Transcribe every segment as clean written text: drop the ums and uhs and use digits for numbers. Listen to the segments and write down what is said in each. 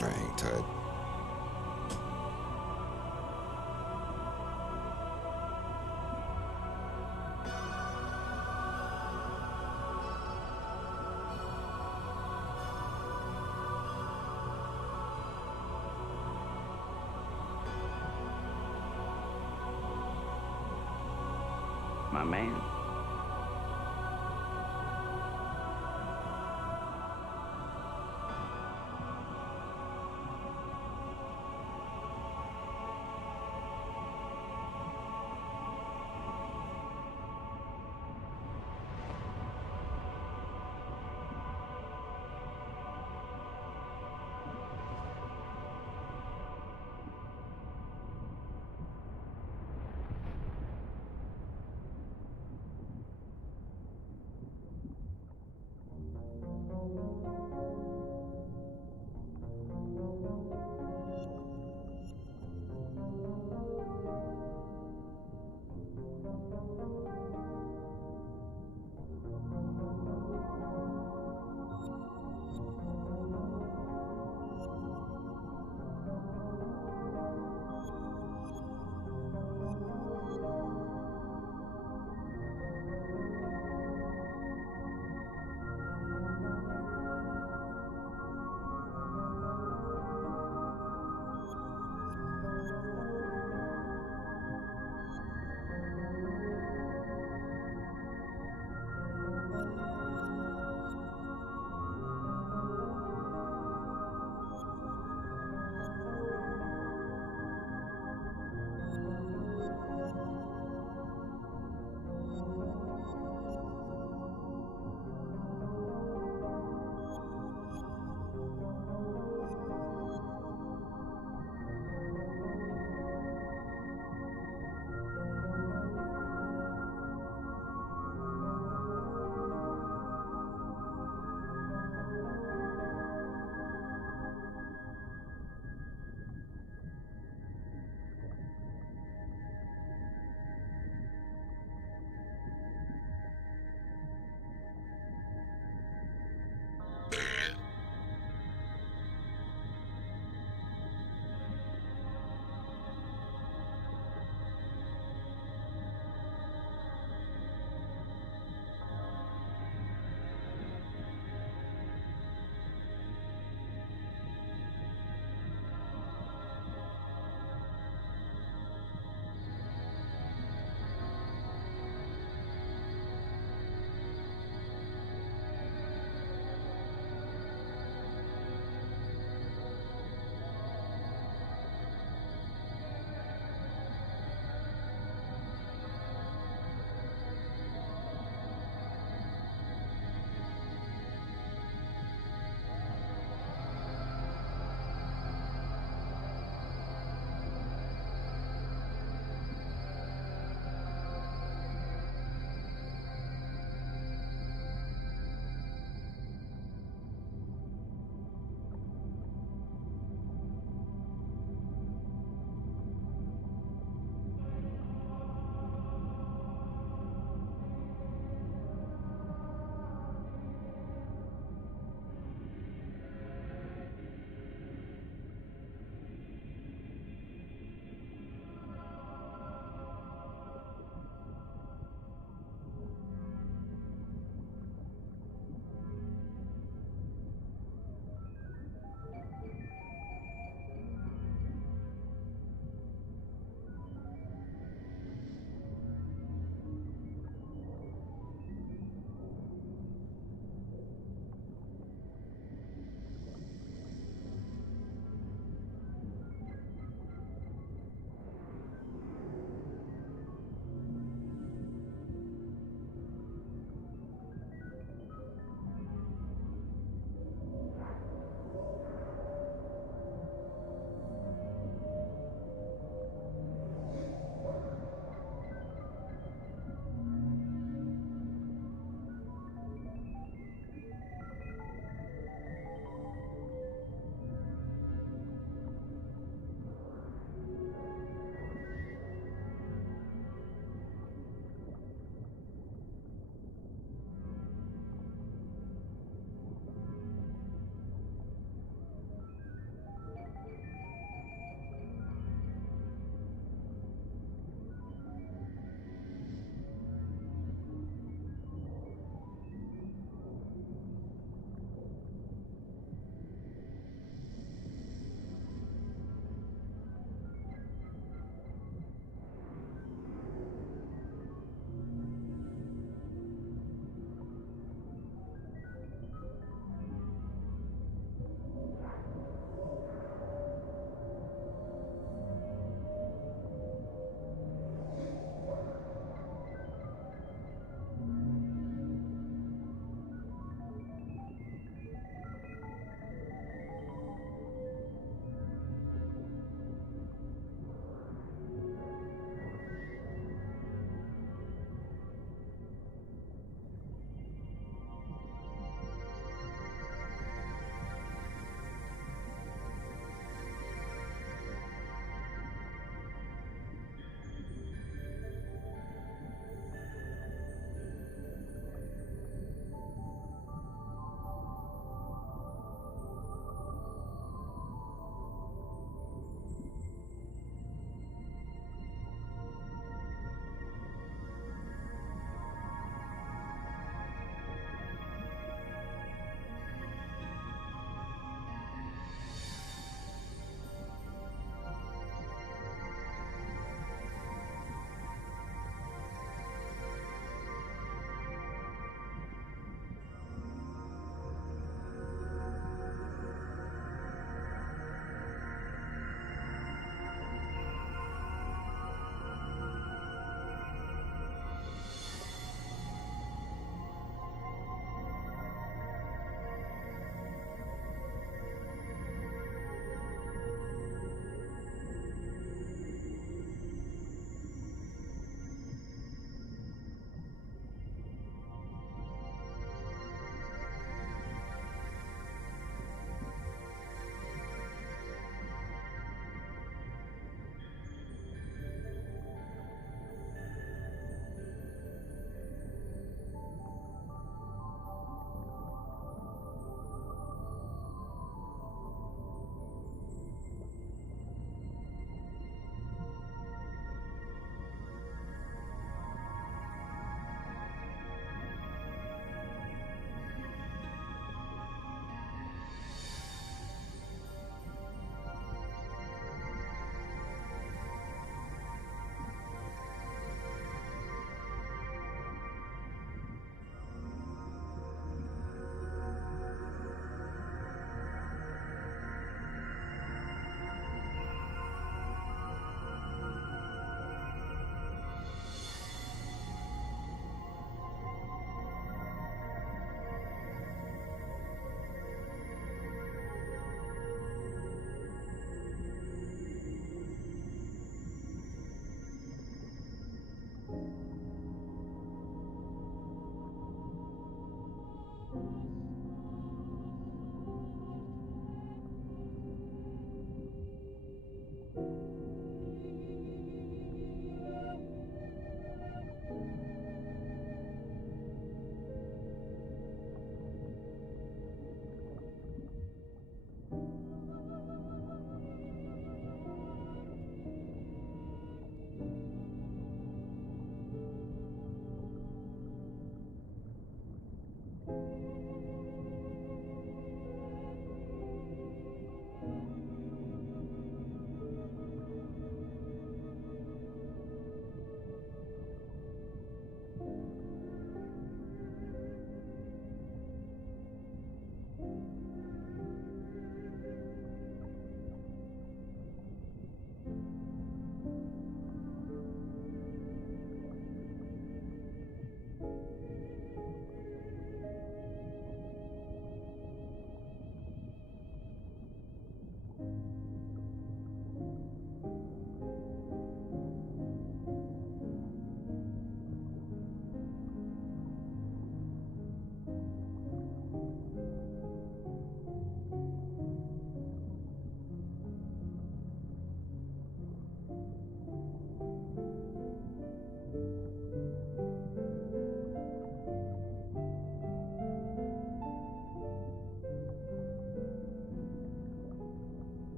Hang tight. My man.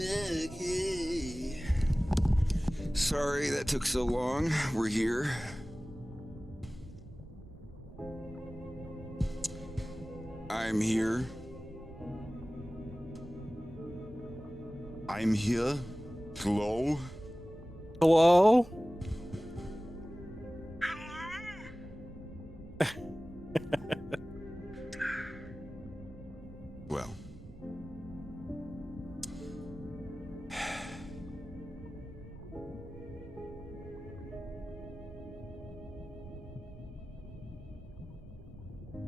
Okay. Sorry that took so long. We're here. I'm here. I'm here. Hello? Hello? Well.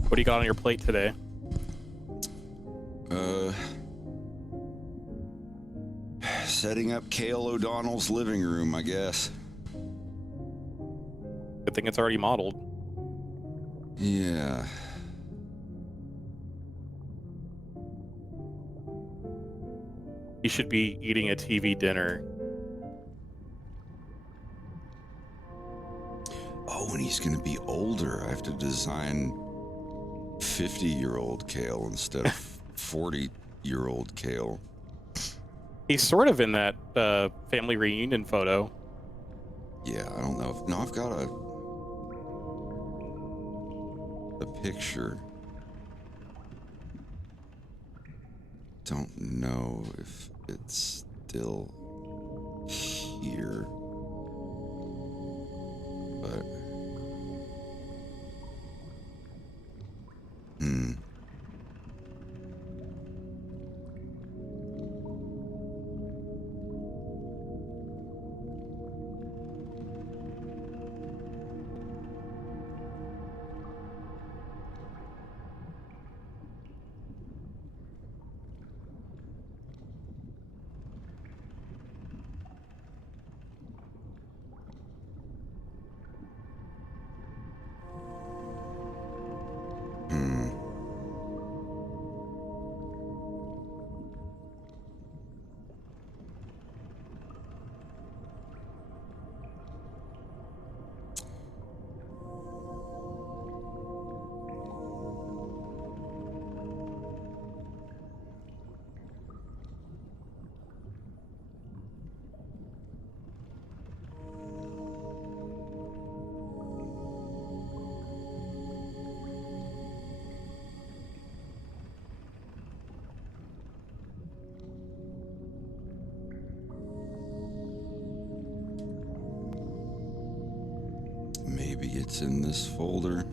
What do you got on your plate today? Setting up Kale O'Donnell's living room, I guess. Good thing it's already modeled. Yeah. You should be eating a TV dinner. Oh, when he's gonna be older, I have to design 50-year-old Kale instead of 40-year-old Kale. He's sort of in that family reunion photo. Yeah, I don't know. No, I've got a picture. Don't know if it's still here, but maybe it's in this folder.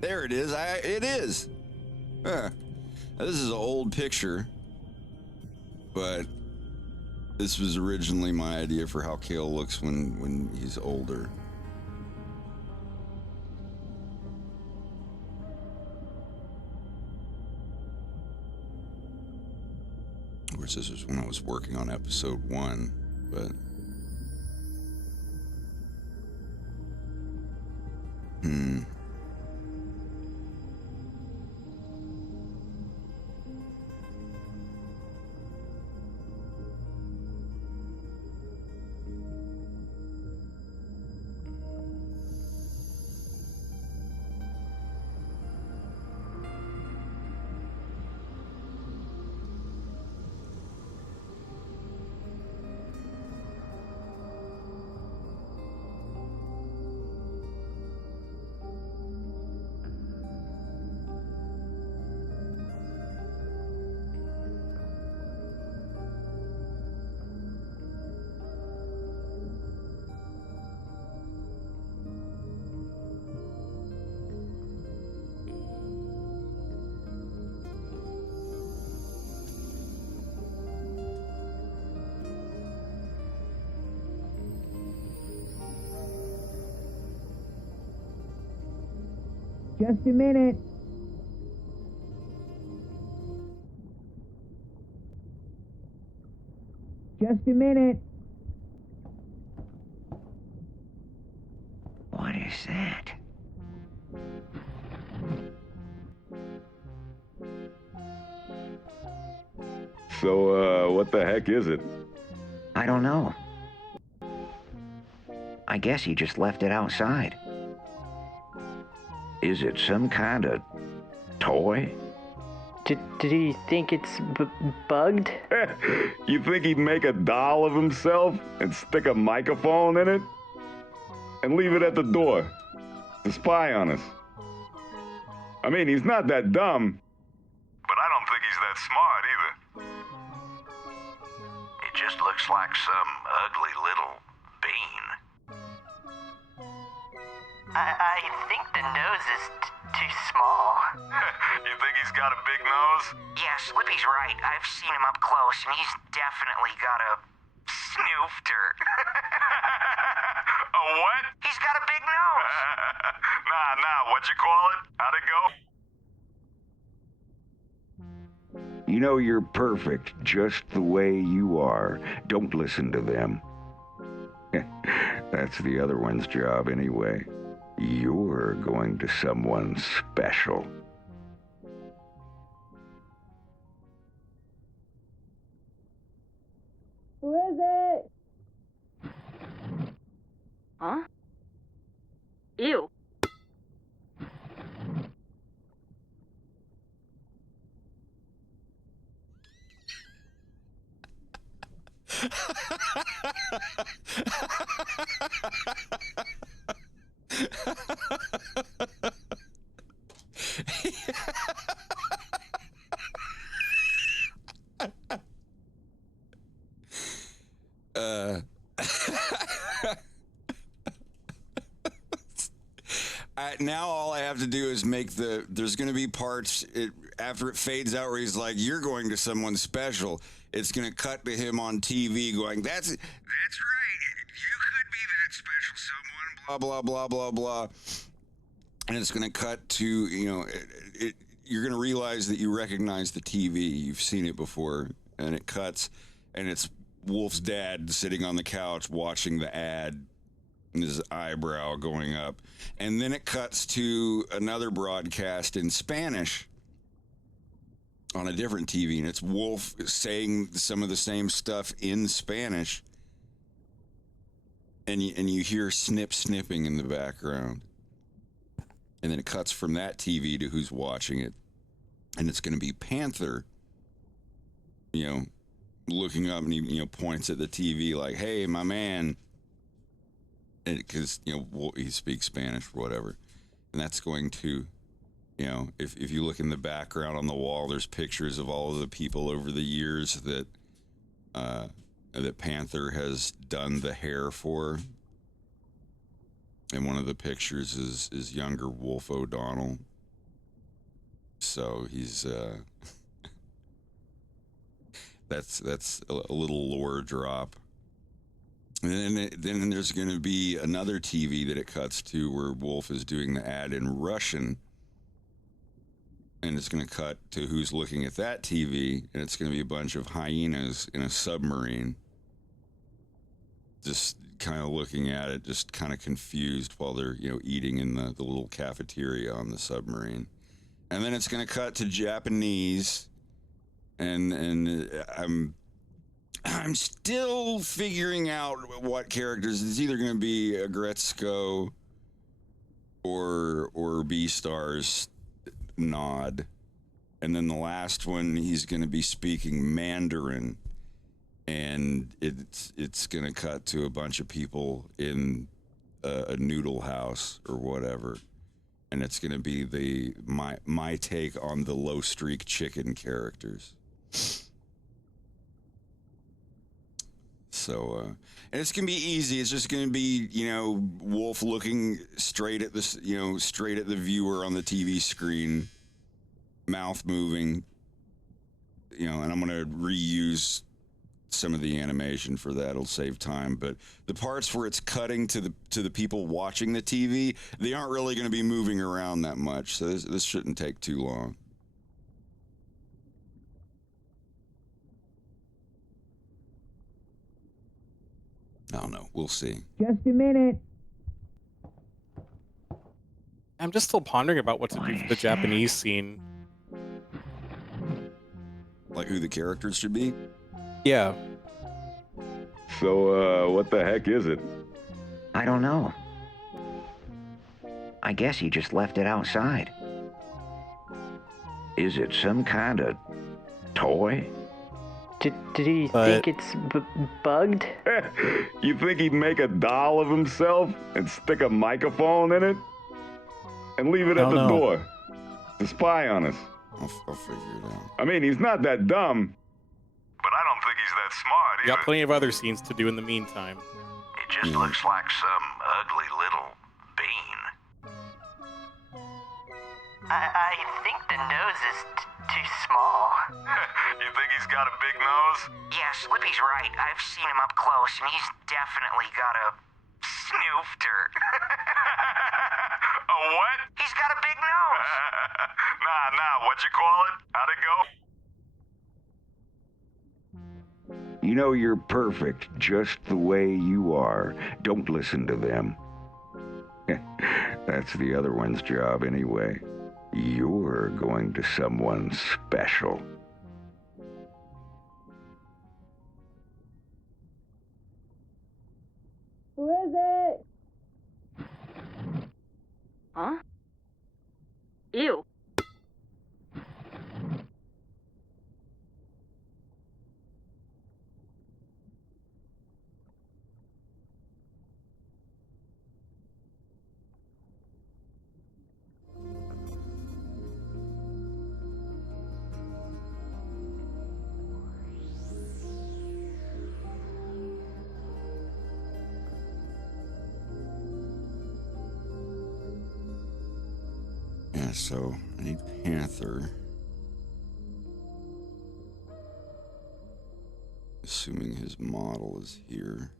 There it is. It is. Huh. This is an old picture, but this was originally my idea for how Kale looks when he's older. Of course, this was when I was working on episode 1, but Just a minute. Just a minute. What is that? So, what the heck is it? I don't know. I guess he just left it outside. Is it some kind of toy? Did he think it's bugged? You think he'd make a doll of himself and stick a microphone in it? And leave it at the door to spy on us? I mean, he's not that dumb. But I don't think he's that smart either. It just looks like some ugly little bean. I think the nose is too small. You think he's got a big nose? Yeah, Slippy's right. I've seen him up close, and he's definitely got a snoofter. A what? He's got a big nose. Nah, what you call it? How'd it go? You know you're perfect, just the way you are. Don't listen to them. That's the other one's job anyway. You're going to someone special. Who is it? Huh? Ew. Now all I have to do is make there's going to be parts after it fades out where he's like, you're going to someone special. It's going to cut to him on TV going, that's right. You could be that special someone, blah, blah, blah, blah, blah. And it's going to cut to, you're going to realize that you recognize the TV. You've seen it before. And it cuts, and it's Wolf's dad sitting on the couch watching the ad, and his eyebrow going up. And then it cuts to another broadcast in Spanish on a different TV, and it's Wolf saying some of the same stuff in Spanish, and you hear snipping in the background. And then it cuts from that TV to who's watching it, and it's going to be Panther, looking up, and he points at the TV like, hey, my man, because he speaks Spanish or whatever. And that's going to, if you look in the background on the wall, there's pictures of all of the people over the years that Panther has done the hair for. And one of the pictures is younger Wolf O'Donnell. So he's that's a little lore drop. And then there's going to be another TV that it cuts to where Wolf is doing the ad in Russian. And it's going to cut to who's looking at that TV, and it's going to be a bunch of hyenas in a submarine. Just kind of looking at it, just kind of confused while they're, eating in the little cafeteria on the submarine. And then it's going to cut to Japanese, and I'm still figuring out what characters. It's either going to be a Gretzko or B-Star's Nod. And then the last one, he's going to be speaking Mandarin. And it's going to cut to a bunch of people in a noodle house or whatever. And it's going to be my take on the low streak chicken characters. So, and it's going to be easy. It's just going to be, Wolf looking straight at this, straight at the viewer on the TV screen, mouth moving, and I'm going to reuse some of the animation for that. It'll save time. But the parts where it's cutting to the people watching the TV, they aren't really going to be moving around that much. So this shouldn't take too long. I don't know. We'll see. Just a minute. I'm just still pondering about what to do for the Japanese scene. Like who the characters should be? Yeah. So, what the heck is it? I don't know. I guess he just left it outside. Is it some kind of toy? Did he But- think it's bugged? You think he'd make a doll of himself and stick a microphone in it? And leave it at Hell the no. door to spy on us? I'll figure it out. I mean, he's not that dumb. But I don't think he's that smart We got plenty of other scenes to do in the meantime. It just looks like some ugly little bean. I think the nose is too small. You think he's got a big nose? Yeah, Slippy's right. I've seen him up close, and he's definitely got a snoofter. A what? He's got a big nose. Nah, what'd you call it? How'd it go? You know you're perfect just the way you are. Don't listen to them. That's the other one's job anyway. You're going to someone special. Who is it? Huh? Ew. Yeah, so I need Panther. Assuming his model is here.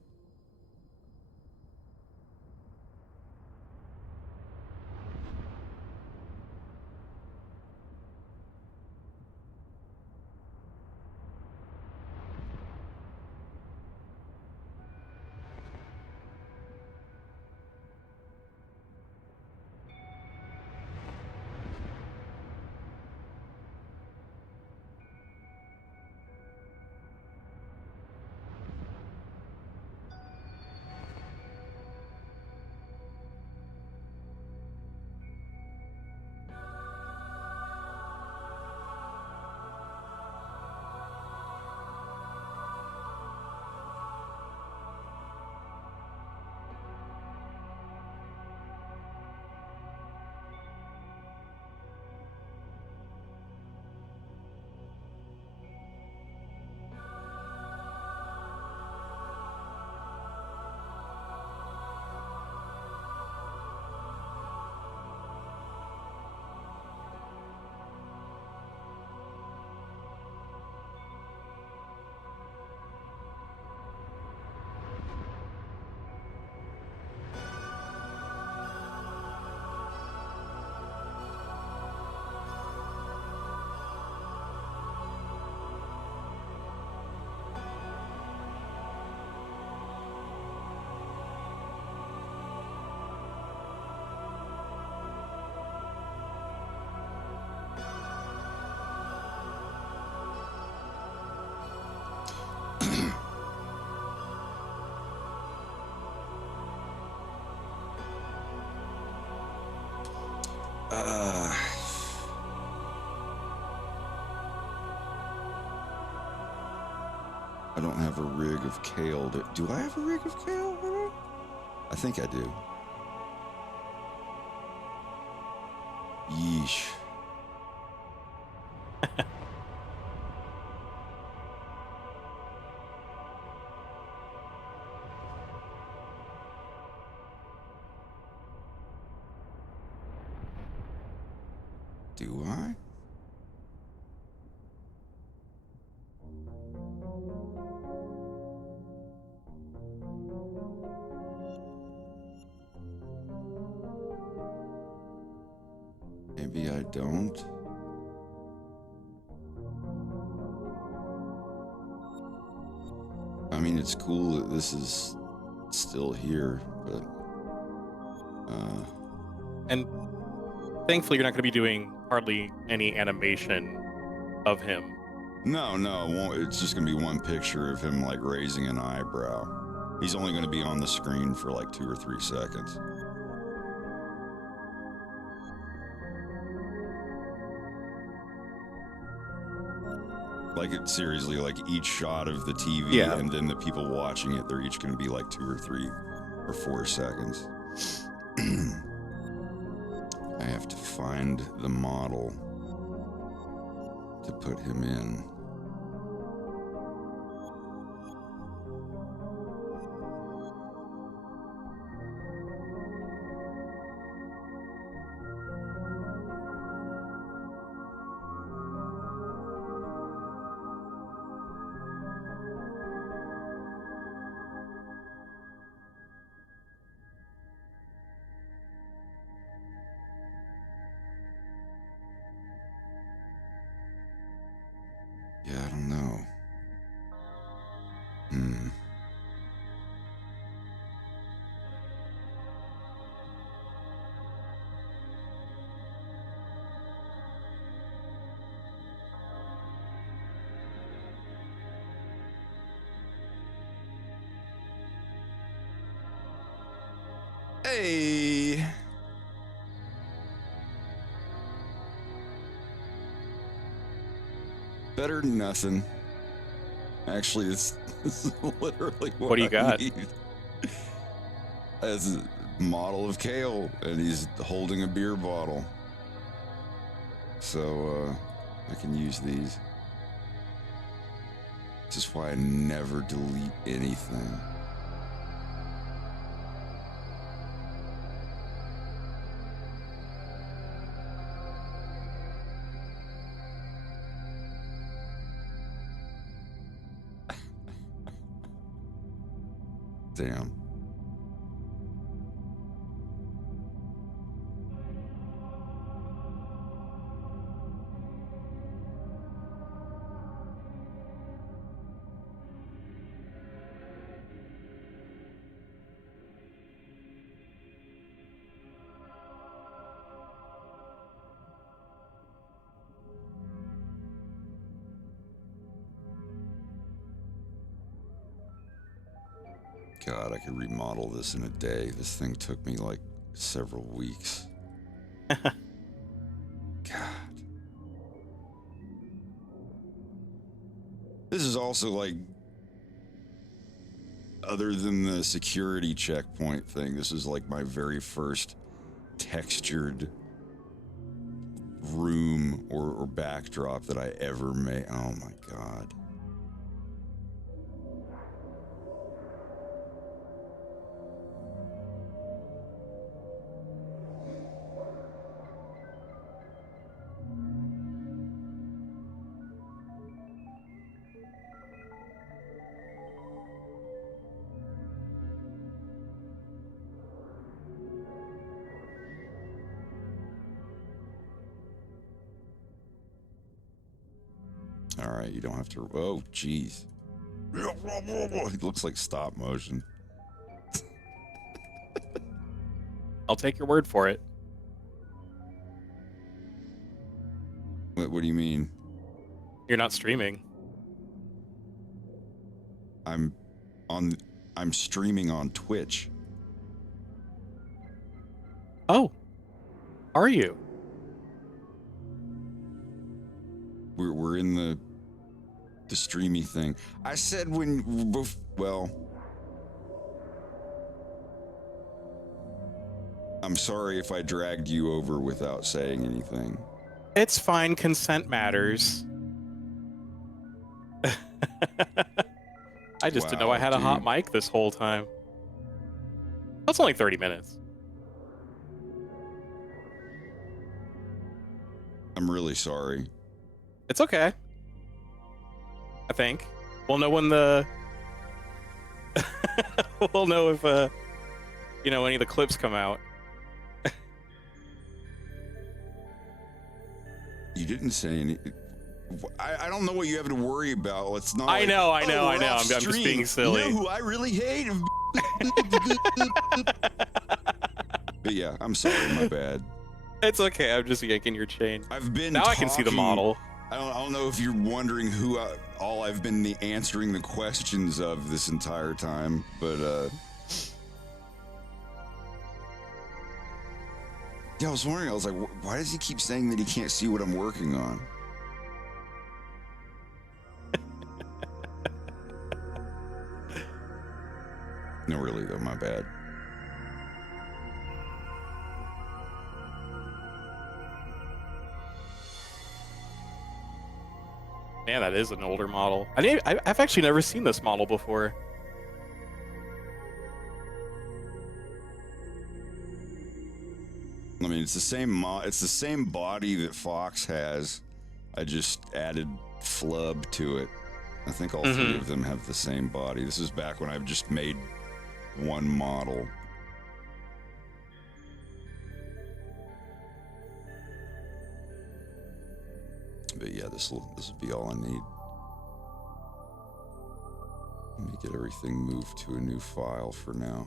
I don't have a rig of kale. Do I have a rig of kale? I think I do. Yeesh. Do I? Maybe I don't. I mean, it's cool that this is still here, but And thankfully, you're not going to be doing hardly any animation of him. No, it won't. It's just gonna be one picture of him like raising an eyebrow. He's only gonna be on the screen for like 2 or 3 seconds. Like it seriously, like each shot of the TV and then the people watching it, they're each gonna be like 2 or 3 or 4 seconds. I have to find the model to put him in. Yeah, I don't know. Hey. Better than nothing. Actually, this is literally what do you I got? need. As a model of Kale, and he's holding a beer bottle. So, I can use these. This is why I never delete anything. Damn. God, I could remodel this in a day. This thing took me like several weeks. God. This is also like, other than the security checkpoint thing, this is like my very first textured room or backdrop that I ever made. Oh my God. All right, you don't have to. Oh, jeez. It looks like stop motion. I'll take your word for it. What do you mean? You're not streaming. I'm streaming on Twitch. Oh, are you? We're in the streamy thing. I said well, I'm sorry if I dragged you over without saying anything. It's fine. Consent matters. I just didn't know I had a hot mic this whole time. That's only 30 minutes. I'm really sorry. It's okay. I think we'll know when the we'll know if you know, any of the clips come out. You didn't say any. I don't know what you have to worry about. It's not. I like, know. oh, I'm just being silly. You know who I really hate? But yeah, I'm sorry. My bad. It's okay. I'm just yanking your chain. I've been. Now I can see the model. I don't know if you're wondering who all I've been answering the questions of this entire time, but yeah, I was wondering. I was like, why does he keep saying that he can't see what I'm working on? No, really though, my bad. Man, that is an older model. I've actually never seen this model before. I mean, it's the same it's the same body that Fox has. I just added flub to it. I think all three of them have the same body. This is back when I've just made one model. But yeah, this will be all I need. Let me get everything moved to a new file for now.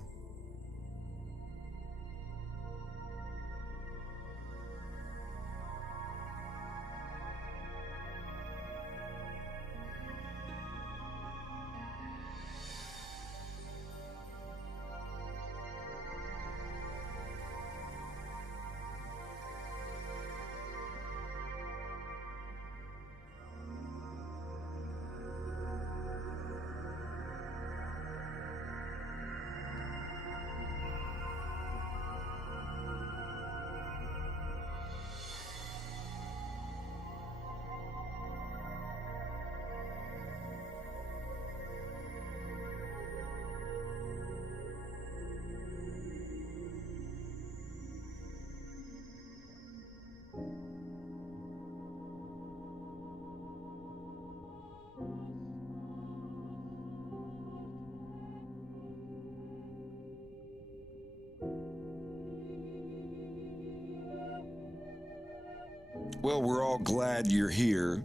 Well, we're all glad you're here.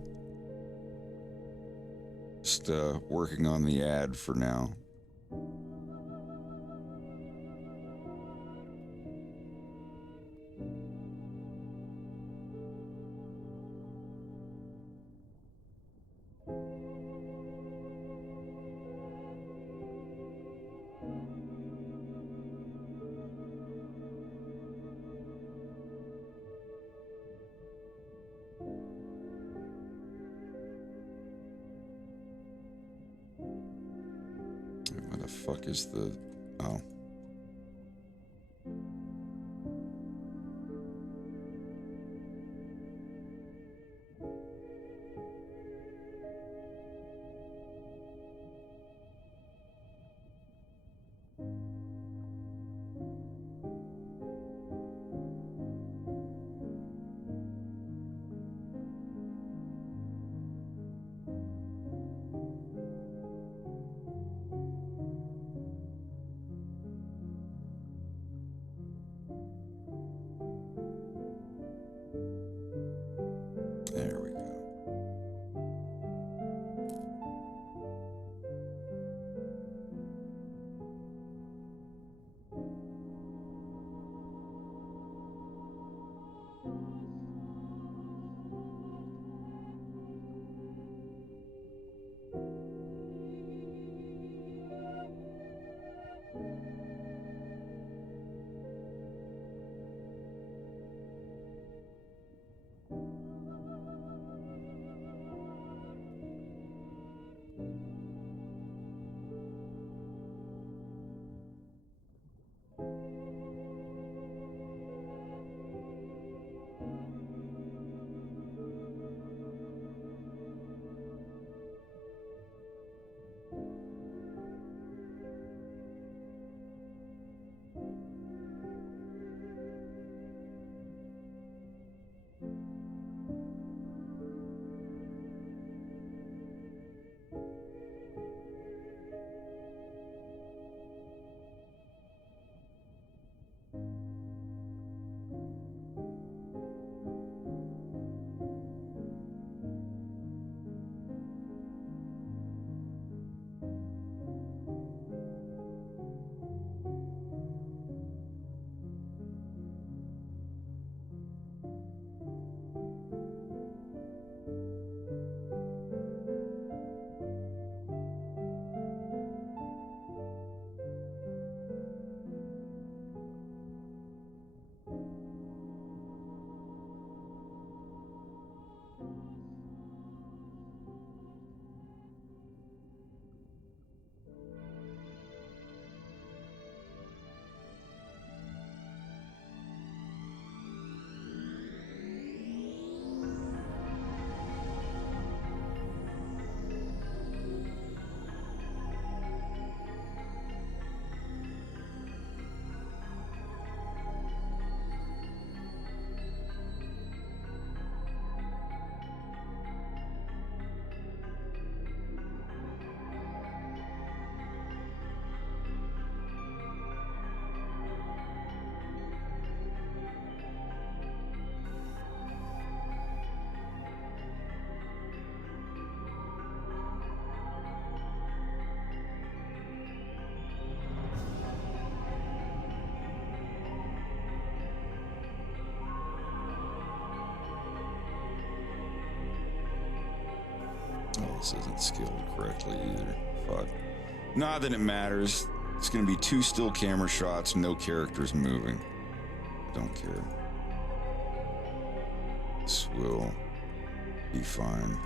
Just working on the ad for now. Where the fuck is the... Oh. this isn't scaled correctly either. Fuck. Not that it matters. It's gonna be 2 still camera shots, no characters moving. Don't care. This will be fine.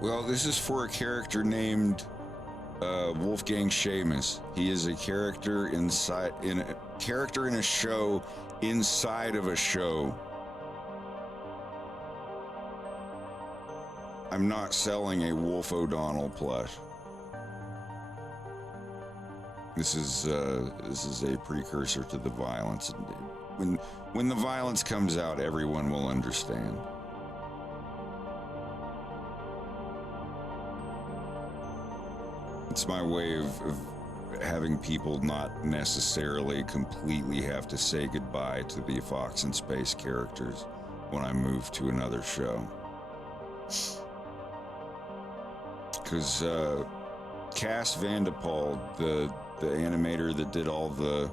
Well, this is for a character named Wolfgang Seamus. He is a character in a show inside of a show. I'm not selling a Wolf O'Donnell plush. This is a precursor to the violence. When the violence comes out, everyone will understand. It's my way of having people not necessarily completely have to say goodbye to the Fox in Space characters when I move to another show. Because Cass Vandepol, the animator that did all the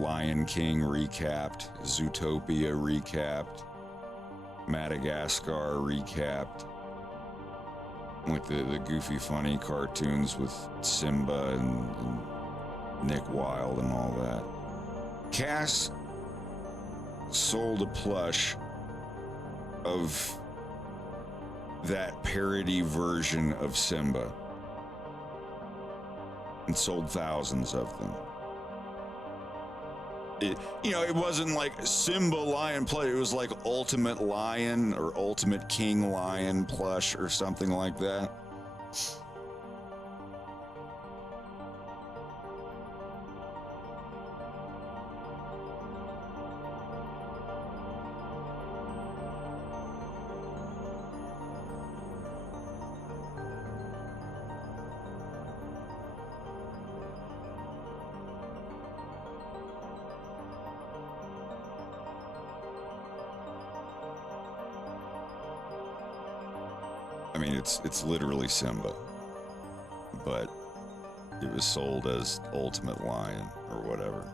Lion King recapped, Zootopia recapped, Madagascar recapped, like the goofy funny cartoons with Simba and Nick Wilde and all that. Cass sold a plush of that parody version of Simba and sold thousands of them. It wasn't like Simba Lion plush. It was like Ultimate Lion or Ultimate King Lion plush or something like that. I mean, it's literally Simba, but it was sold as Ultimate Lion or whatever.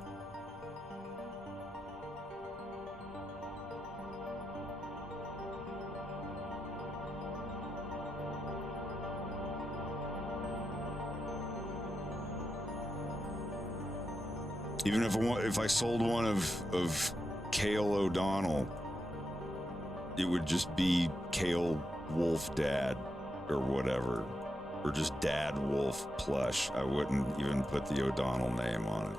Even if I sold one of Cale O'Donnell, it would just be Cale Wolf Dad or whatever, or just Dad Wolf plush. I wouldn't even put the O'Donnell name on it.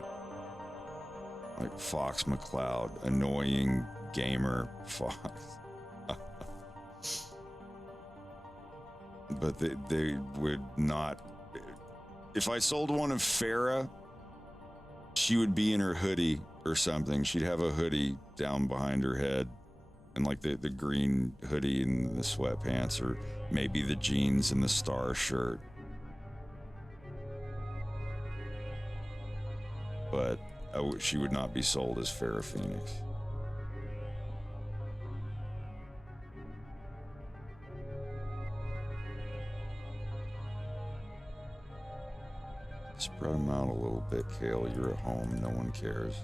Like Fox McCloud, annoying gamer Fox. But they would not. If I sold one of Farah, she would be in her hoodie or something. She'd have a hoodie down behind her head, and like the green hoodie and the sweatpants, or maybe the jeans and the star shirt. But she would not be sold as Farrah Phoenix. Spread them out a little bit, Cale. You're at home. No one cares.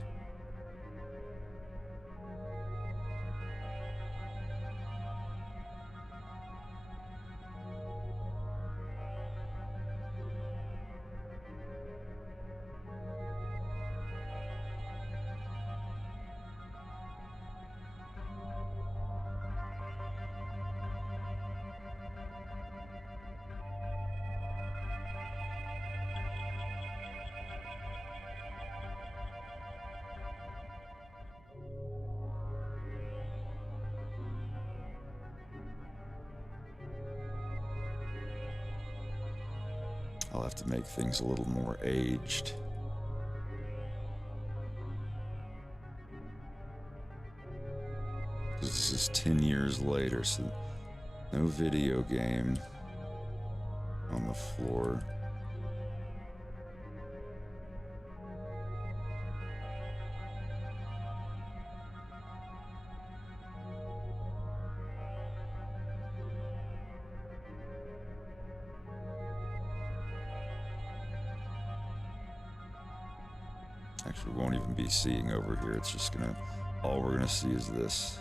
I'll have to make things a little more aged. This is 10 years later, so no video game on the floor. Actually, we won't even be seeing over here. It's just gonna, all we're gonna see is this.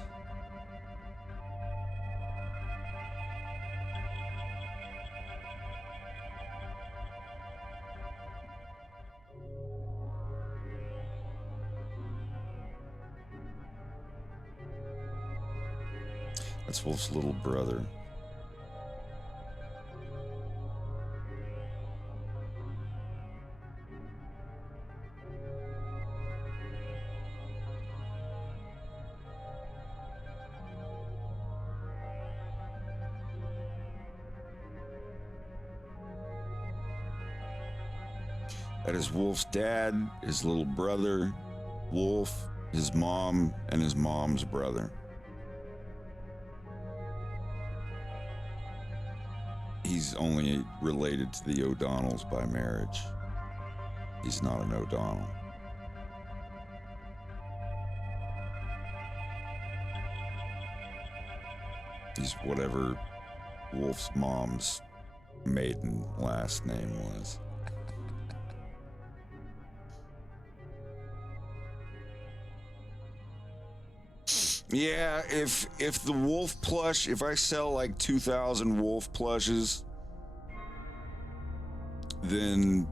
That's Wolf's little brother. That is Wolf's dad, his little brother, Wolf, his mom, and his mom's brother. He's only related to the O'Donnells by marriage. He's not an O'Donnell. He's whatever Wolf's mom's maiden last name was. Yeah, if the Wolf plush, if I sell like 2,000 Wolf plushes, then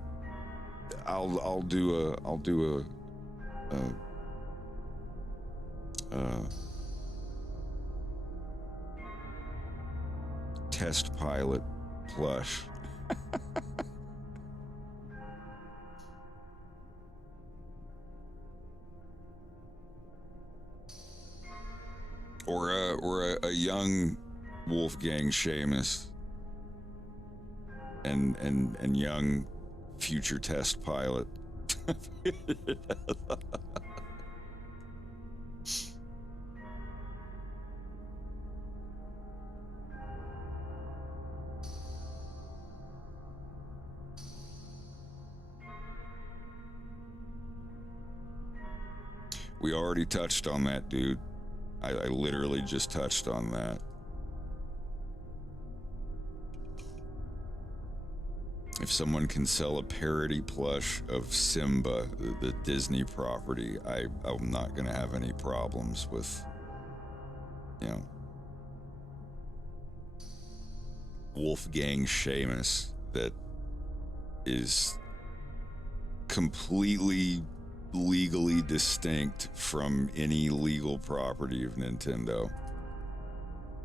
I'll do a test pilot plush. Or a young Wolfgang Seamus and young future test pilot. We already touched on that, dude. I literally just touched on that. If someone can sell a parody plush of Simba, the Disney property, I'm not going to have any problems with, you know, Wolfgang Seamus that is completely legally distinct from any legal property of Nintendo.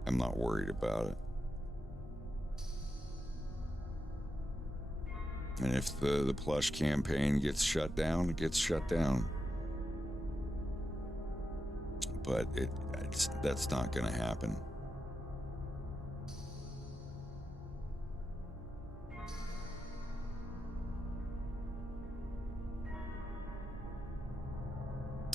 I'm not worried about it. And if the plush campaign gets shut down, it gets shut down. But that's not going to happen.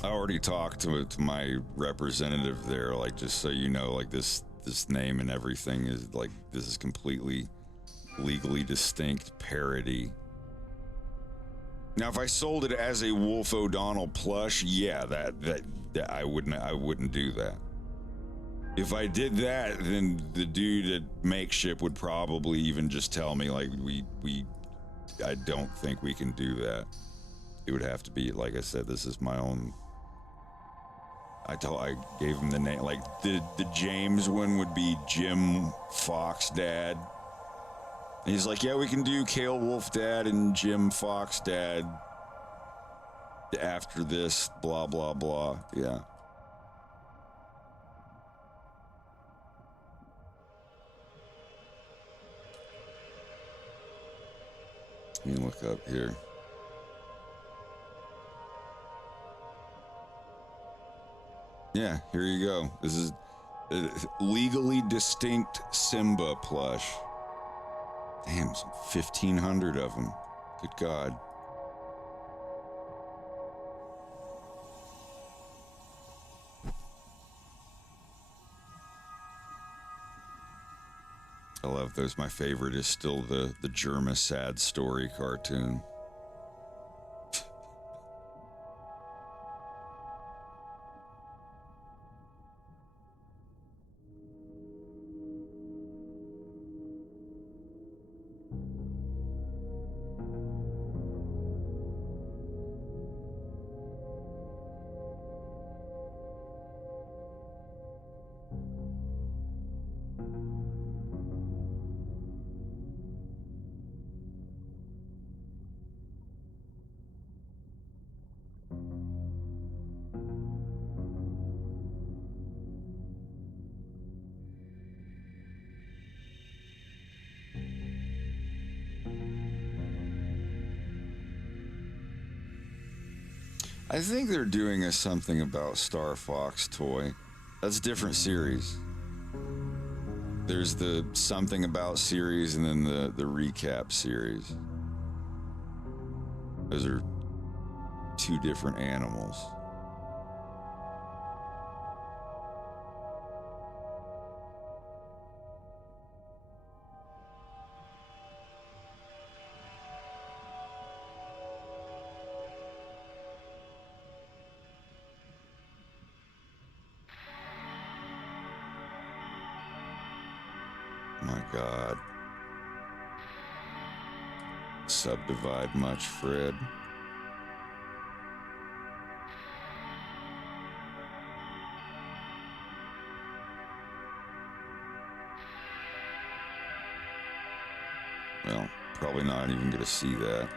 I already talked to my representative there, like, just so you know, like this name and everything is like, this is completely legally distinct parody. Now, if I sold it as a Wolf O'Donnell plush, yeah, that I wouldn't do that. If I did that, then the dude at Makeship would probably even just tell me, like, I don't think we can do that. It would have to be, like I said, this is my own. I gave him the name, like the James one would be Jim Fox Dad. And he's like, yeah, we can do Kale Wolf Dad and Jim Fox Dad after this, blah, blah, blah. Yeah. Let me look up here. Yeah, here you go. This is legally distinct Simba plush. Damn, 1,500 of them. Good God. I love those. My favorite is still the Germa Sad Story cartoon. I think they're doing a something about Star Fox toy. That's a different series. There's the something about series and then the recap series. Those are two different animals. My God. Subdivide much, Fred. Well, probably not even going to see that.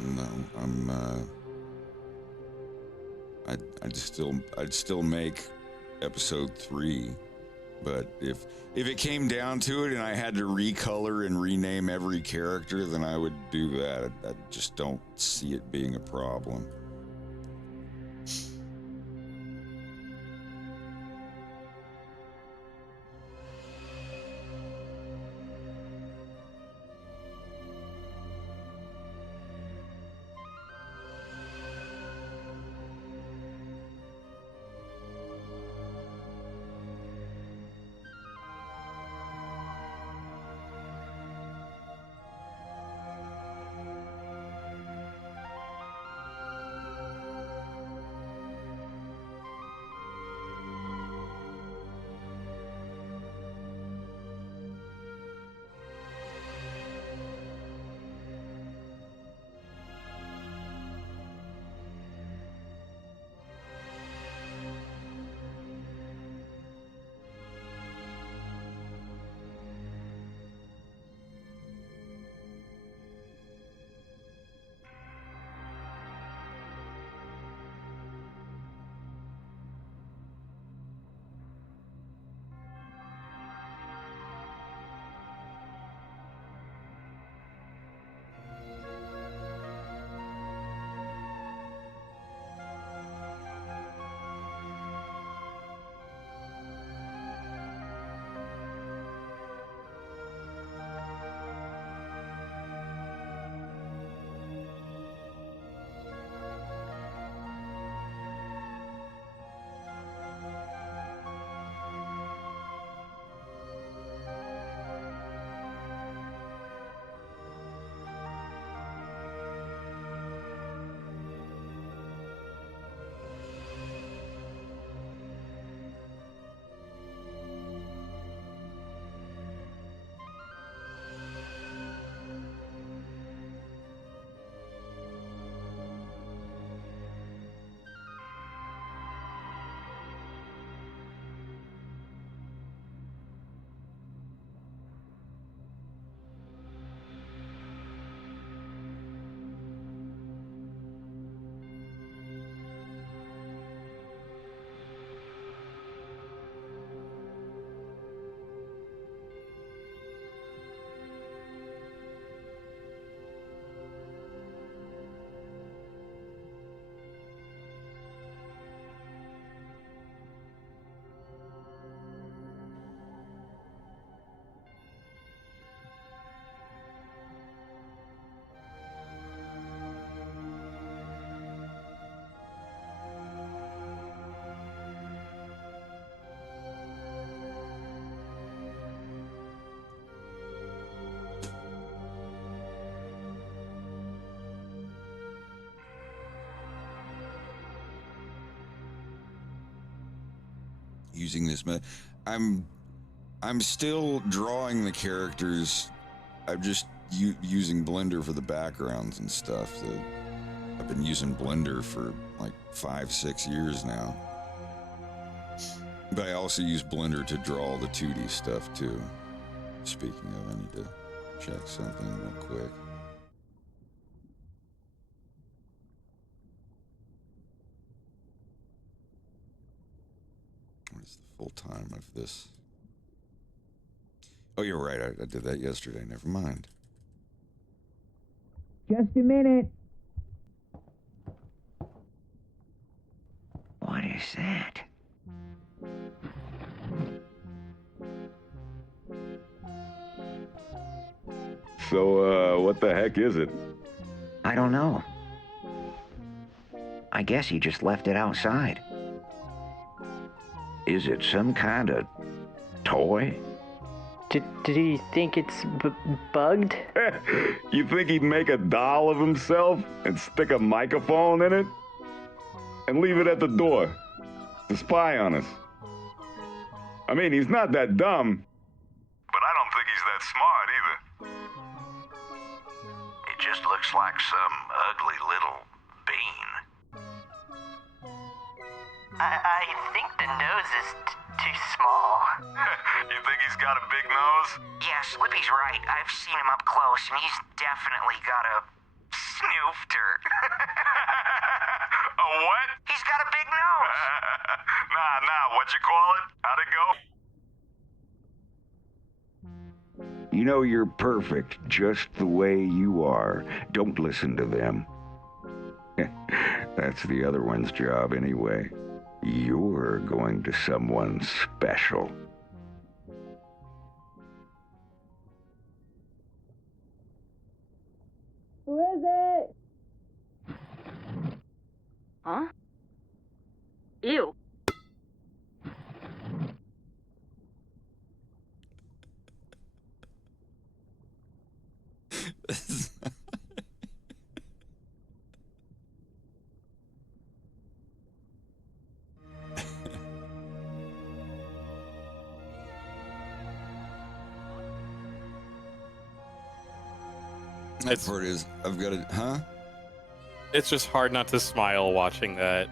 No, I'd still make episode 3, but if it came down to it and I had to recolor and rename every character, then I would do that. I just don't see it being a problem. Using this I'm still drawing the characters. I'm just using Blender for the backgrounds and stuff. I've been using Blender for like 5-6 years now, but I also use Blender to draw all the 2D stuff too. Speaking of, I need to check something real quick. What is the full time of this? Oh, you're right. I did that yesterday. Never mind. Just a minute. What is that? So, what the heck is it? I don't know. I guess he just left it outside. Is it some kind of toy? Did he think it's bugged? You think he'd make a doll of himself and stick a microphone in it? And leave it at the door to spy on us? I mean, he's not that dumb. But I don't think he's that smart either. It just looks like some ugly little bean. I think the nose is too small. You think he's got a big nose? Yeah, Slippy's right. I've seen him up close, and he's definitely got a snoof. laughter. A what? He's got a big nose. Nah, what'd you call it? How'd it go? You know you're perfect just the way you are. Don't listen to them. That's the other one's job anyway. You're going to someone special. Who is it? Huh? Ew. That part is, I've got it, huh? It's just hard not to smile watching that.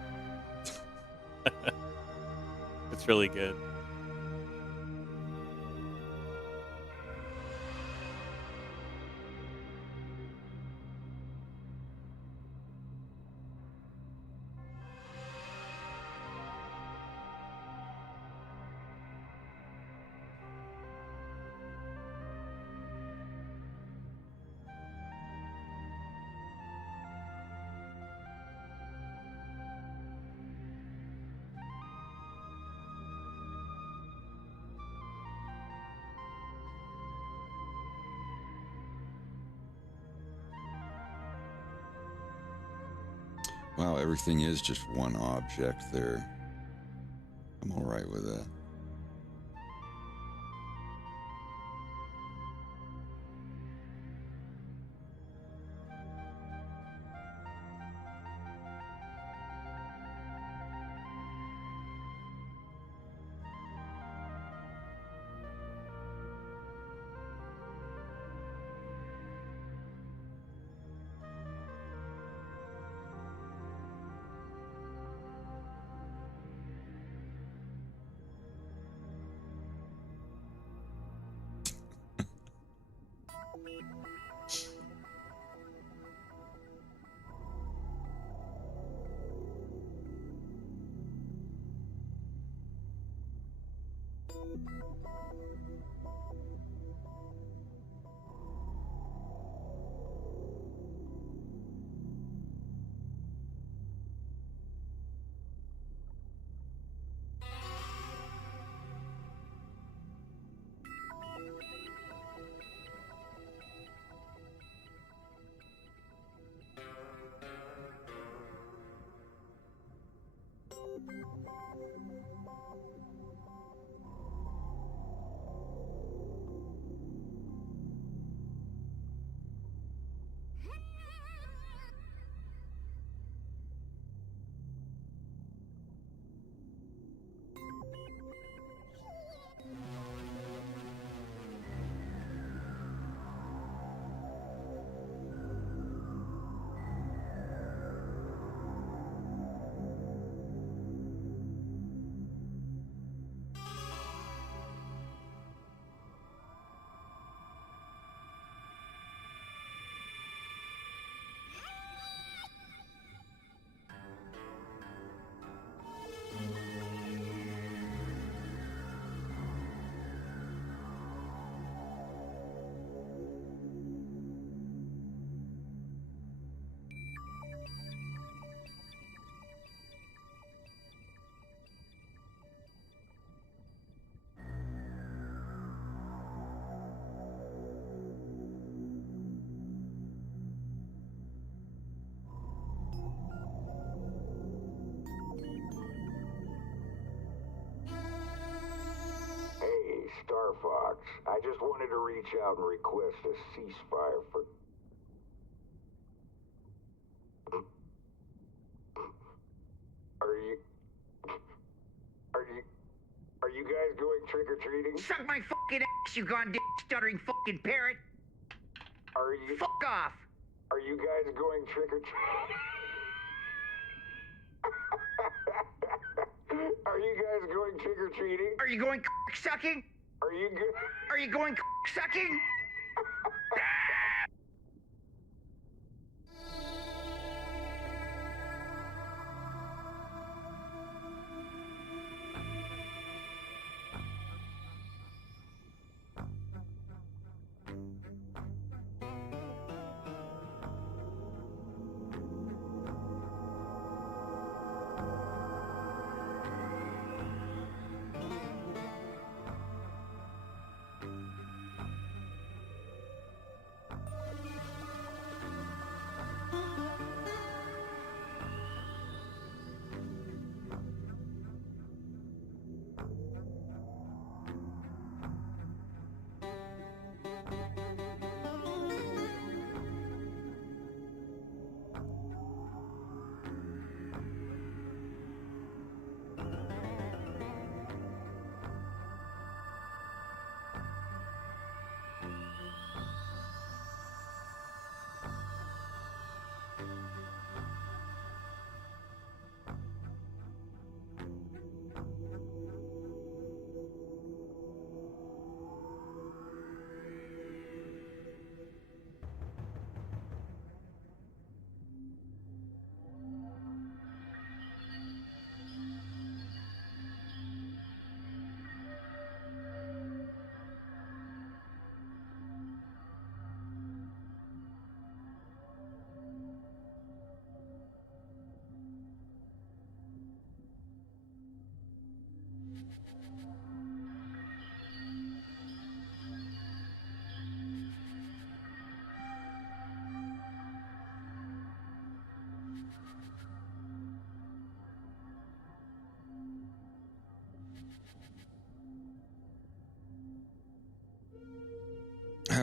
It's really good. Wow, everything is just one object there. I'm all right with that. Star Fox, I just wanted to reach out and request a ceasefire for... Are you guys going trick-or-treating? Suck my fucking ass, you goddamn stuttering fucking parrot. Are you... Fuck off. Are you guys going trick-or-treating? Are you guys going trick-or-treating? Are you going sucking? Are you good? Are you going sucking?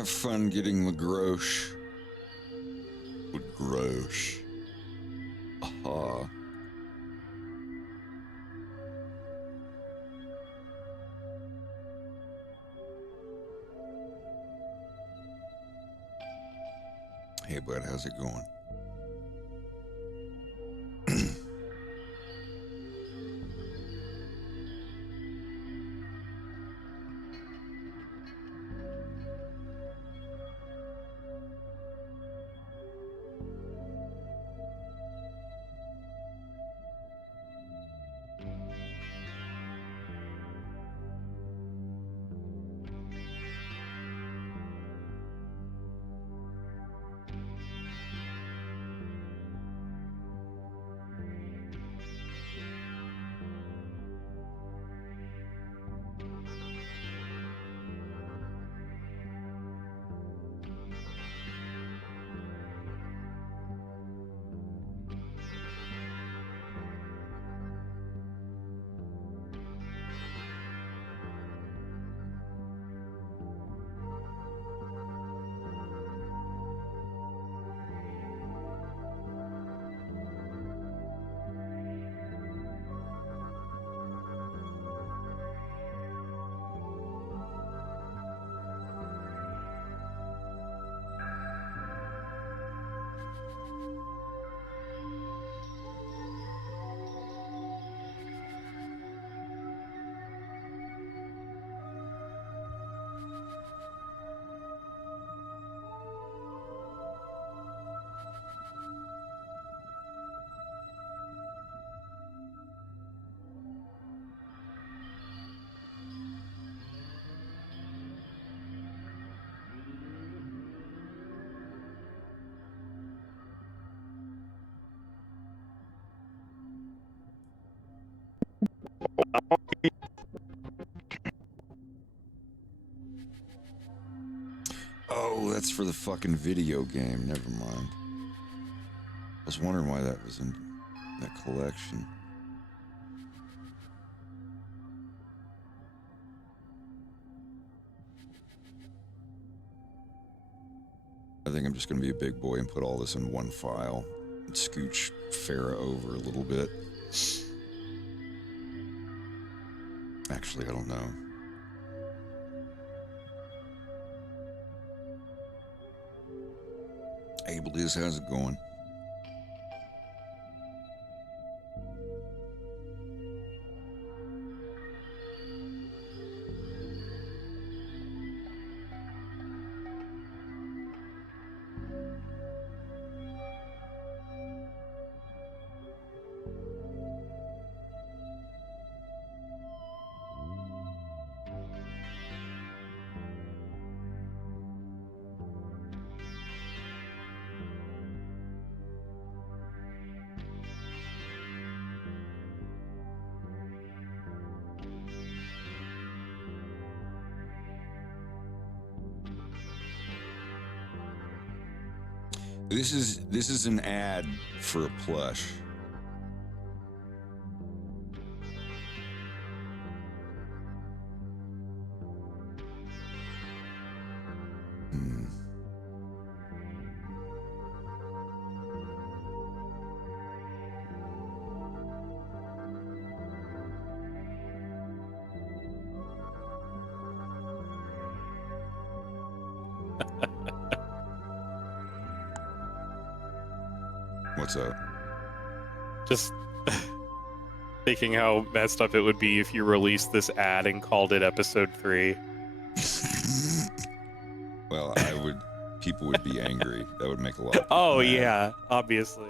Have fun getting LaGroche. LaGroche. Aha. Hey, bud, how's it going? Oh, that's for the fucking video game. Never mind. I was wondering why that was in that collection. I think I'm just going to be a big boy and put all this in one file and scooch Farah over a little bit. Actually, I don't know. Hey, Bliz, how's it going? This is an ad for a plush. What's up? Just thinking how messed up it would be if you released this ad and called it episode 3. Well, people would be angry. That would make a lot of people Oh, mad. yeah, obviously.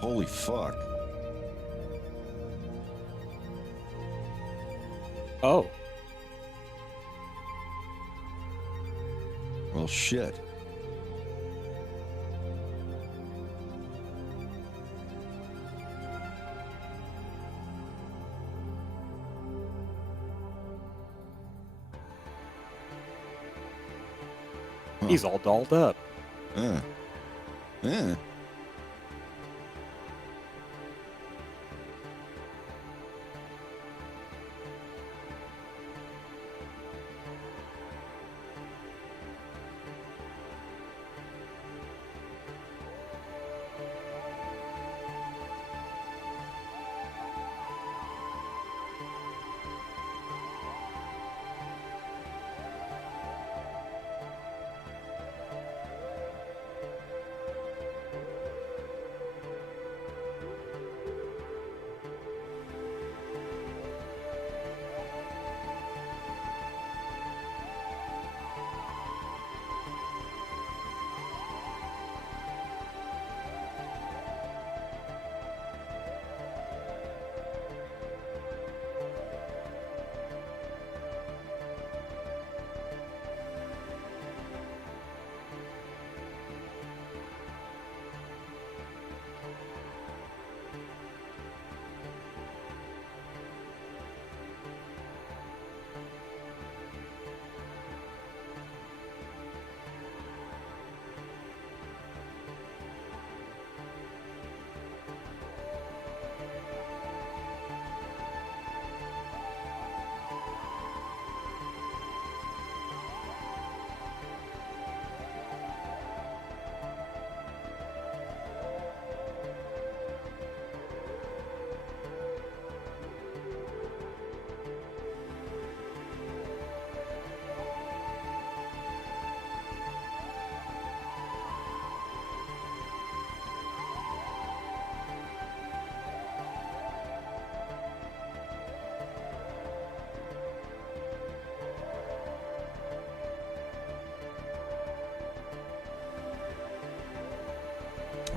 Holy fuck. Oh. Well, shit. He's all dolled up. Yeah. Yeah.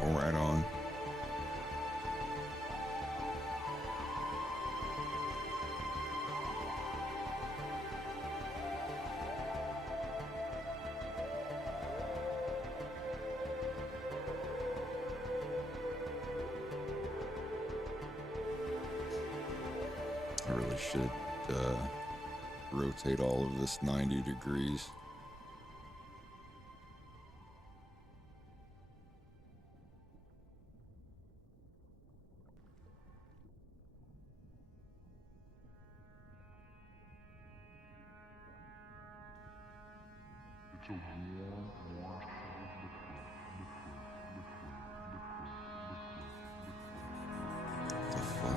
Oh, right on. I really should rotate all of this 90 degrees. The fuck?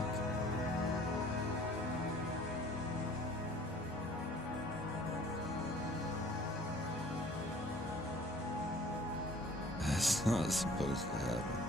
That's not supposed to happen.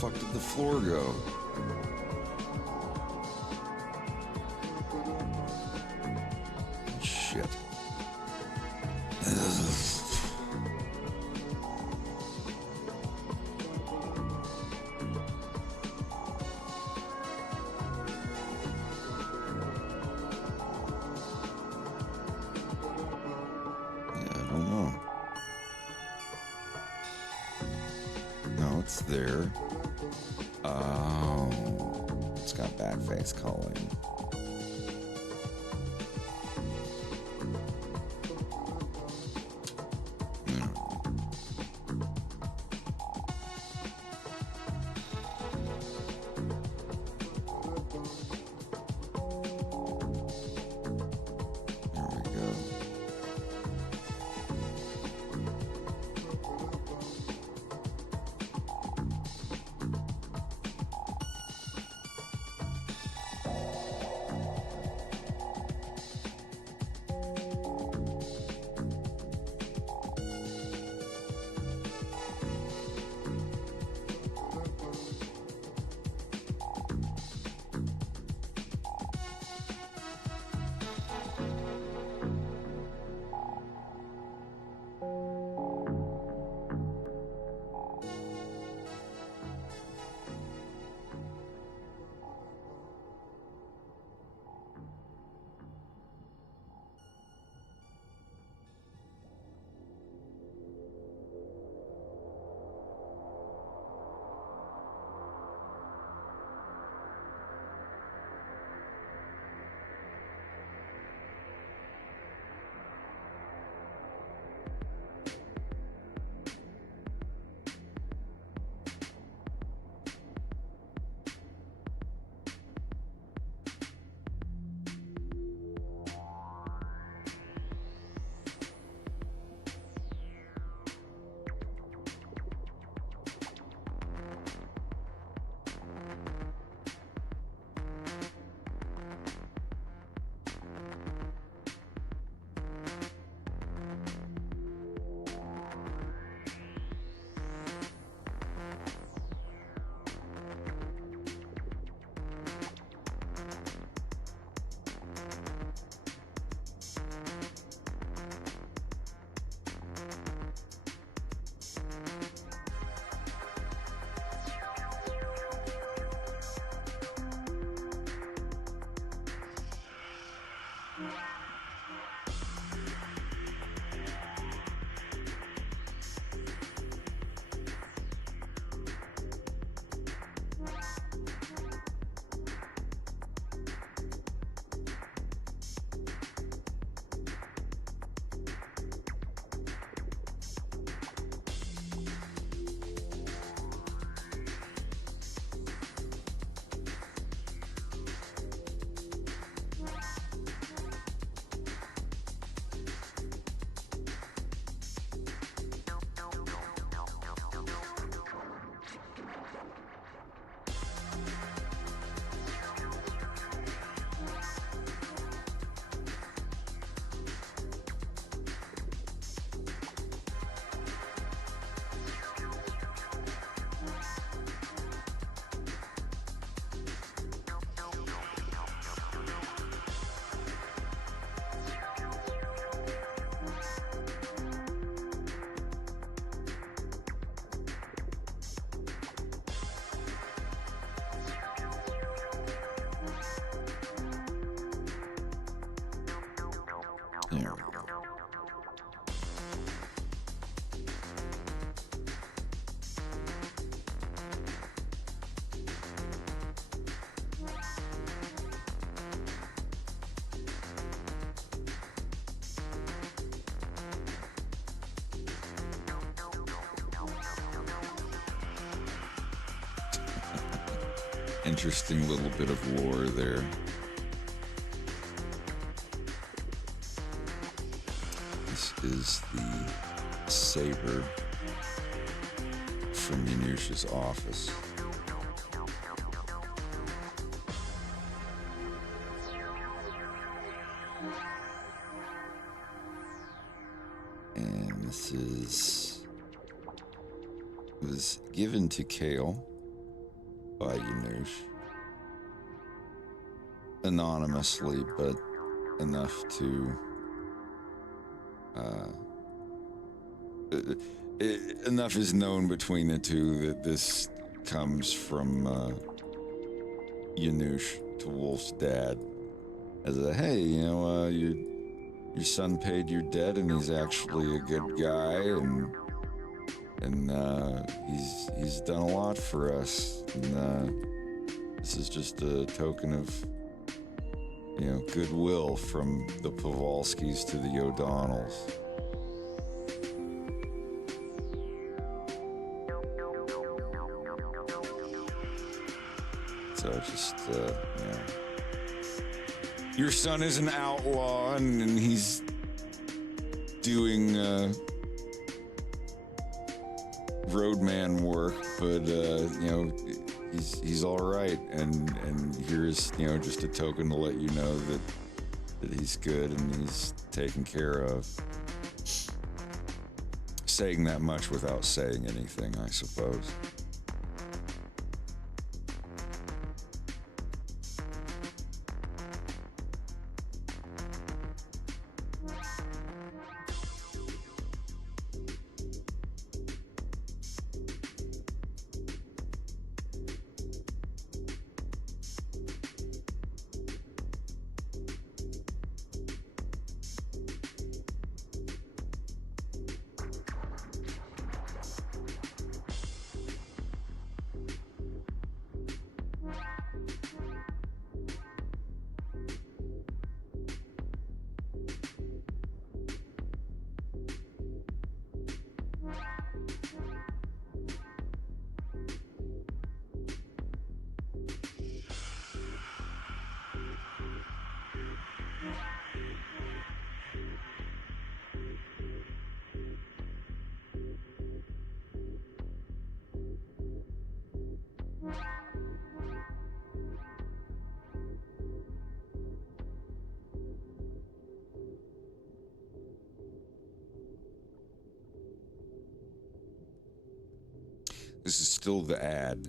Fuck did the floor go? Shit. I don't know. No, it's there. Oh, it's got bad face calling. There we go. Interesting little bit of lore there. This is the saber from Yanush's office. And this was given to Kale by Yanush anonymously, but enough to enough is known between the two that this comes from Yanush to Wolf's dad as a, hey, you know, your son paid your debt and he's actually a good guy, and he's done a lot for us, and this is just a token of, you know, goodwill from the Powalskis to the O'Donnells. So just, you know, your son is an outlaw, and he's doing roadman work, but you know, he's all right, and here's, you know, just a token to let you know that he's good and he's taken care of. Saying that much without saying anything, I suppose. This is still the ad.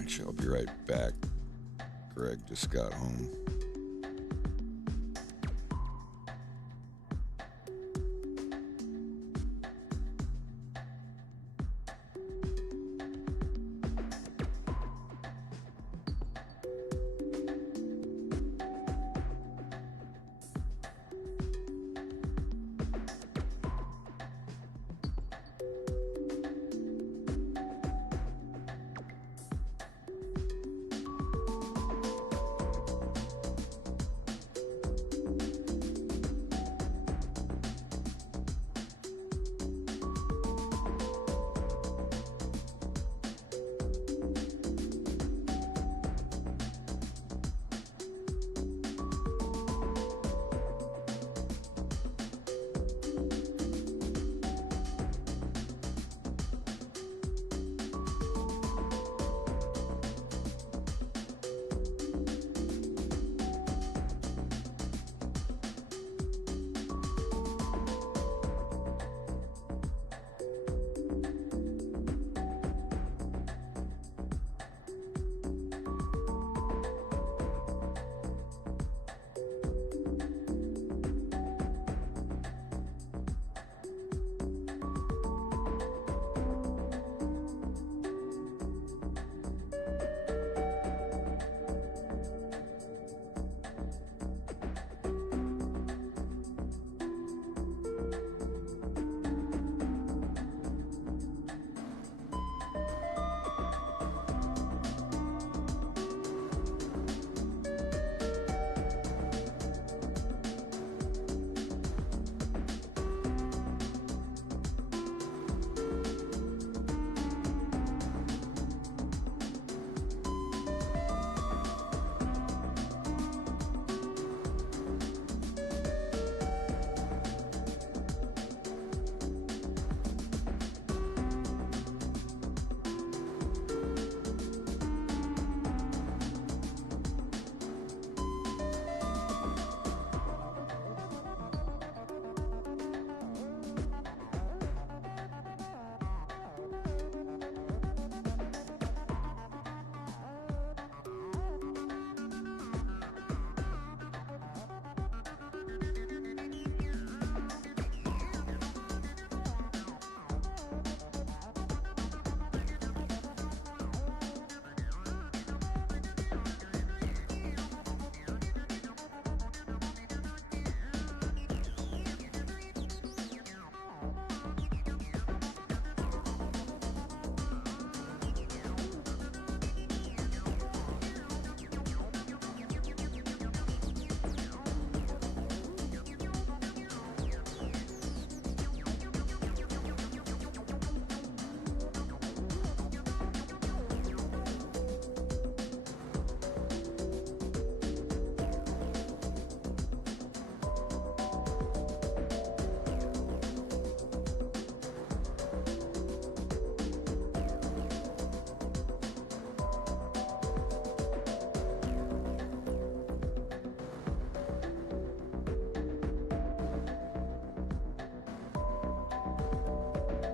Actually, I'll be right back. Greg just got home.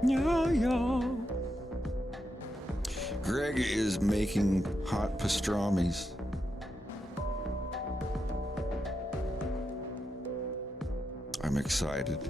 Yo. Greg is making hot pastrami's. I'm excited.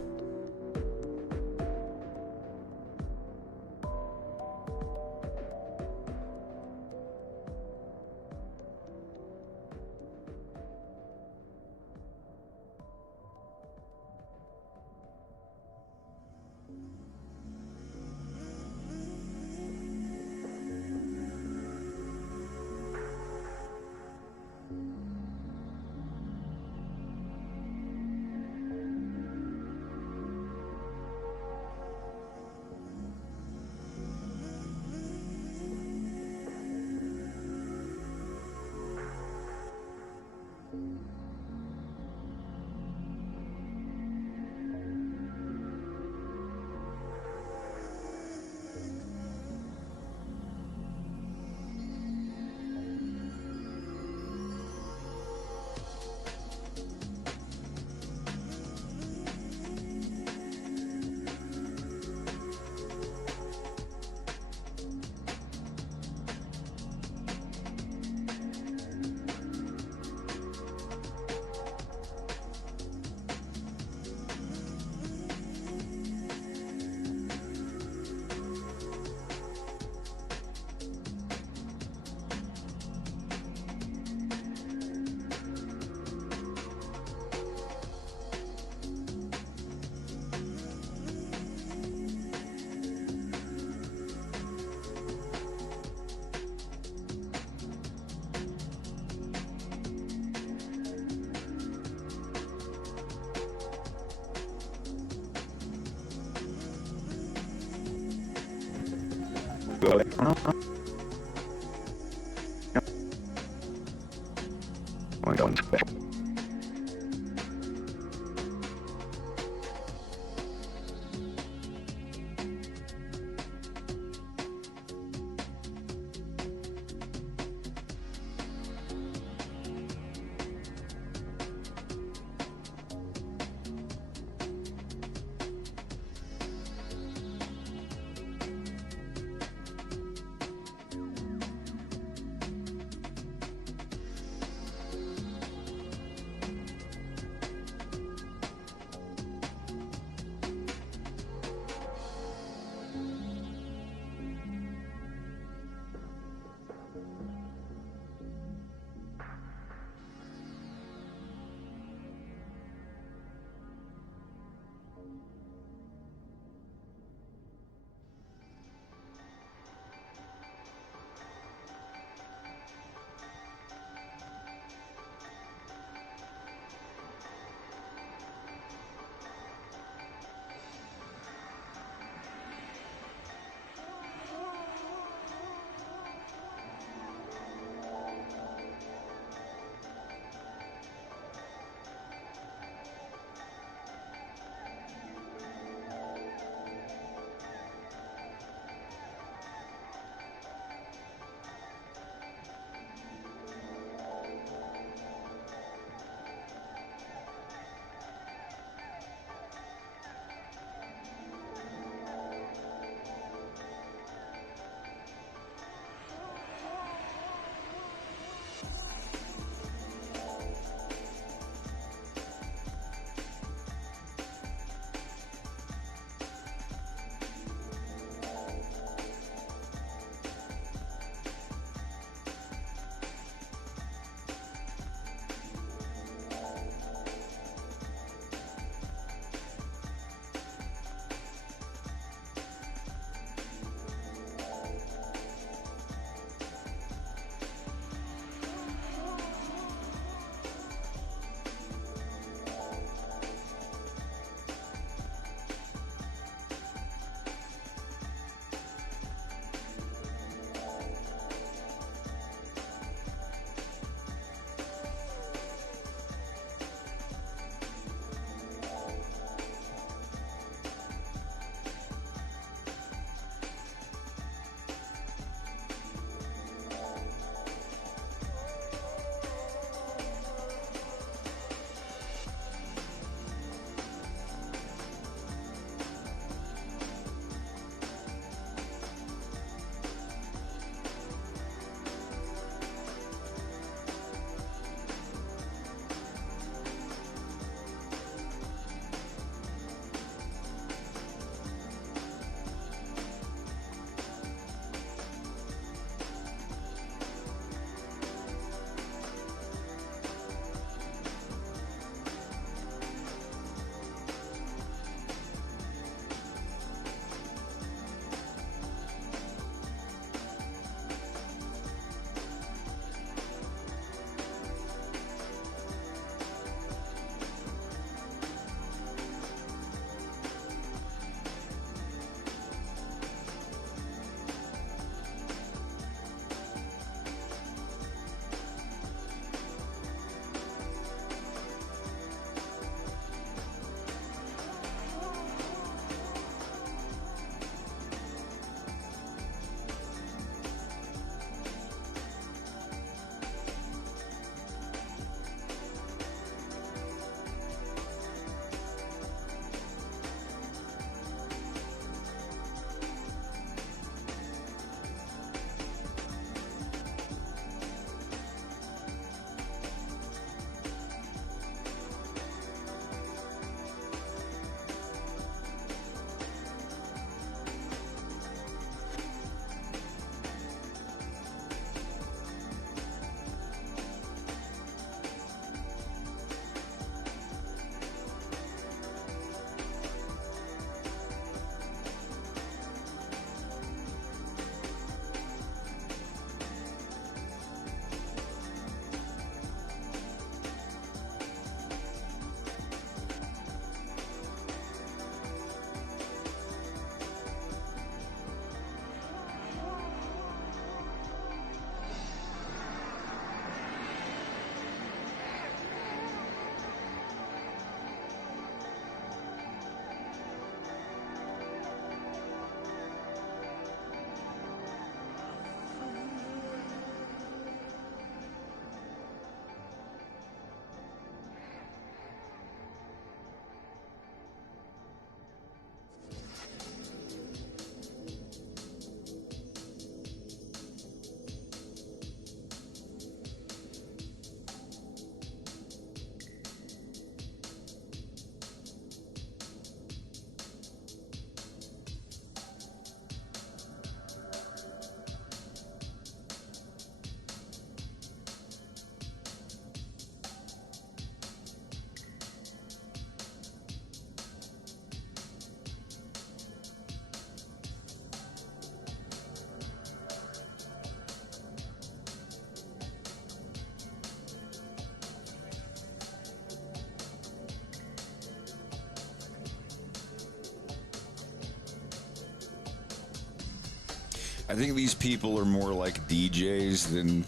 I think these people are more like DJs than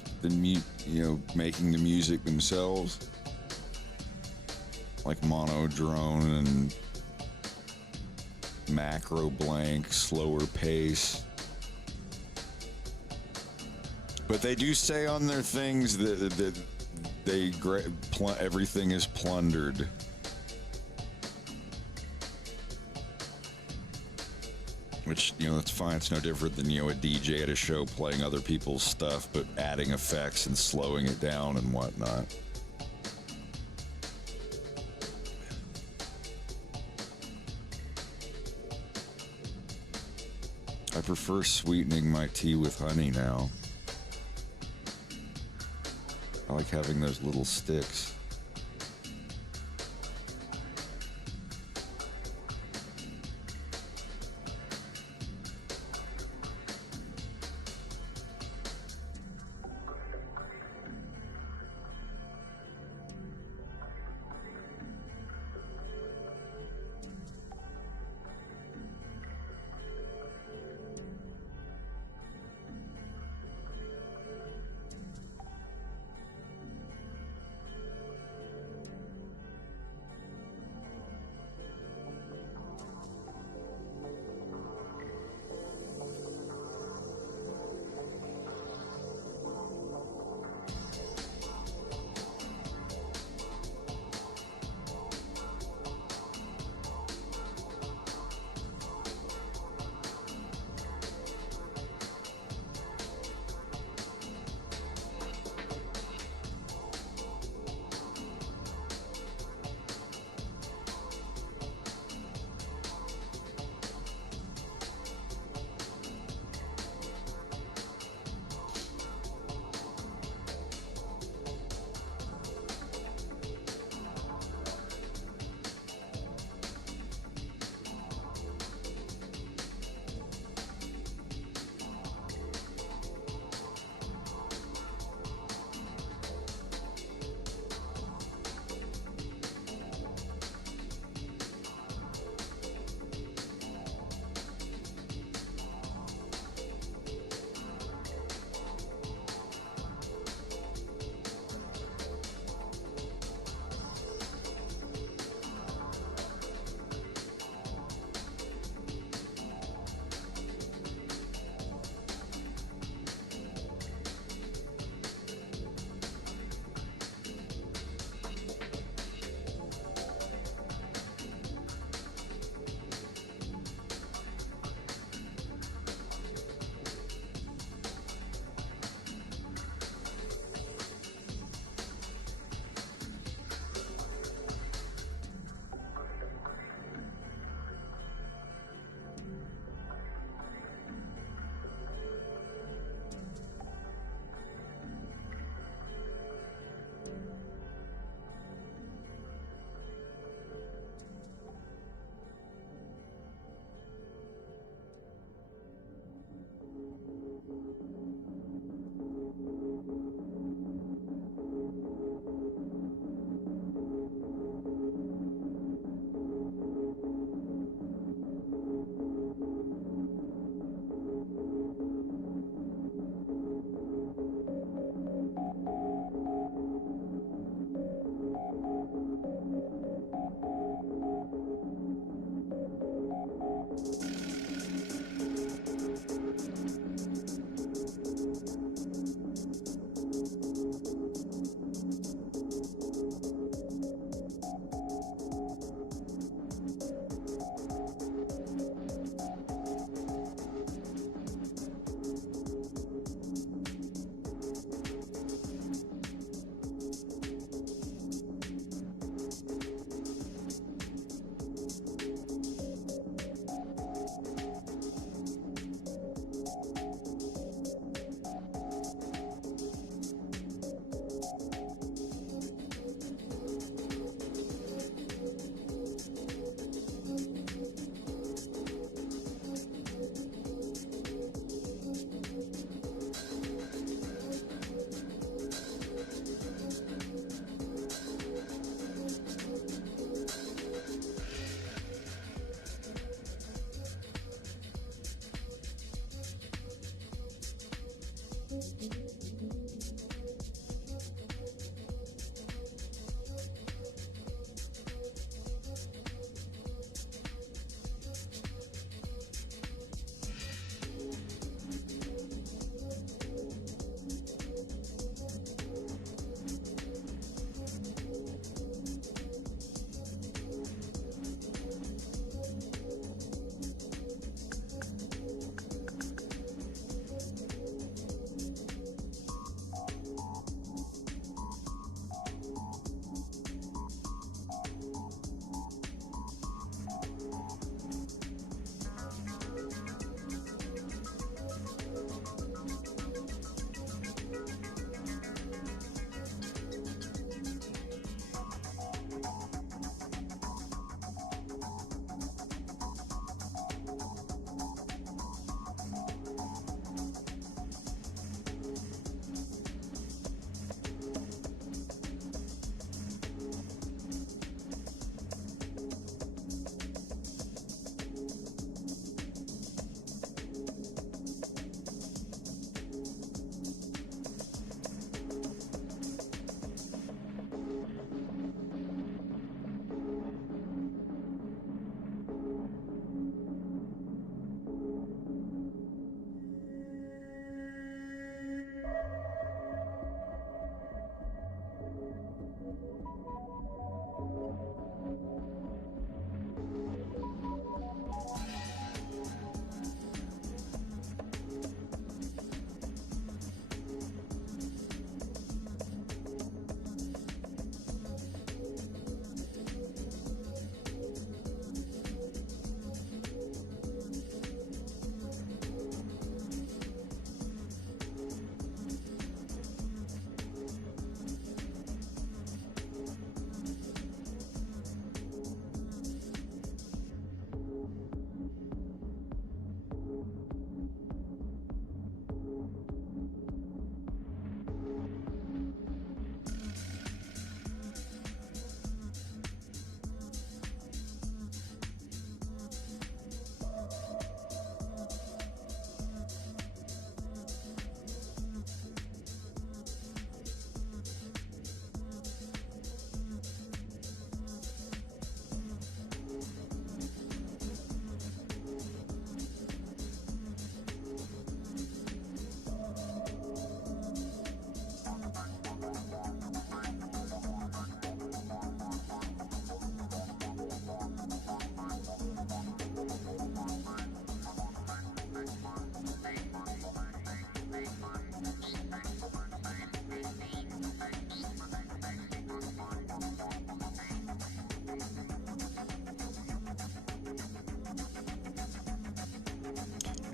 making the music themselves. Like Mono Drone and Macro Blank, slower pace. But they do say on their things that everything is plundered. Which, that's fine. It's no different than, a DJ at a show playing other people's stuff, but adding effects and slowing it down and whatnot. I prefer sweetening my tea with honey now. I like having those little sticks.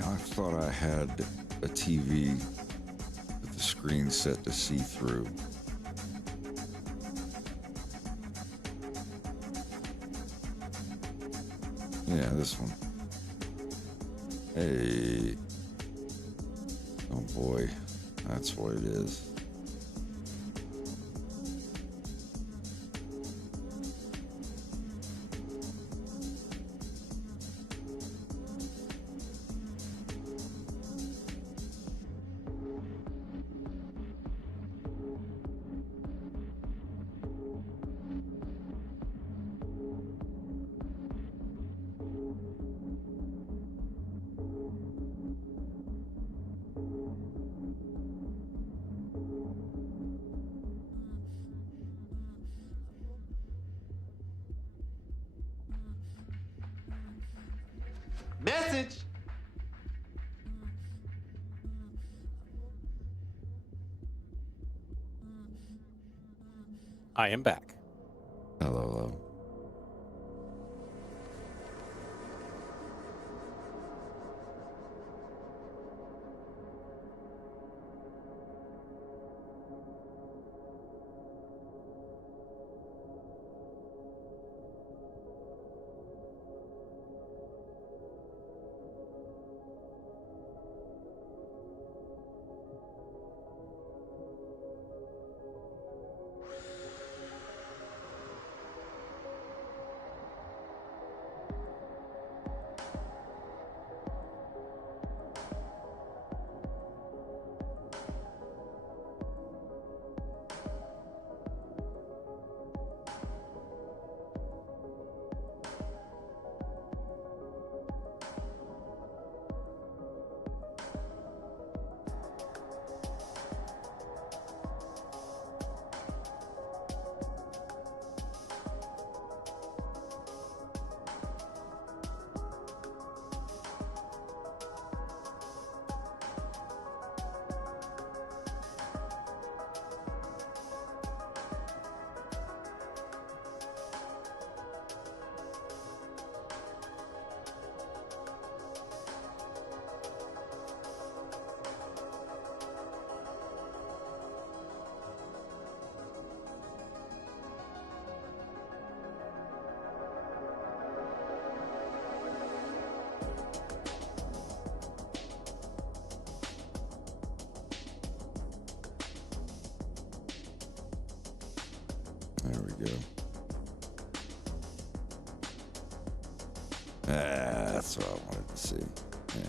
I thought I had a TV with the screen set to see through. Yeah, this one. Hey. Oh boy, that's what it is. Message! I am back. Hello, hello. go. That's what I wanted to see. Yeah.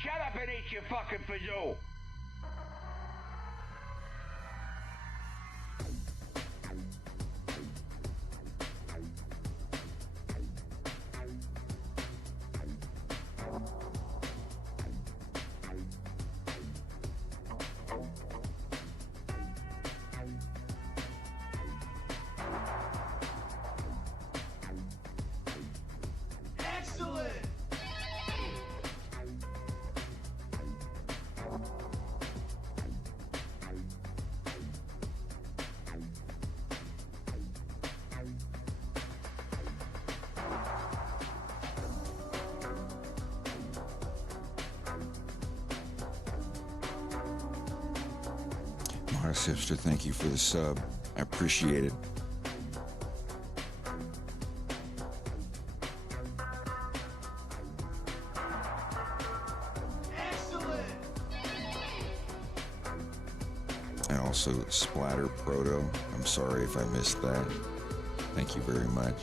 Shut up and eat your fucking fazoo! Excellent! Mara Sister, thank you for the sub. I appreciate it. Excellent! And also Splatter Proto. I'm sorry if I missed that. Thank you very much.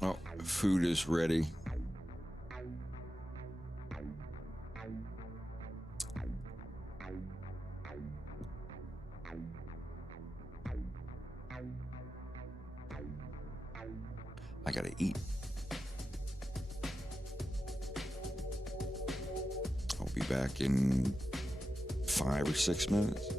Oh, food is ready. I gotta eat. I'll be back in 5 or 6 minutes.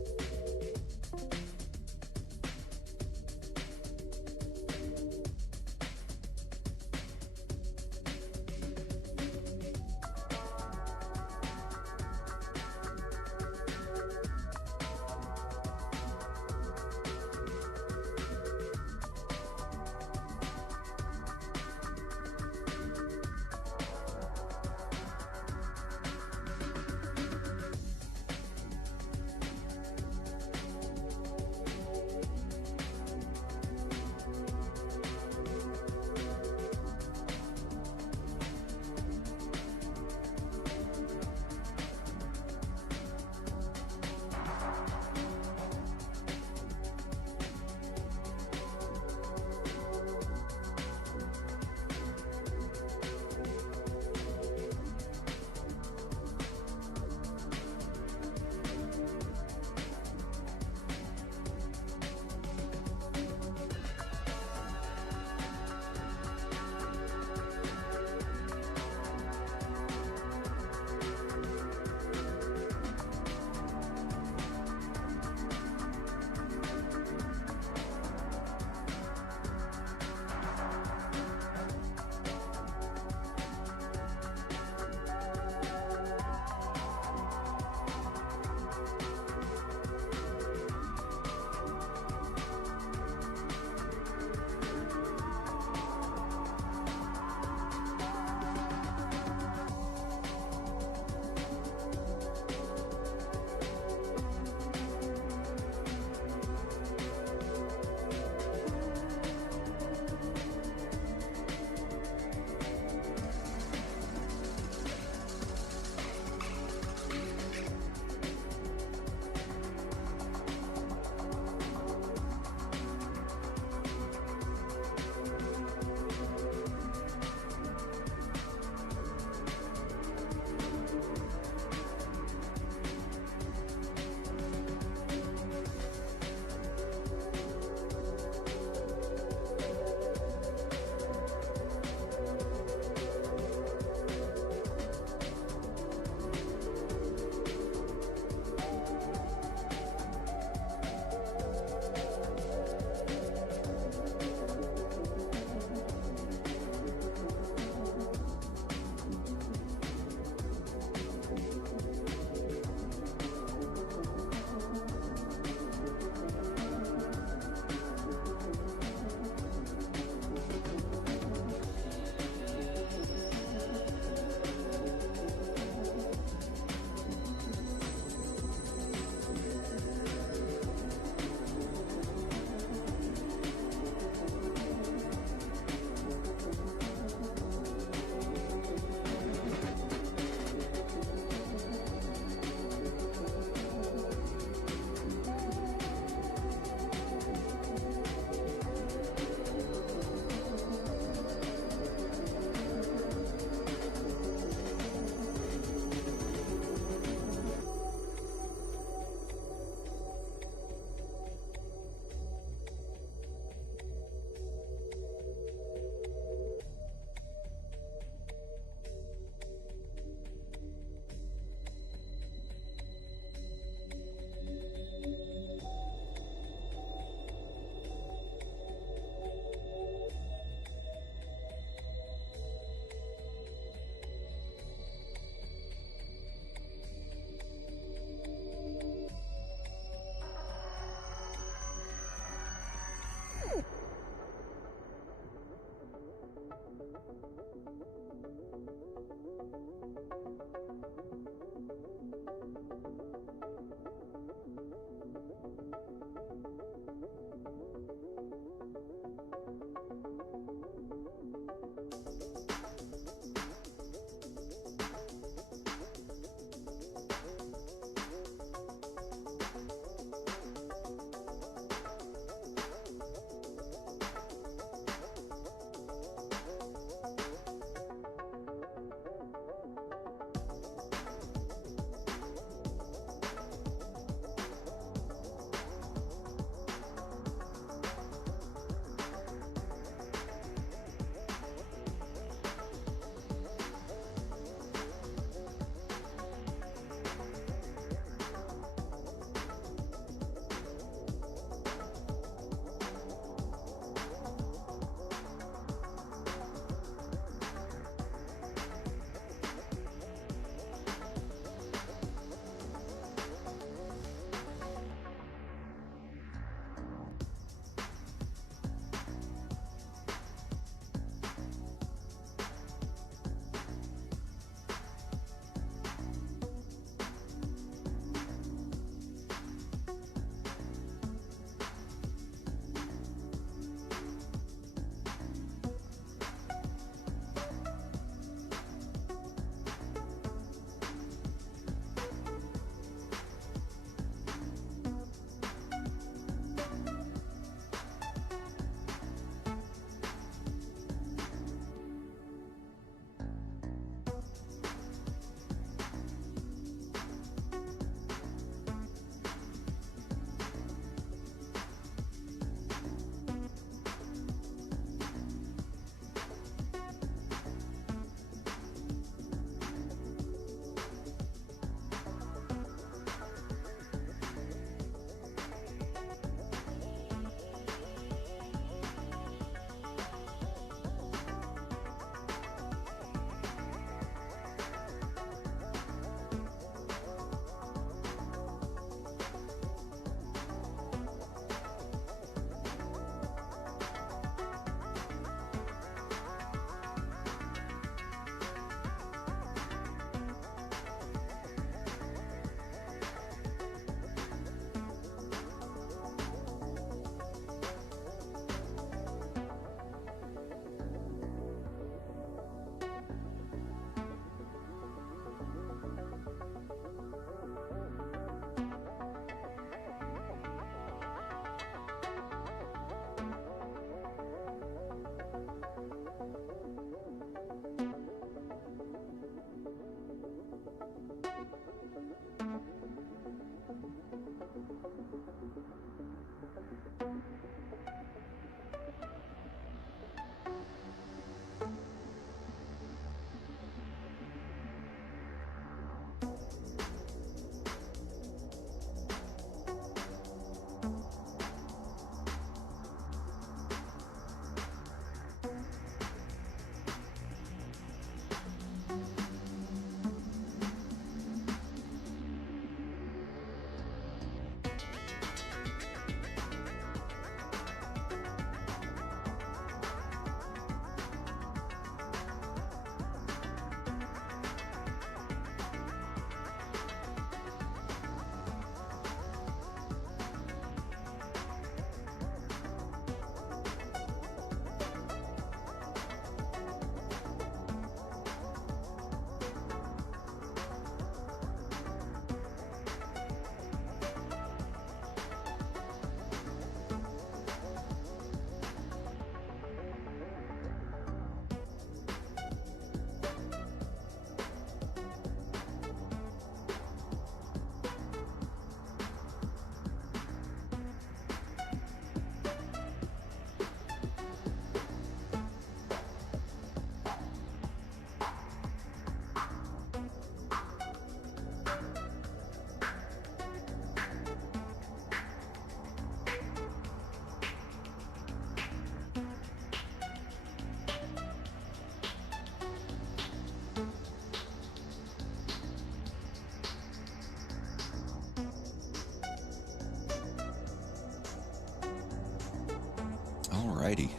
Alrighty.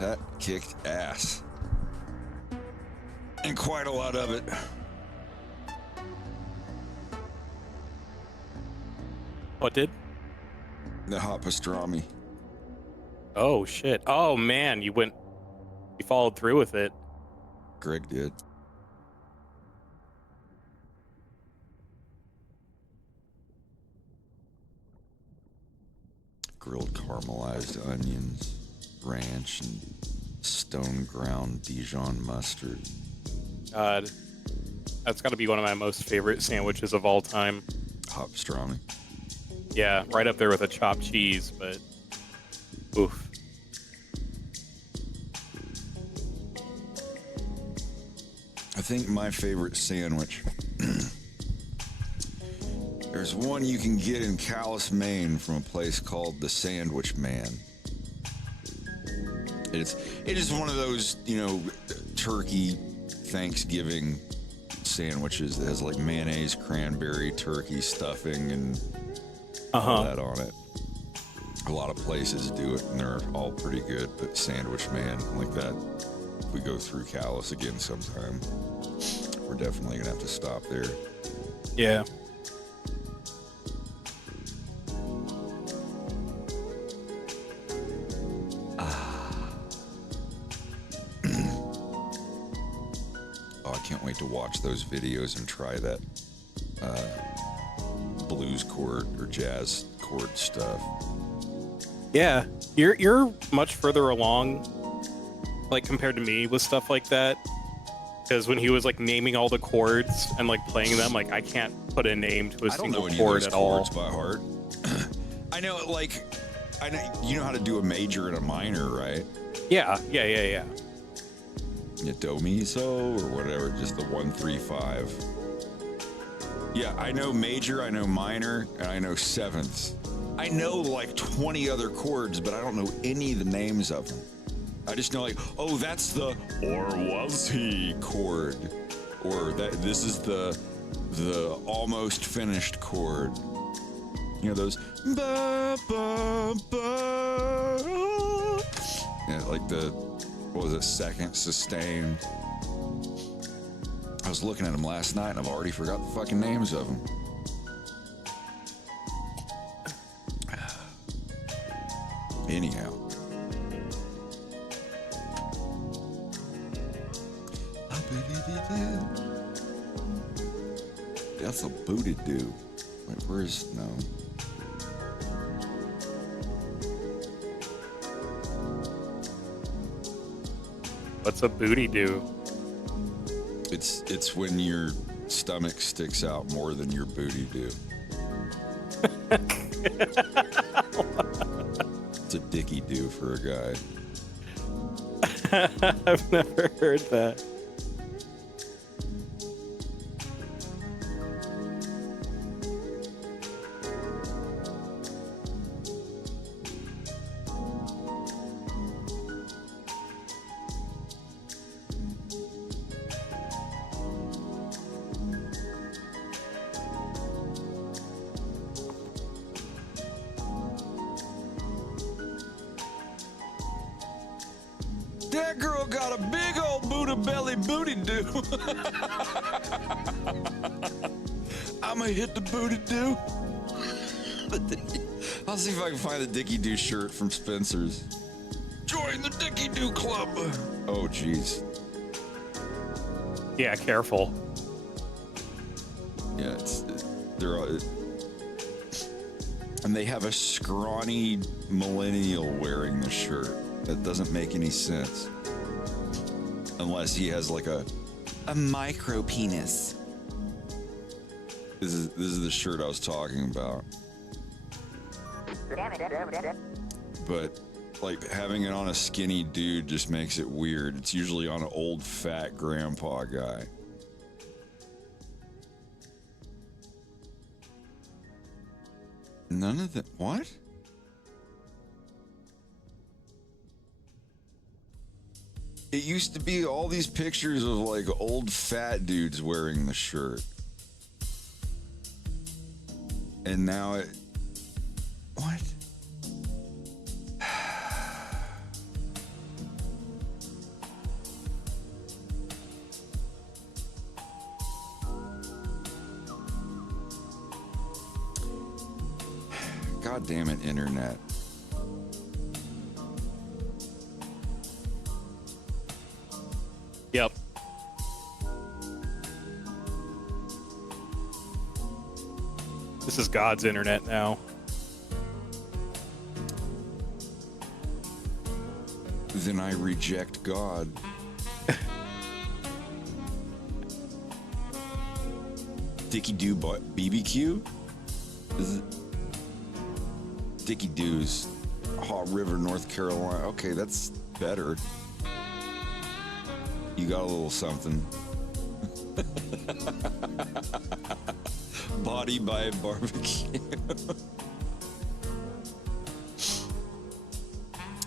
That kicked ass. And quite a lot of it. What did? The hot pastrami. Oh, shit. Oh, man, you followed through with it. Greg did. Grilled caramelized onions, ranch, and stone ground Dijon mustard. God, that's got to be one of my most favorite sandwiches of all time. Hot pastrami. Yeah, right up there with a chopped cheese, but oof. I think my favorite sandwich. There's one you can get in Calais, Maine, from a place called the Sandwich Man. It is one of those, turkey Thanksgiving sandwiches that has like mayonnaise, cranberry, turkey stuffing, and all that on it. A lot of places do it, and they're all pretty good. But Sandwich Man, like that, if we go through Calais again sometime, we're definitely gonna have to stop there. Yeah. Oh, I can't wait to watch those videos and try that blues chord or jazz chord stuff. Yeah, you're much further along, like compared to me with stuff like that. Because when he was like naming all the chords and like playing them, like I can't put a name to a single chord at all. I don't know any of those chords by heart. I know, you know how to do a major and a minor, right? Yeah. Yeah, do mi so or whatever, just the 1 3 5. Yeah, I know major, I know minor, and I know sevenths. I know like 20 other chords, but I don't know any of the names of them. I just know like, oh, that's the "or was he" chord, or this is the almost finished chord. You know those ba ba ba. Yeah, like what was it, second sustained. I was looking at them last night and I've already forgot the fucking names of them. Anyhow. That's a booty do. Wait, where's no? What's a booty do? It's when your stomach sticks out more than your booty do. It's a dicky do for a guy. I've never heard that. That girl got a big old Buddha belly booty do. I'ma hit the booty do. I'll see if I can find the Dicky Doo shirt from Spencer's. Join the Dicky Doo Club. Oh, jeez. Yeah, careful. Yeah, they're all, and they have a scrawny millennial wearing the shirt. That doesn't make any sense. Unless he has like a micro penis. This is the shirt I was talking about. But like having it on a skinny dude just makes it weird. It's usually on an old fat grandpa guy. None of that. What? It used to be all these pictures of like old fat dudes wearing the shirt. And now it... What? God damn it, internet. Yep. This is God's internet now. Then I reject God. Dicky Doo BBQ? Is it? Dicky Doo's Haw River, North Carolina. Okay, that's better. You got a little something. Body by barbecue.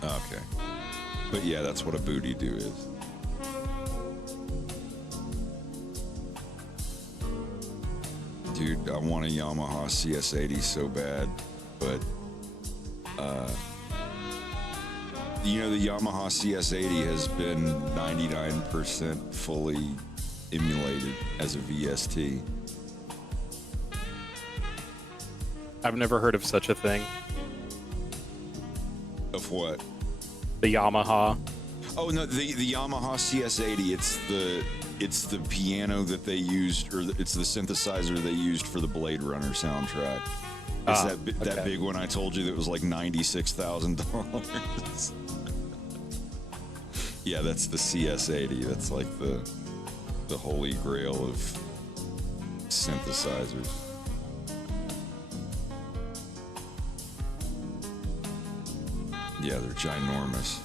Okay. But yeah, that's what a booty do is. Dude, I want a Yamaha CS80 so bad, but you know, the Yamaha CS80 has been 99% fully emulated as a VST. I've never heard of such a thing. Of what? The Yamaha. Oh no, the Yamaha CS80. It's the piano that they used, or it's the synthesizer they used for the Blade Runner soundtrack. It's that big one I told you that was like $96,000. Yeah, that's the CS80. That's like the holy grail of synthesizers. Yeah, they're ginormous.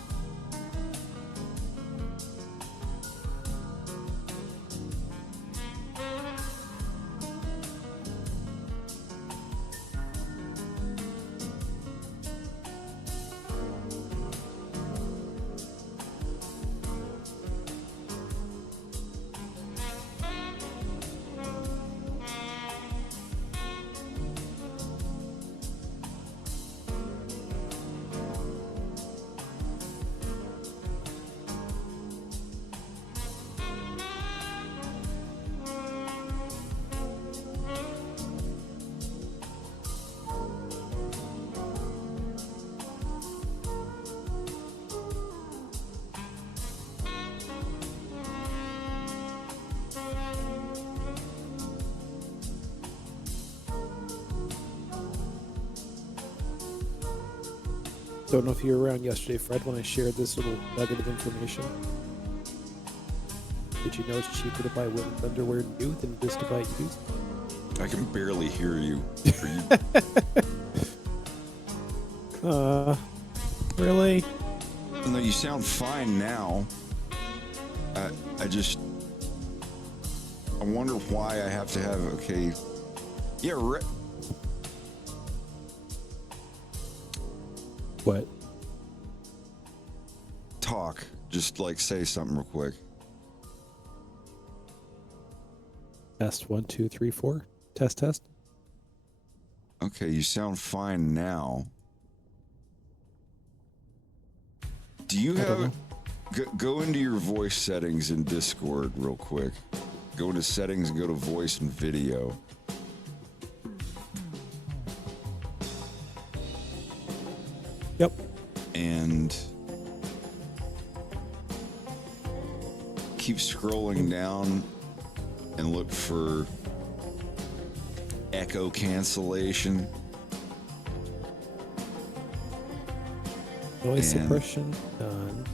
Don't know if you were around yesterday, Fred, when I shared this little nugget of information. Did you know it's cheaper to buy women's underwear new than it is to buy used? I can barely hear you. Really? No, you sound fine now. I wonder why I have to have, okay. Yeah, What? Talk. Just like say something real quick. Test 1, 2, 3, 4. Test. Okay, you sound fine now. Do you have go into your voice settings in Discord real quick. Go into settings and go to voice and video. Yep. And keep scrolling down and look for echo cancellation. Noise suppression done.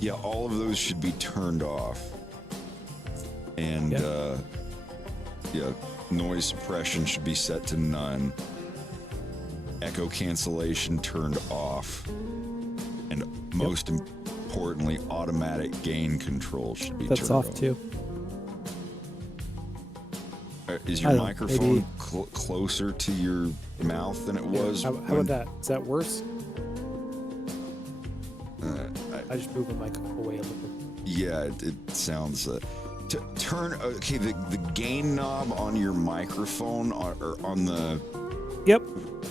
Yeah, all of those should be turned off. And yeah, noise suppression should be set to none. Echo cancellation turned off. And most importantly, automatic gain control should be turned off. That's off too. Is your microphone closer to your mouth than it was? How about that? Is that worse? I just moved my mic away a little bit. Yeah, it sounds... turn... Okay, the gain knob on your microphone, or on the... Yep.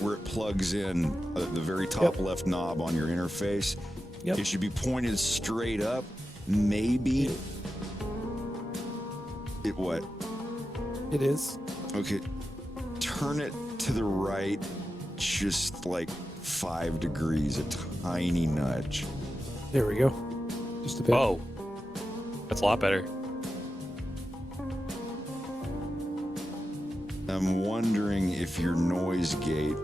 Where it plugs in, the very top left knob on your interface. Yep. It should be pointed straight up. Maybe... It what? It is. Okay, turn it to the right just like 5 degrees, a tiny nudge. There we go. Just a bit. Oh, that's a lot better. I'm wondering if your noise gate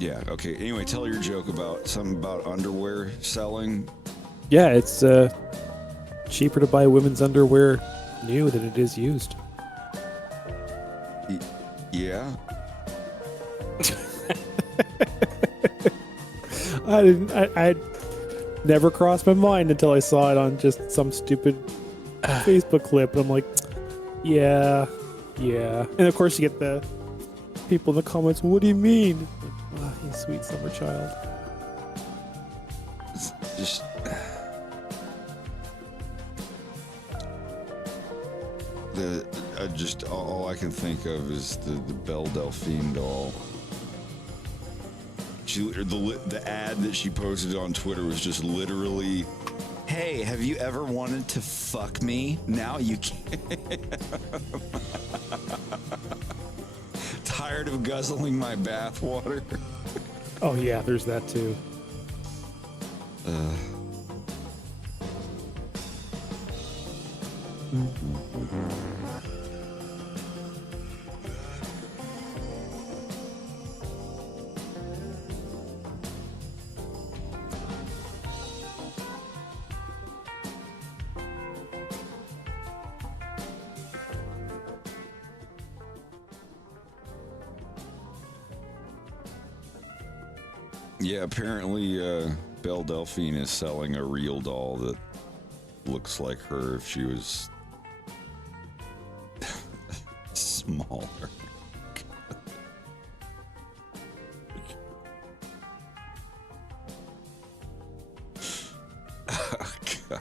Yeah, okay. Anyway, tell your joke about something about underwear selling. Yeah, it's cheaper to buy women's underwear new than it is used. Yeah. I never crossed my mind until I saw it on just some stupid Facebook clip, and I'm like, yeah. And of course you get the people in the comments, what do you mean? Like, oh, you sweet summer child. It's just all I can think of is the Belle Delphine doll. The ad that she posted on Twitter was just literally, "Hey, have you ever wanted to fuck me? Now you can." Tired of guzzling my bathwater? Oh yeah, there's that too. Yeah, apparently Belle Delphine is selling a real doll that looks like her if she was smaller. Oh, God.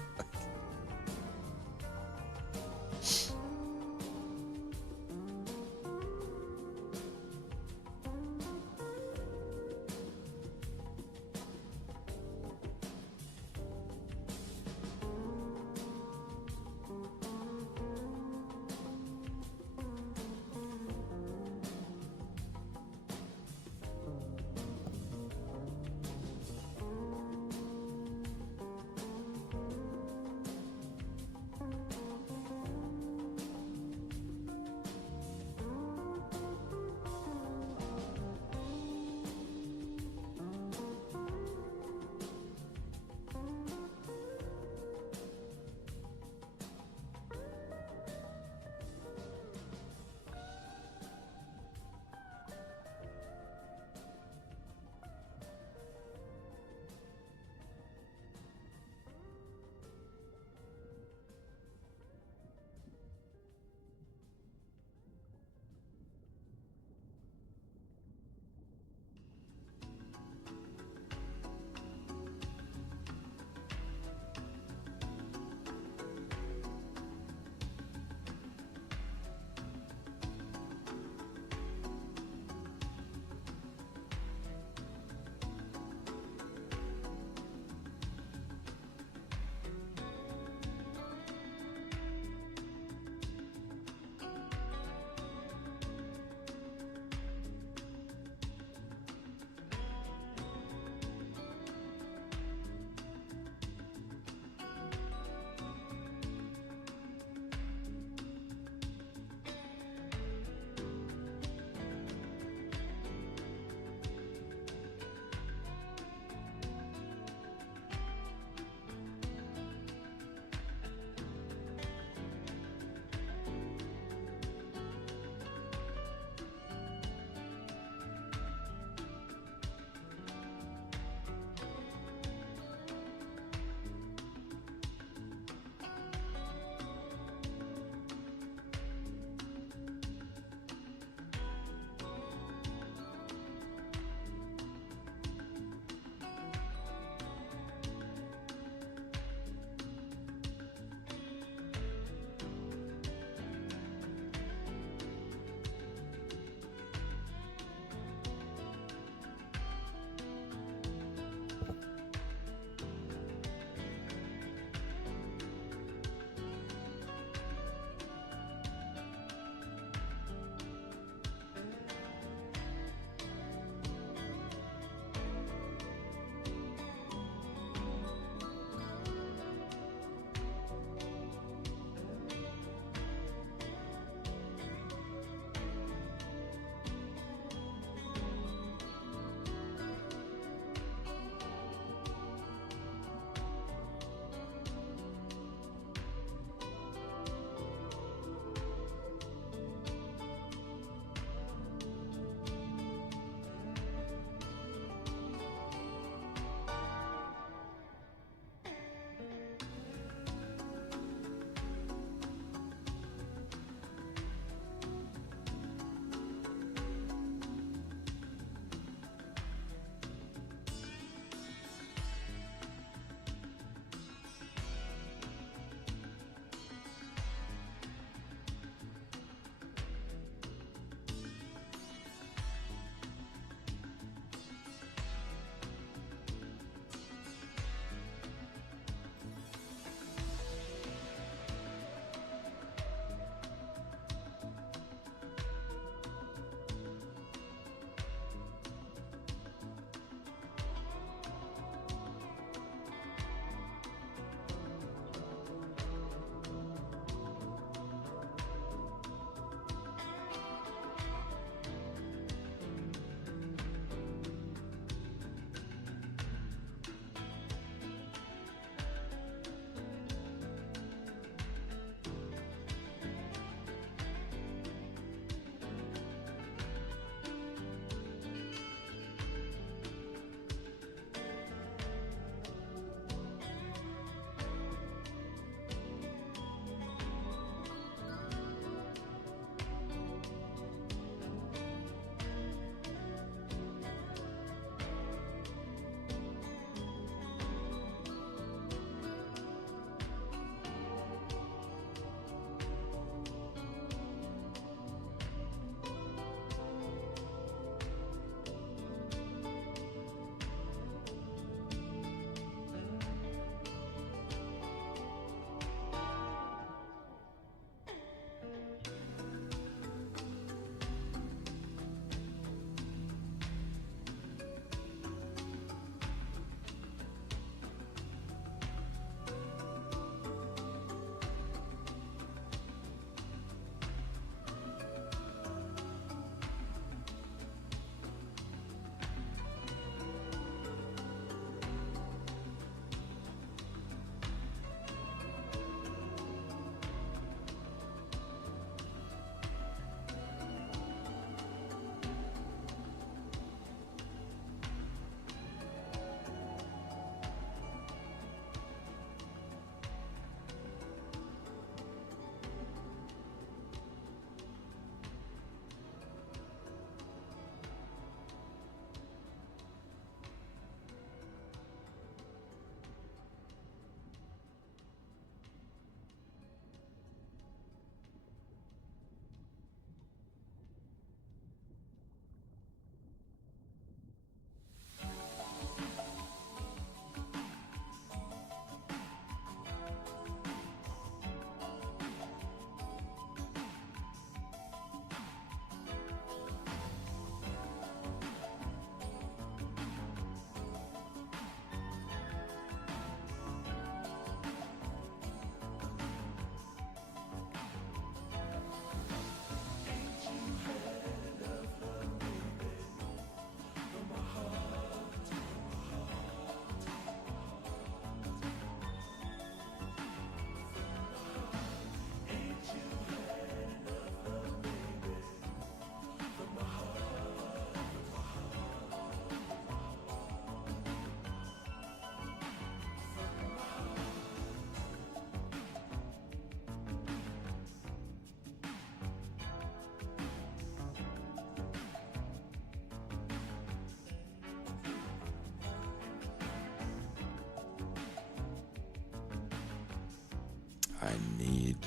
I need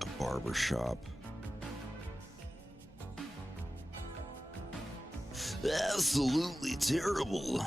a barber shop. Absolutely terrible.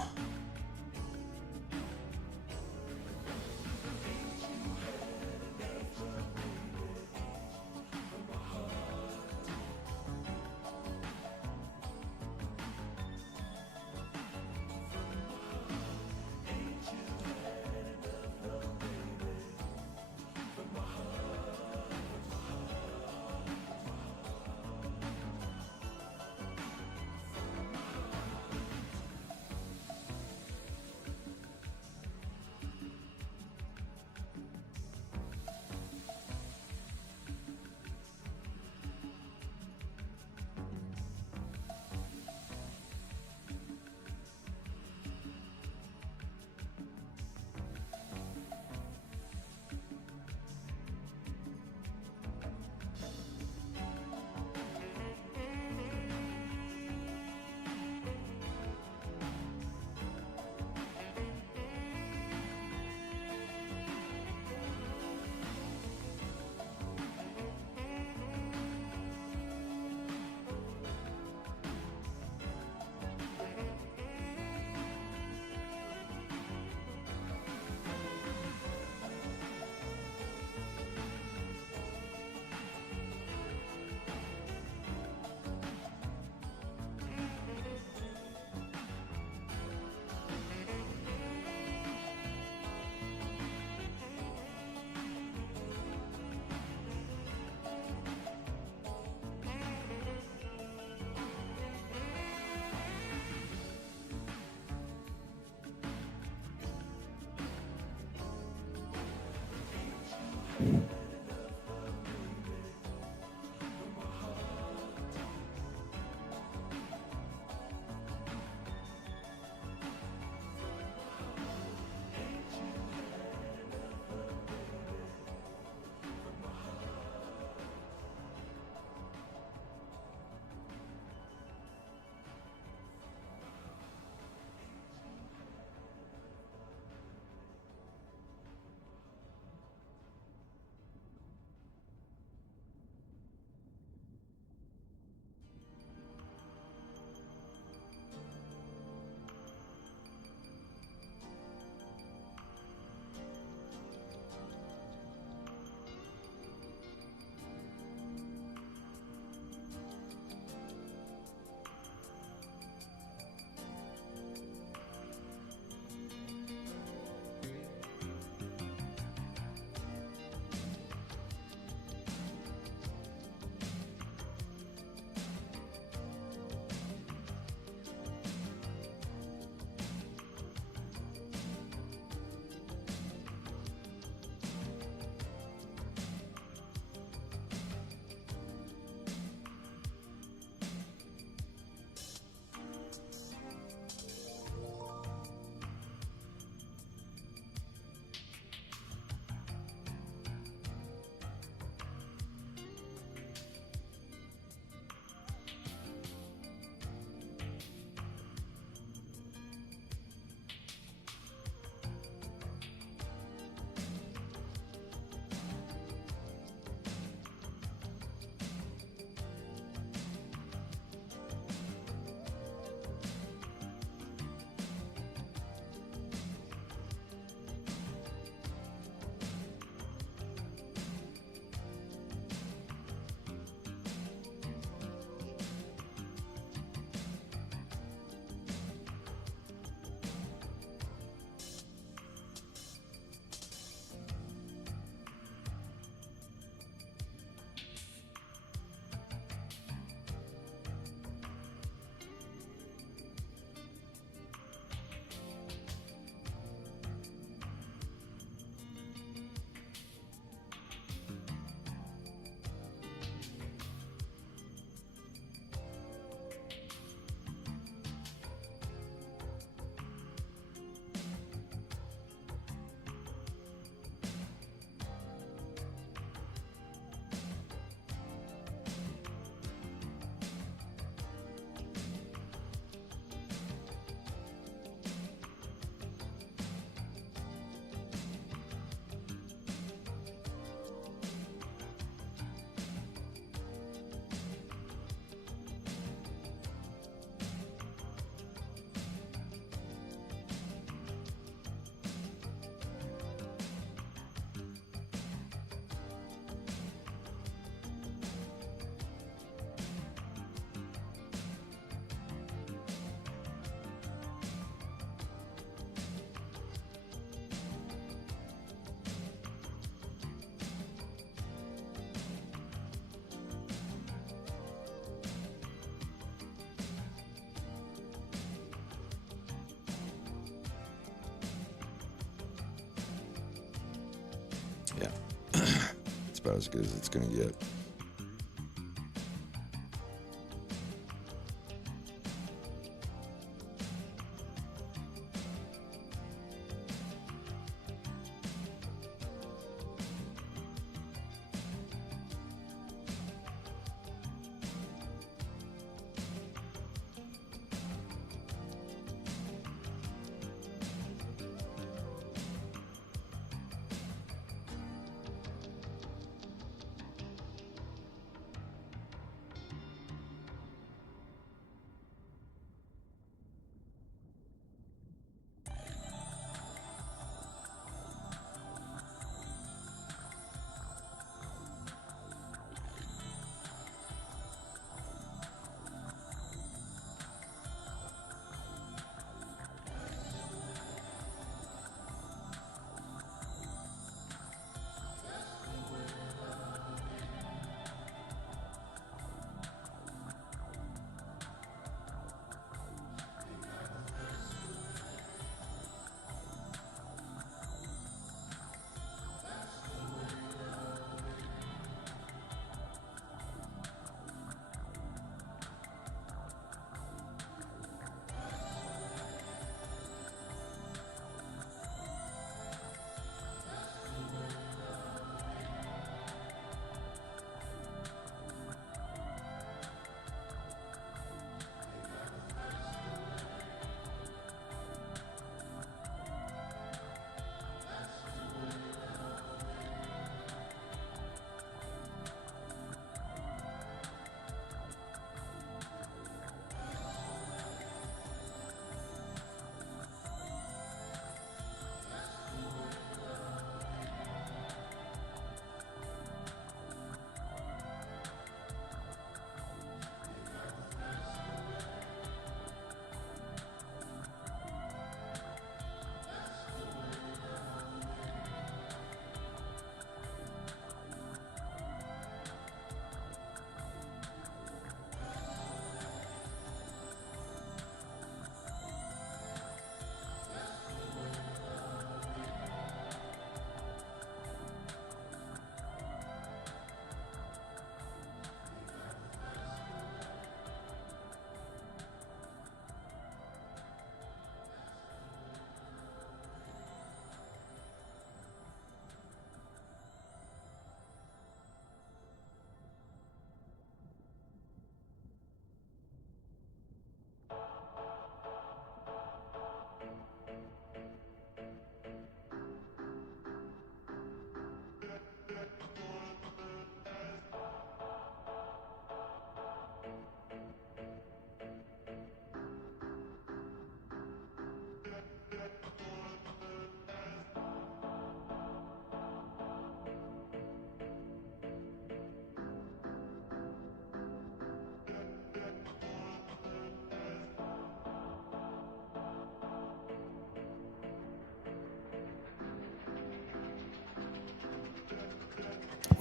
about as good as it's gonna get.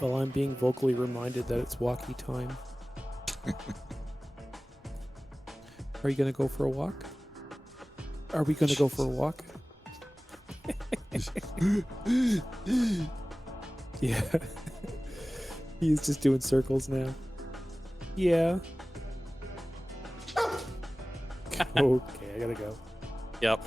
Well, I'm being vocally reminded that it's walkie time. Are you going to go for a walk? Are we going to go for a walk? Yeah. He's just doing circles now. Yeah. Okay, I gotta go. Yep.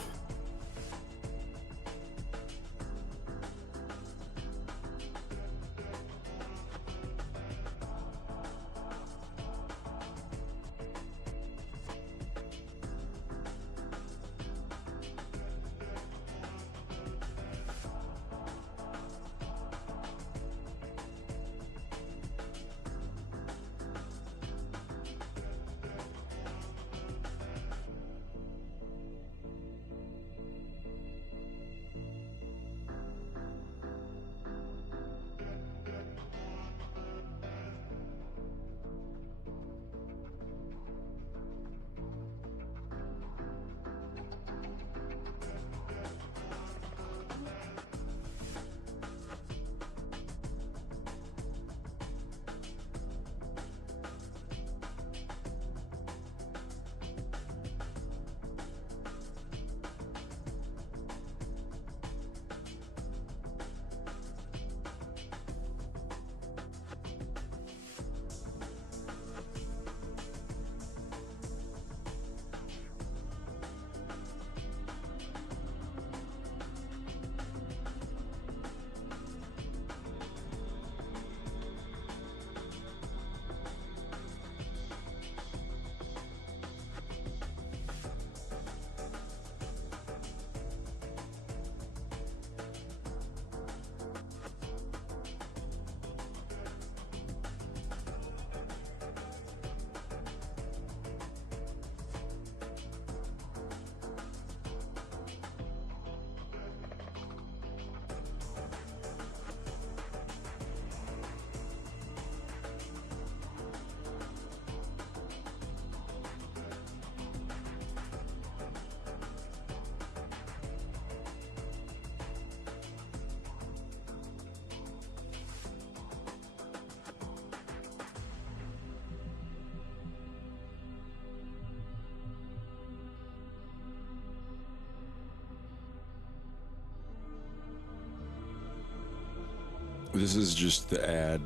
This is just the ad.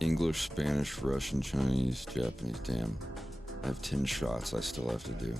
English, Spanish, Russian, Chinese, Japanese. Damn. I have 10 shots I still have to do.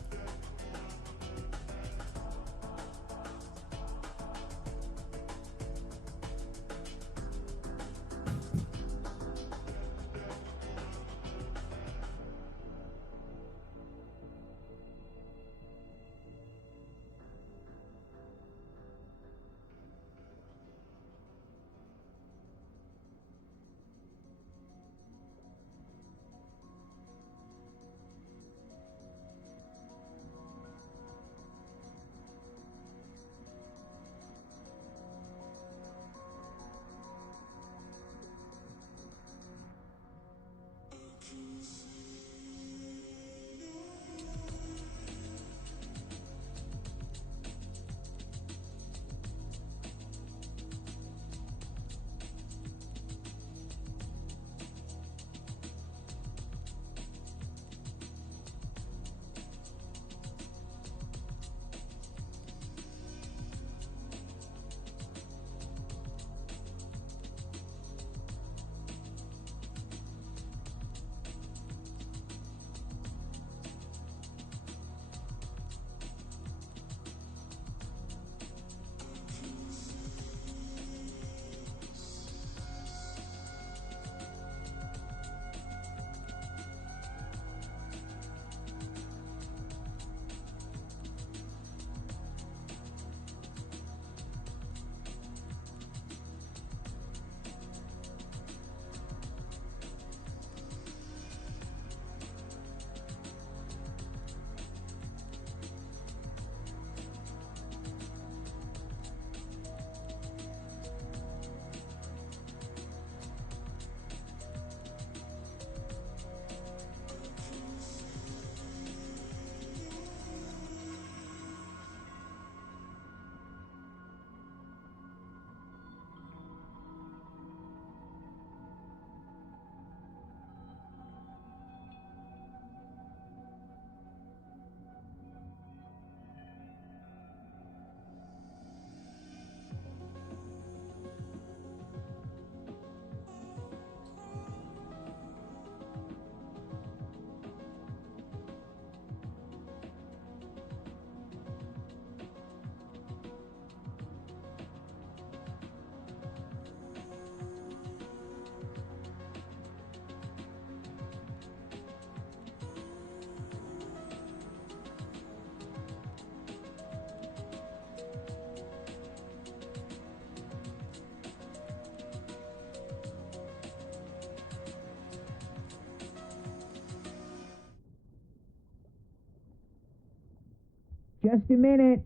Just a minute.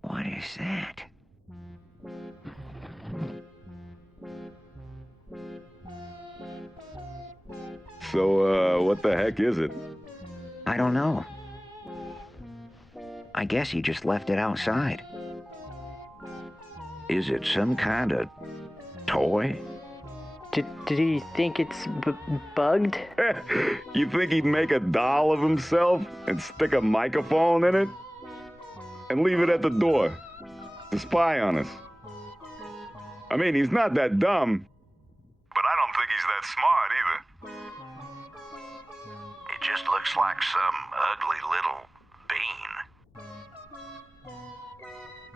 What is that? So, what the heck is it? I don't know. I guess he just left it outside. Is it some kind of toy? Did he think it's bugged? You think he'd make a doll of himself and stick a microphone in it? And leave it at the door to spy on us? I mean, he's not that dumb. But I don't think he's that smart either. It just looks like some ugly little bean.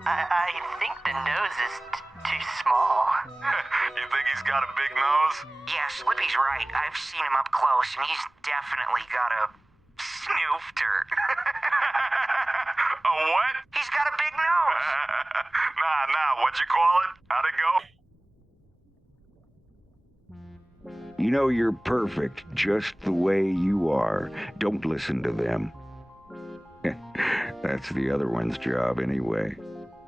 I think the nose is too small. You think he's got a big nose? Yeah, Slippy's right. I've seen him up close, and he's definitely got a snoofter. A what? He's got a big nose. Nah, what'd you call it? How'd it go? You know you're perfect just the way you are. Don't listen to them. That's the other one's job anyway.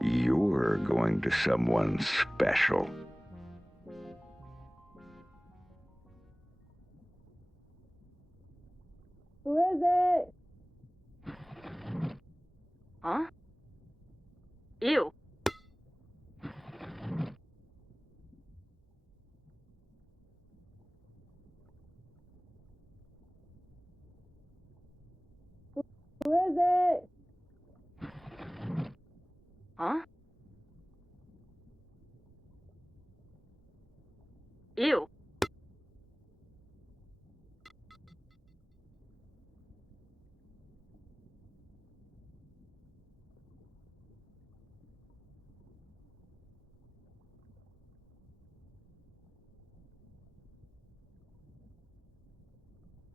You're going to someone special. Who is it? Huh? Ew. Who is it? Huh? Ew.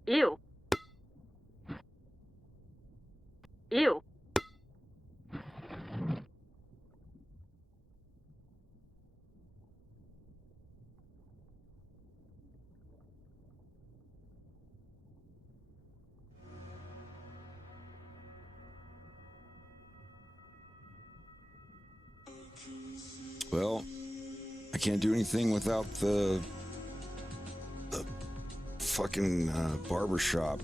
Ew. Ew. Well, I can't do anything without the fucking barber shop.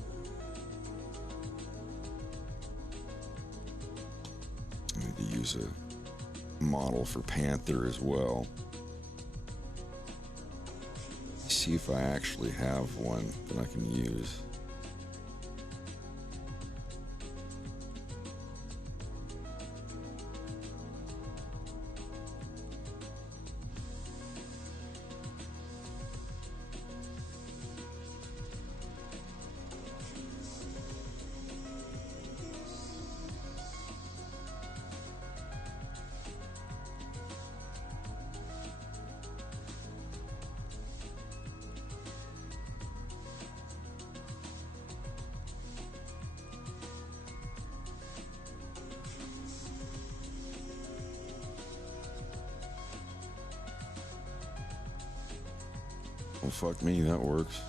I need to use a model for Panther as well. See if I actually have one that I can use. Well, fuck me, that works.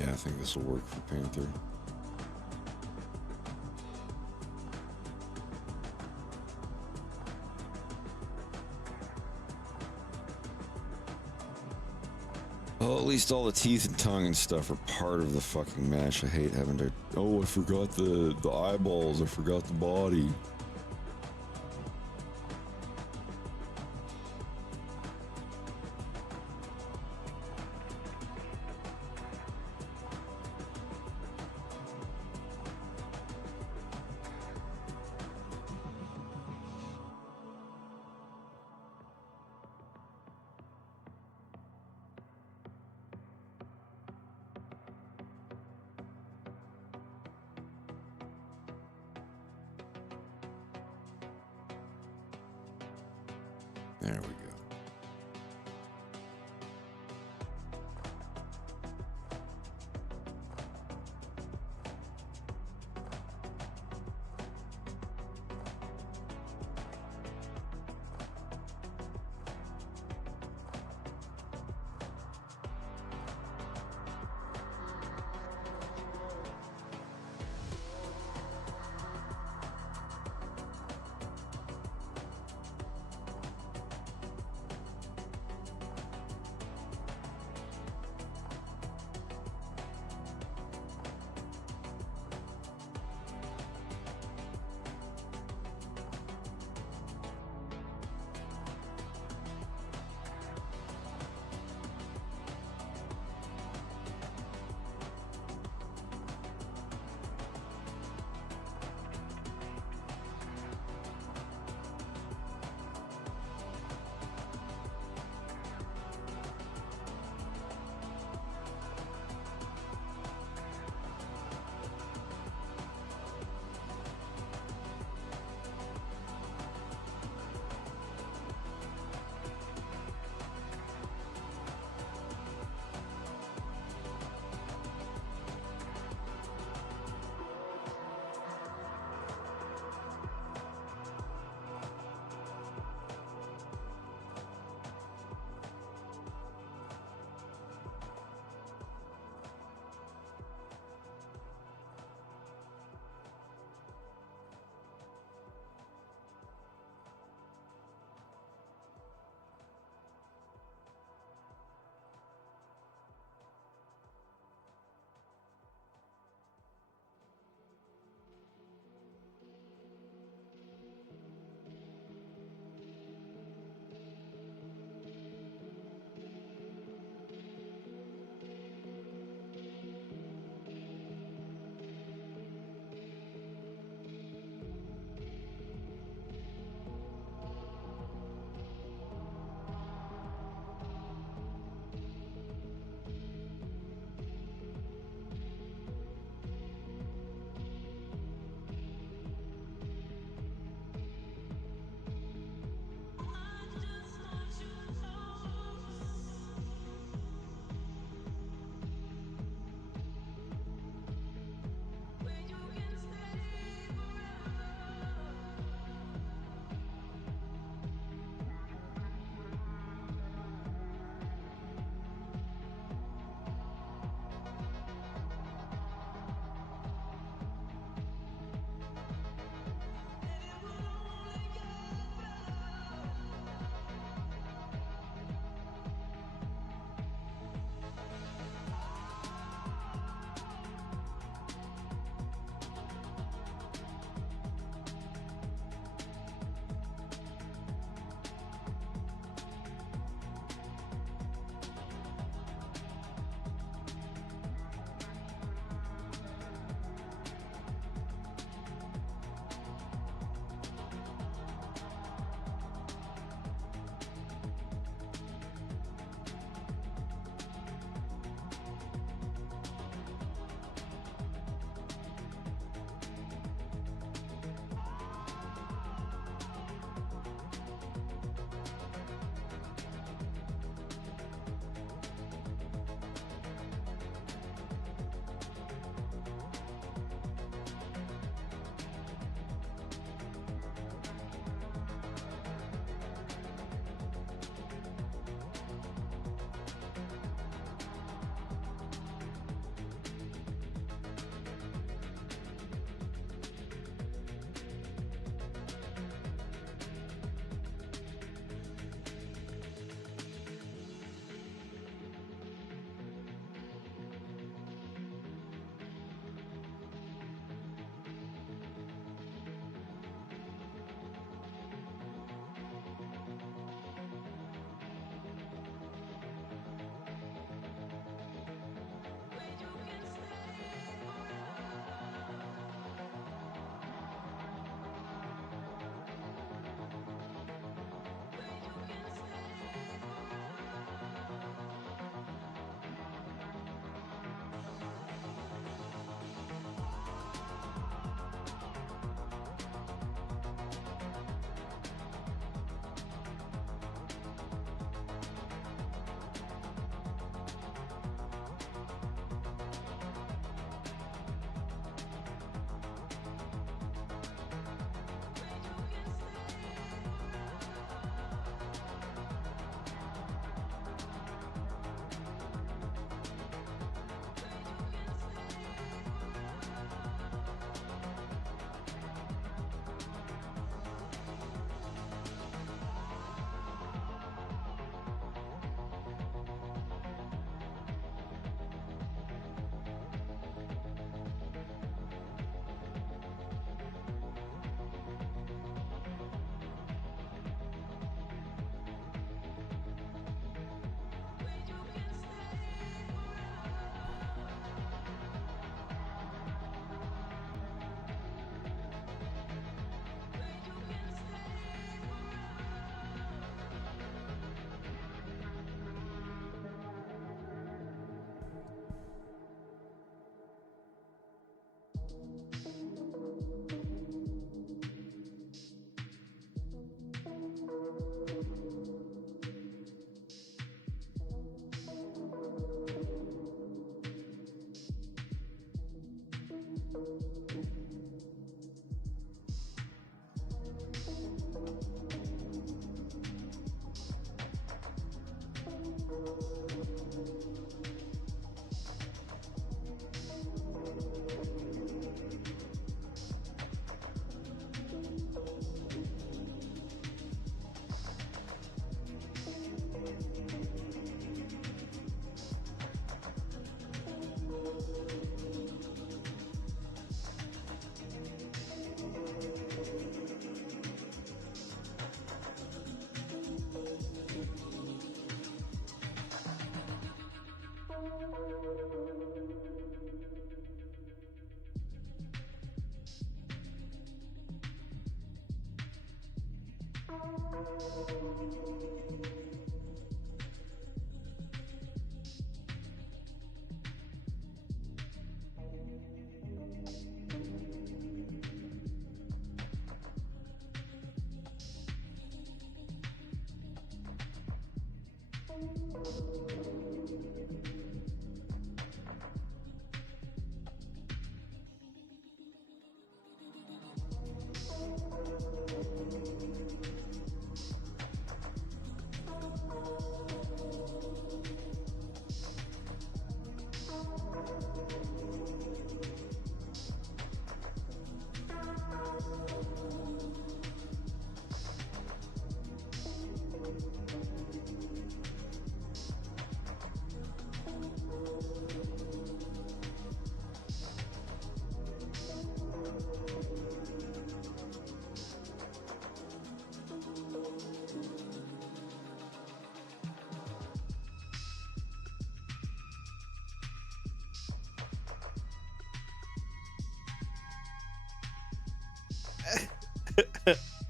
Yeah, I think this will work for Panther. Well, at least all the teeth and tongue and stuff are part of the fucking mesh. I hate having to... Oh, I forgot the eyeballs. I forgot the body. There we go.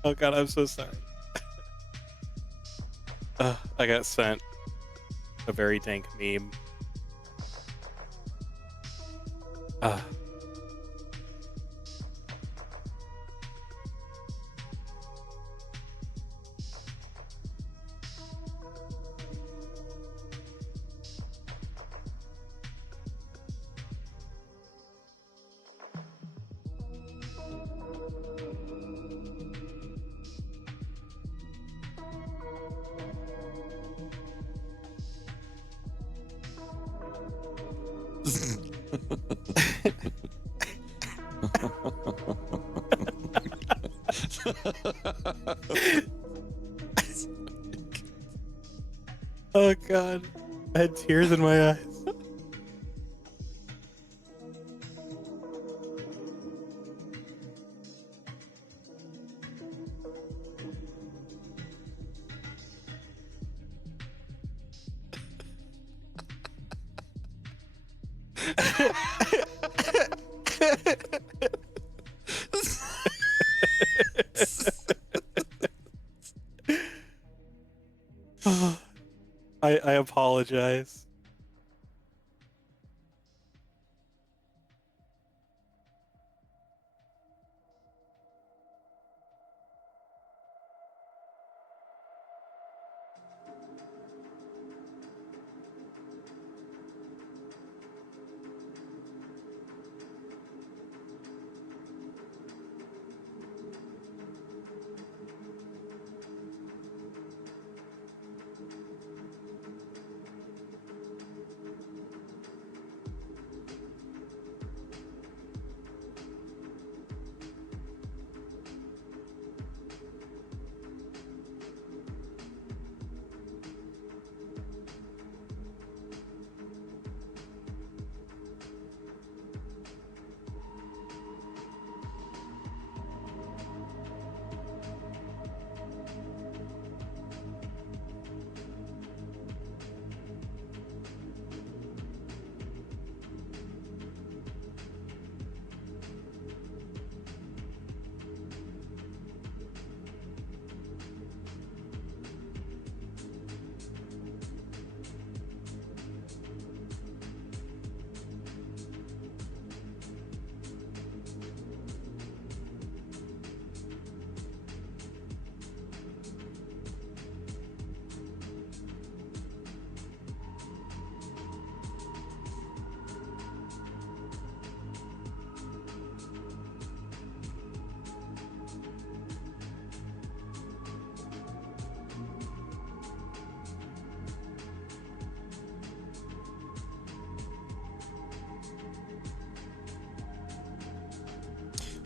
Oh god, I'm so sorry. I got sent a very dank meme. Oh god, I had tears in my eyes. I apologize.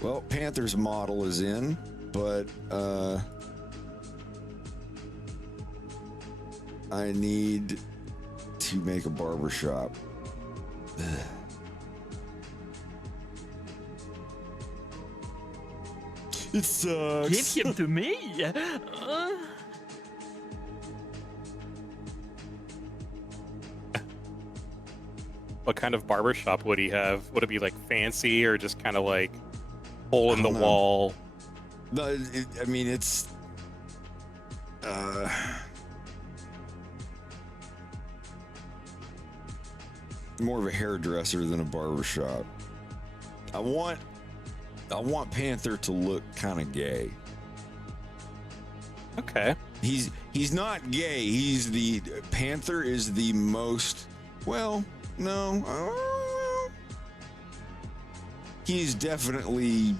Well, Panther's model is in, but I need to make a barbershop. It sucks. Give him to me. what kind of barbershop would he have? Would it be like fancy or just kind of like hole in the don't know. wall? No, I mean, it's more of a hairdresser than a barbershop. I want Panther to look kind of gay. Okay. He's not gay. Panther is the most, well, no. He's definitely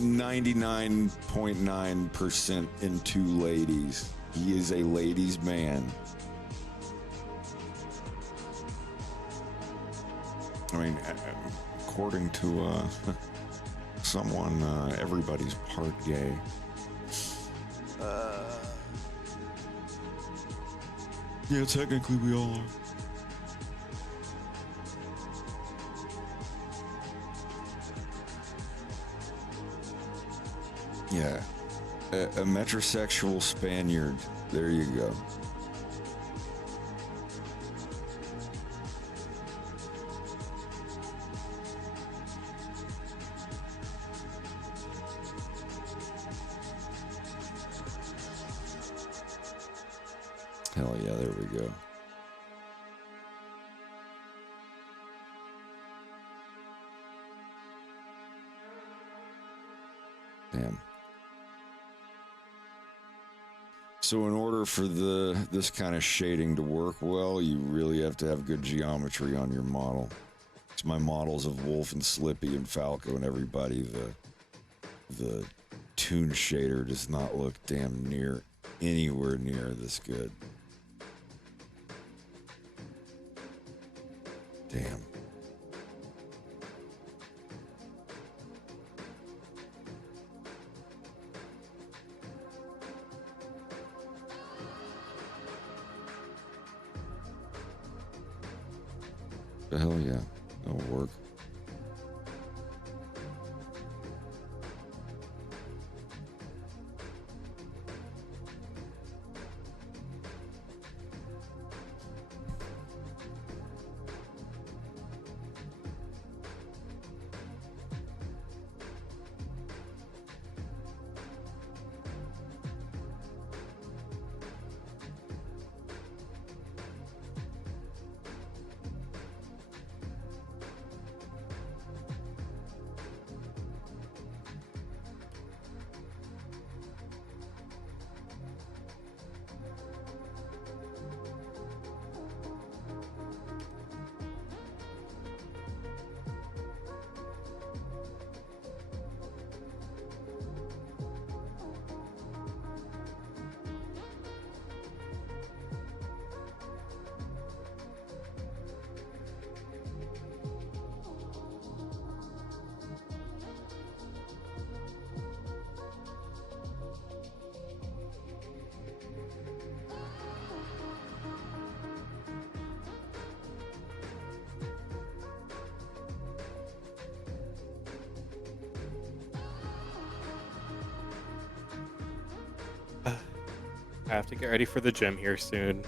99.9% into ladies. He is a ladies' man. I mean, according to someone, everybody's part gay. Yeah, technically we all are. Yeah, a metrosexual Spaniard. There you go. Hell yeah, there we go. Damn. So in order for this kind of shading to work well, you really have to have good geometry on your model. It's my models of Wolf and Slippy and Falco and everybody. The toon shader does not look damn near anywhere near this good. Damn. The hell yeah, that'll work. I have to get ready for the gym here soon.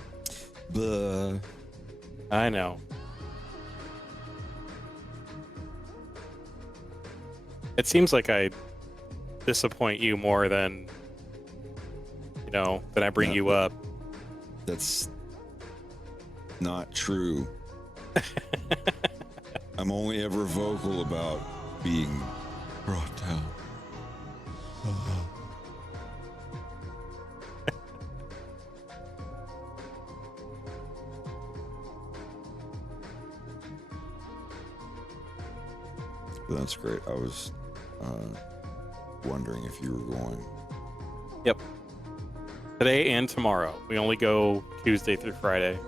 Buh. I know. It seems like I disappoint you more than, than I bring you up. That's not true. I'm only ever vocal about being brought down. That's great. I was wondering if you were going. Yep. Today and tomorrow. We only go Tuesday through Friday.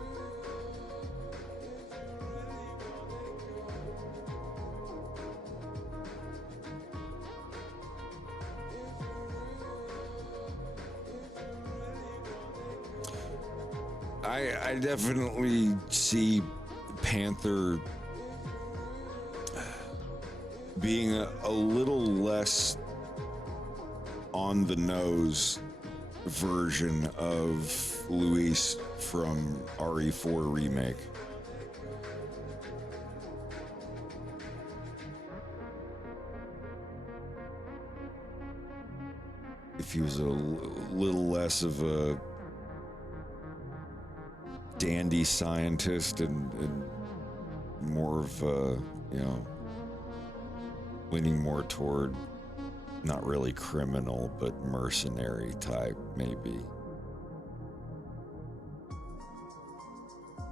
I definitely see Panther being a little less on the nose version of Luis from RE4 Remake. if he was a little less of a dandy scientist and more of a, leaning more toward not really criminal, but mercenary type, maybe.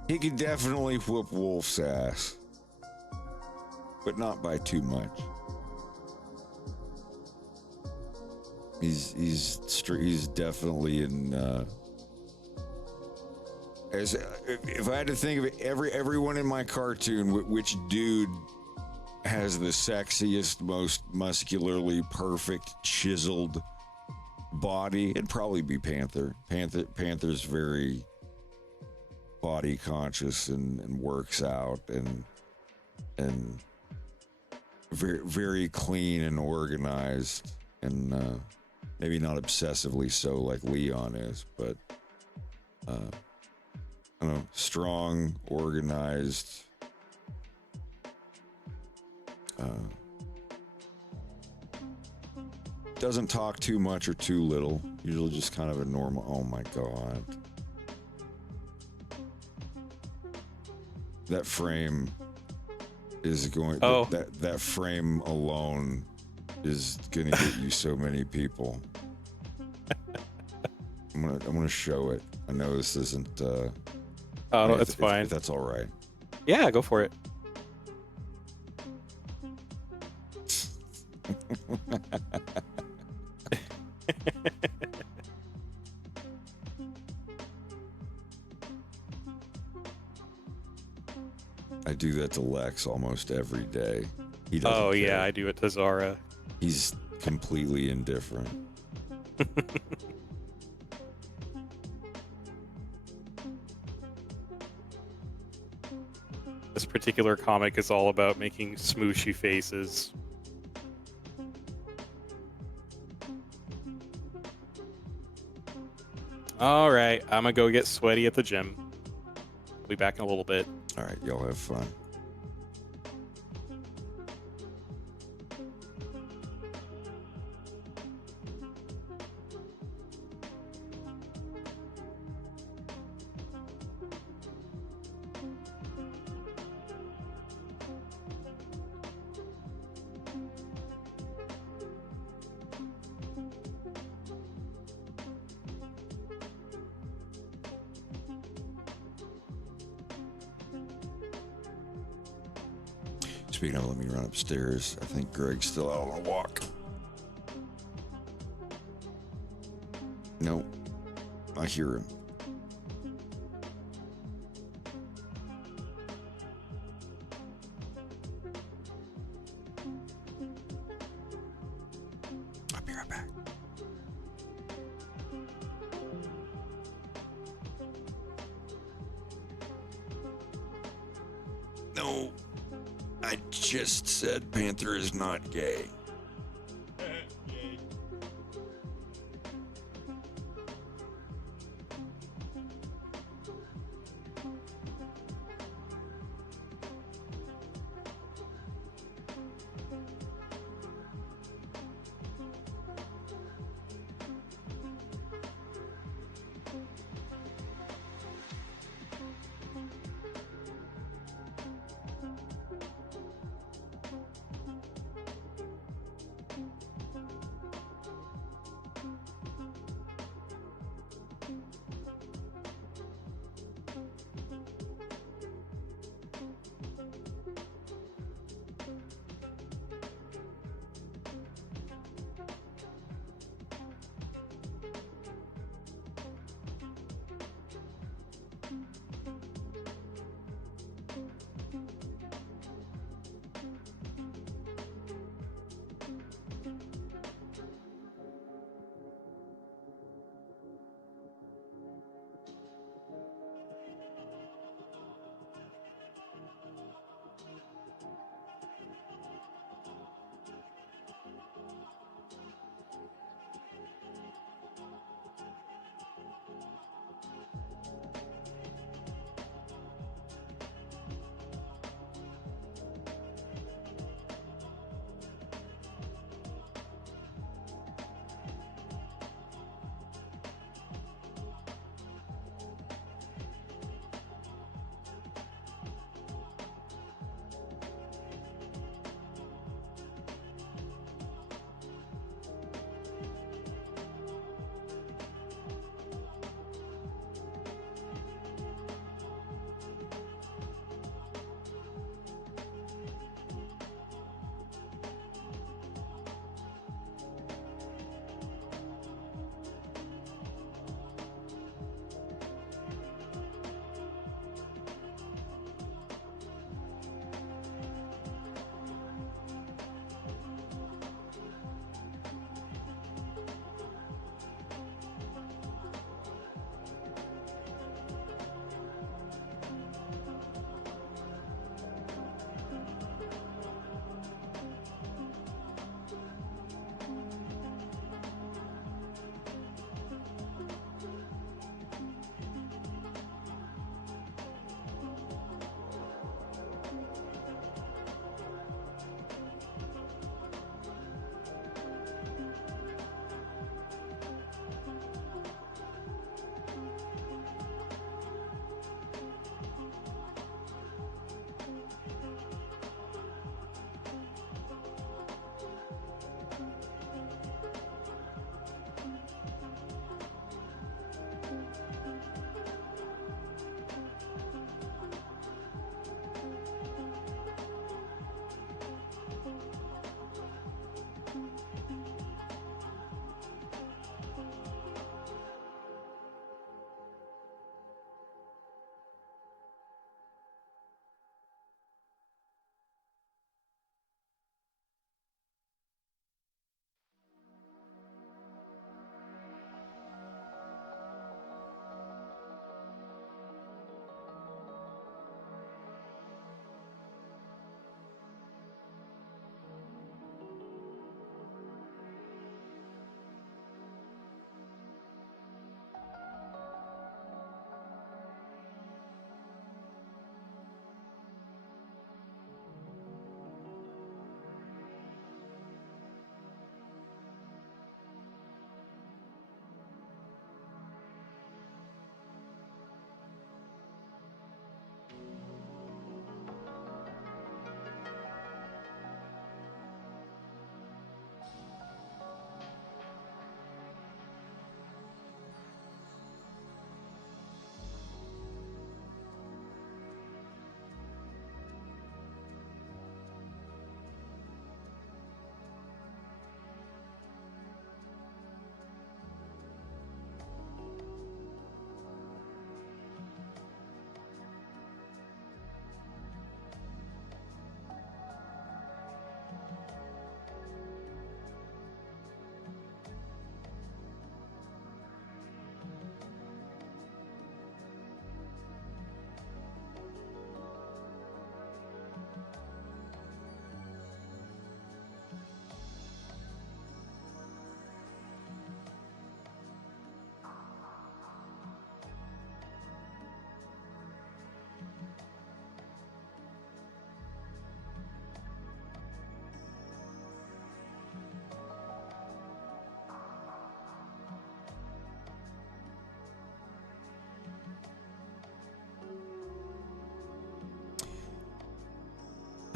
He could definitely whoop Wolf's ass, but not by too much. He's definitely in. If I had to think of everyone in my cartoon, which dude has the sexiest, most muscularly perfect, chiseled body, it'd probably be Panther. Panther's very body conscious and works out and very, very clean and organized, and maybe not obsessively so like Leon is, but I don't know, strong, organized. Doesn't talk too much or too little. Usually just kind of a normal. Oh my god. That frame is going. Oh. That frame alone is gonna get you so many people. I'm gonna show it. I know this isn't. Oh, that's fine. If that's all right. Yeah, go for it. I do that to Lex almost every day. He doesn't Oh, care. yeah, I do it to Zara. He's completely indifferent. This particular comic is all about making smooshy faces. All right, I'm gonna go get sweaty at the gym. I'll be back in a little bit. All right, y'all have fun. Speaking of, let me run upstairs. I think Greg's still out on a walk. No, I hear him. I'll be right back. No. I just said Panther is not gay.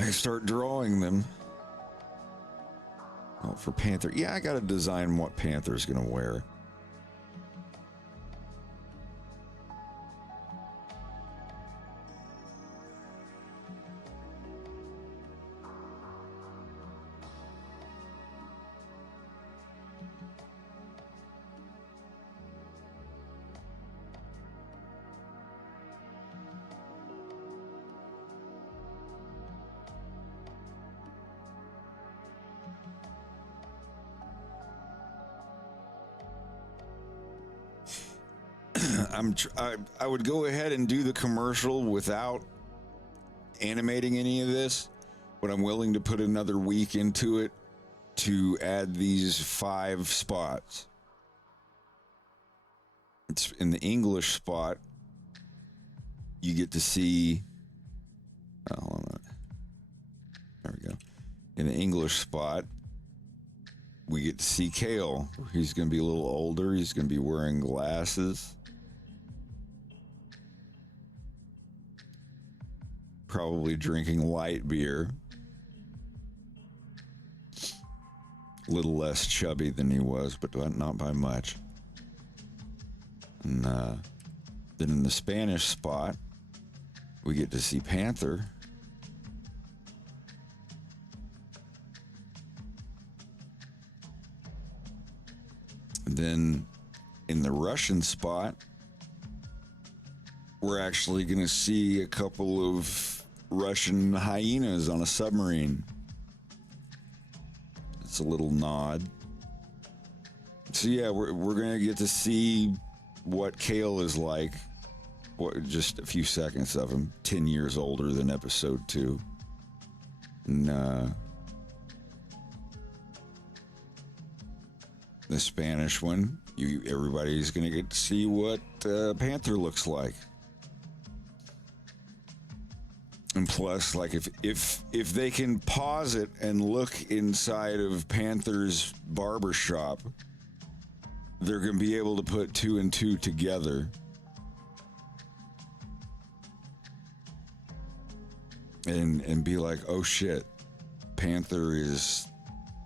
I start drawing them. Oh, for Panther. Yeah, I gotta design what Panther's gonna wear. I would go ahead and do the commercial without animating any of this, but I'm willing to put another week into it to add these 5 spots. It's in the English spot. You get to see. Oh, hold on. There we go. In the English spot, we get to see Kale. He's going to be a little older. He's going to be wearing glasses. Probably drinking light beer. A little less chubby than he was, but not by much. And then in the Spanish spot, we get to see Panther. And then in the Russian spot, we're actually going to see a couple of Russian hyenas on a submarine. It's a little nod. So yeah, we're going to get to see what Kale is like. Just a few seconds of him. 10 years older than episode 2. And the Spanish one, everybody's going to get to see what Panther looks like. And plus, like, if they can pause it and look inside of Panther's barbershop, they're going to be able to put 2 and 2 together. And be like, oh shit, Panther is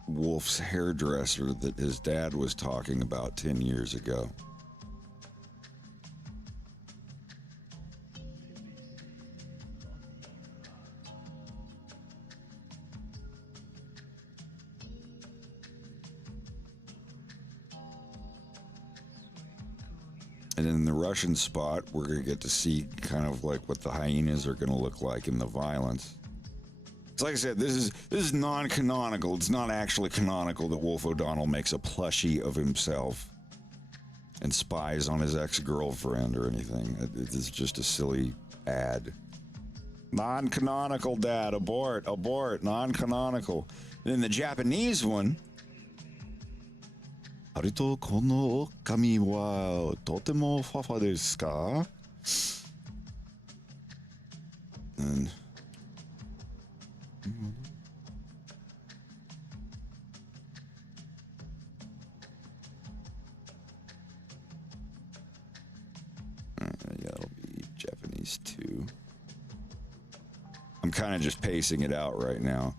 Wolf's hairdresser that his dad was talking about 10 years ago. And in the Russian spot, we're going to get to see kind of like what the hyenas are going to look like in the violence. It's like I said, this is non-canonical. It's not actually canonical that Wolf O'Donnell makes a plushie of himself and spies on his ex-girlfriend or anything. It is just a silly ad. Non-canonical, Dad. Abort. Non-canonical. Then the Japanese one. 割とこの狼はとてもファファですか? And yeah, it'll be Japanese too. I'm kind of just pacing it out right now.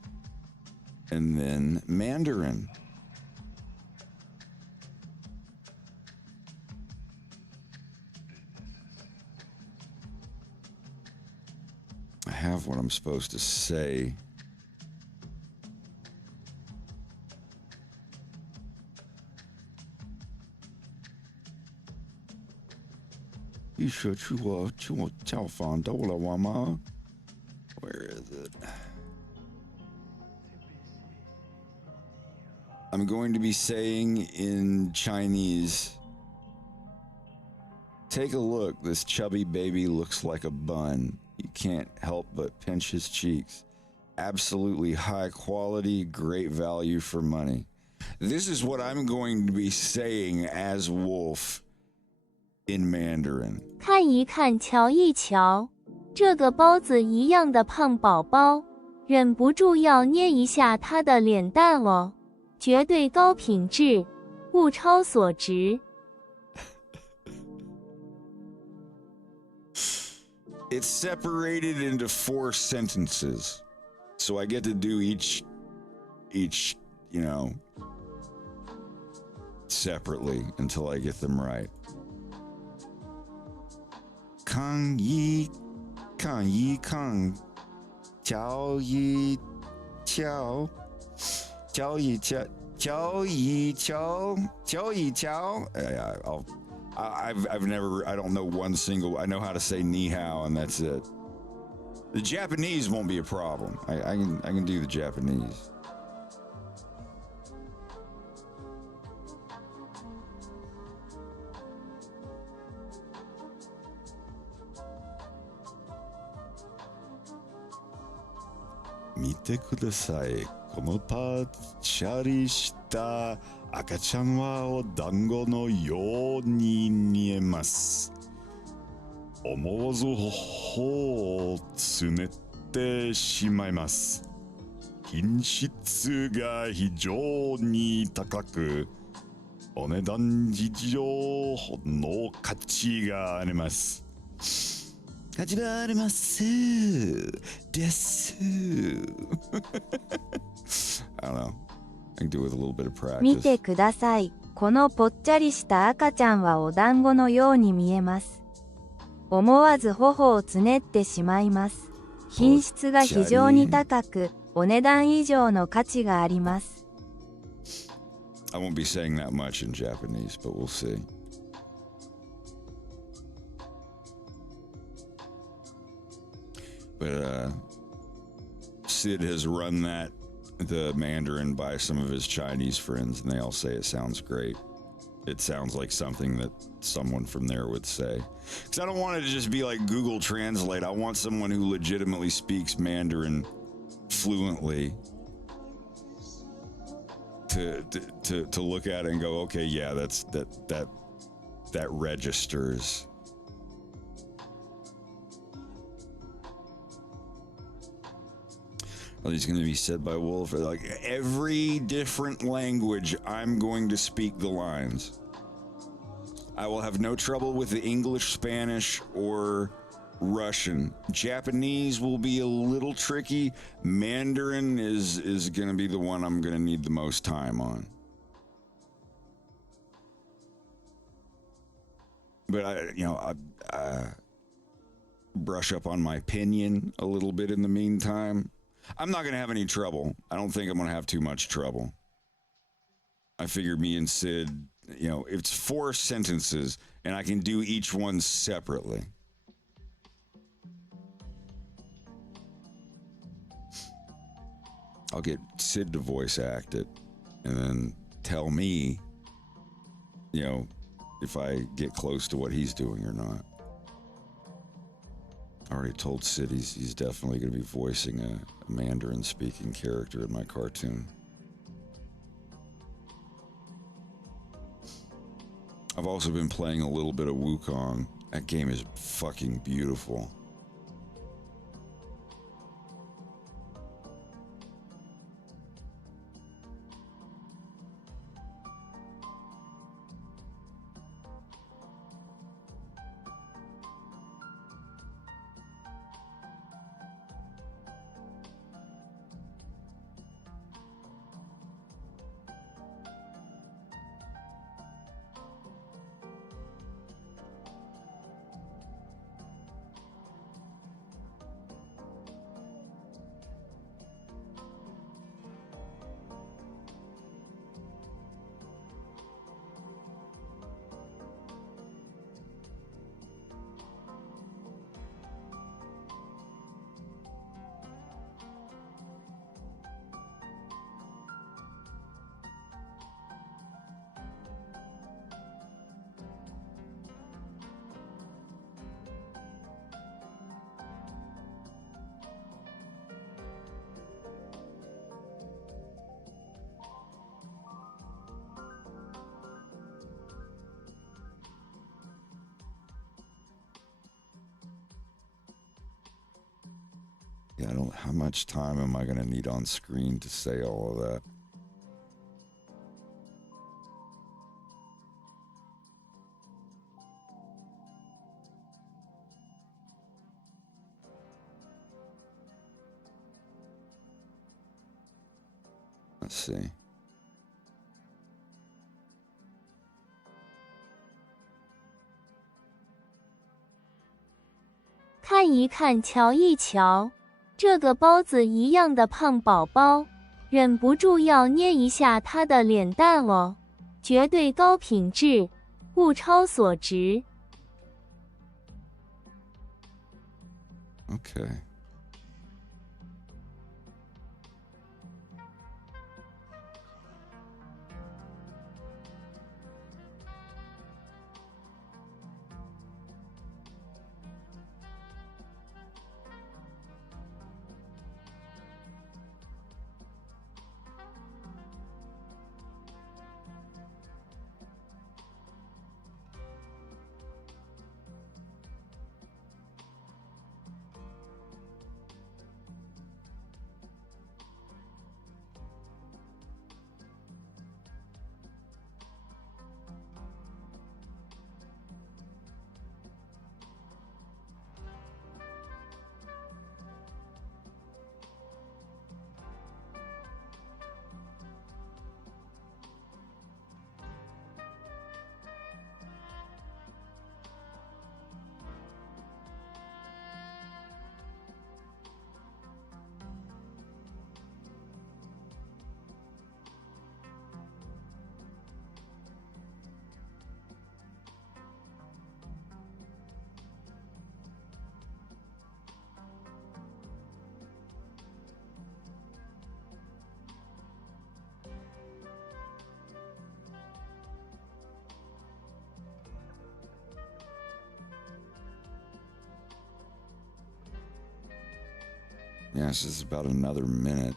And then Mandarin. I have what I'm supposed to say. Where is it? I'm going to be saying in Chinese, take a look, this chubby baby looks like a bun. You can't help but pinch his cheeks. Absolutely high quality, great value for money. This is what I'm going to be saying as Wolf in Mandarin. 看一看，瞧一瞧，这个包子一样的胖宝宝，忍不住要捏一下他的脸蛋哦，绝对高品质，物超所值。It's separated into 4 sentences. So I get to do each, you know, separately until I get them right. Kang yi, kang, jiao yi, jiao, jiao yi, jiao yi, jiao yi, jiao. I've never, I don't know one single, I know how to say ni hao and that's it. The Japanese won't be a problem. I can do the Japanese. Mite kudasai. このパッチャリした赤ちゃんはお団子のように見えます。思わず頬をつねってしまいます。品質が非常に高く、お値段事情の価値があります。価値がありますです。I don't know. I can do with a little bit of practice. 見てください。このぽっちゃりした赤ちゃんはお団子のように見えます。思わず頬をつねってしまいます。品質が非常に高く、お値段以上の価値があります。I won't be saying that much in Japanese, but we'll see. But Sid has run the Mandarin by some of his Chinese friends, and they all say it sounds great. It sounds like something that someone from there would say. Because I don't want it to just be like Google Translate. I want someone who legitimately speaks Mandarin fluently to look at it and go, okay, yeah, that registers. Well, he's going to be said by Wolf. Like every different language, I'm going to speak the lines. I will have no trouble with the English, Spanish, or Russian. Japanese will be a little tricky. Mandarin is going to be the one I'm going to need the most time on. But I brush up on my pinyin a little bit in the meantime. I'm not going to have any trouble. I don't think I'm going to have too much trouble. I figure me and Sid, it's 4 sentences, and I can do each one separately. I'll get Sid to voice act it, and then tell me, if I get close to what he's doing or not. I already told Sid he's definitely going to be voicing a Mandarin-speaking character in my cartoon. I've also been playing a little bit of Wukong. That game is fucking beautiful. Yeah, how much time am I going to need on screen to say all of that? Let's see.看一看，瞧一瞧，这个包子一样的胖宝宝，忍不住要捏一下他的脸蛋了，绝对高品质，物超所值。Okay. Yeah, this is about another minute.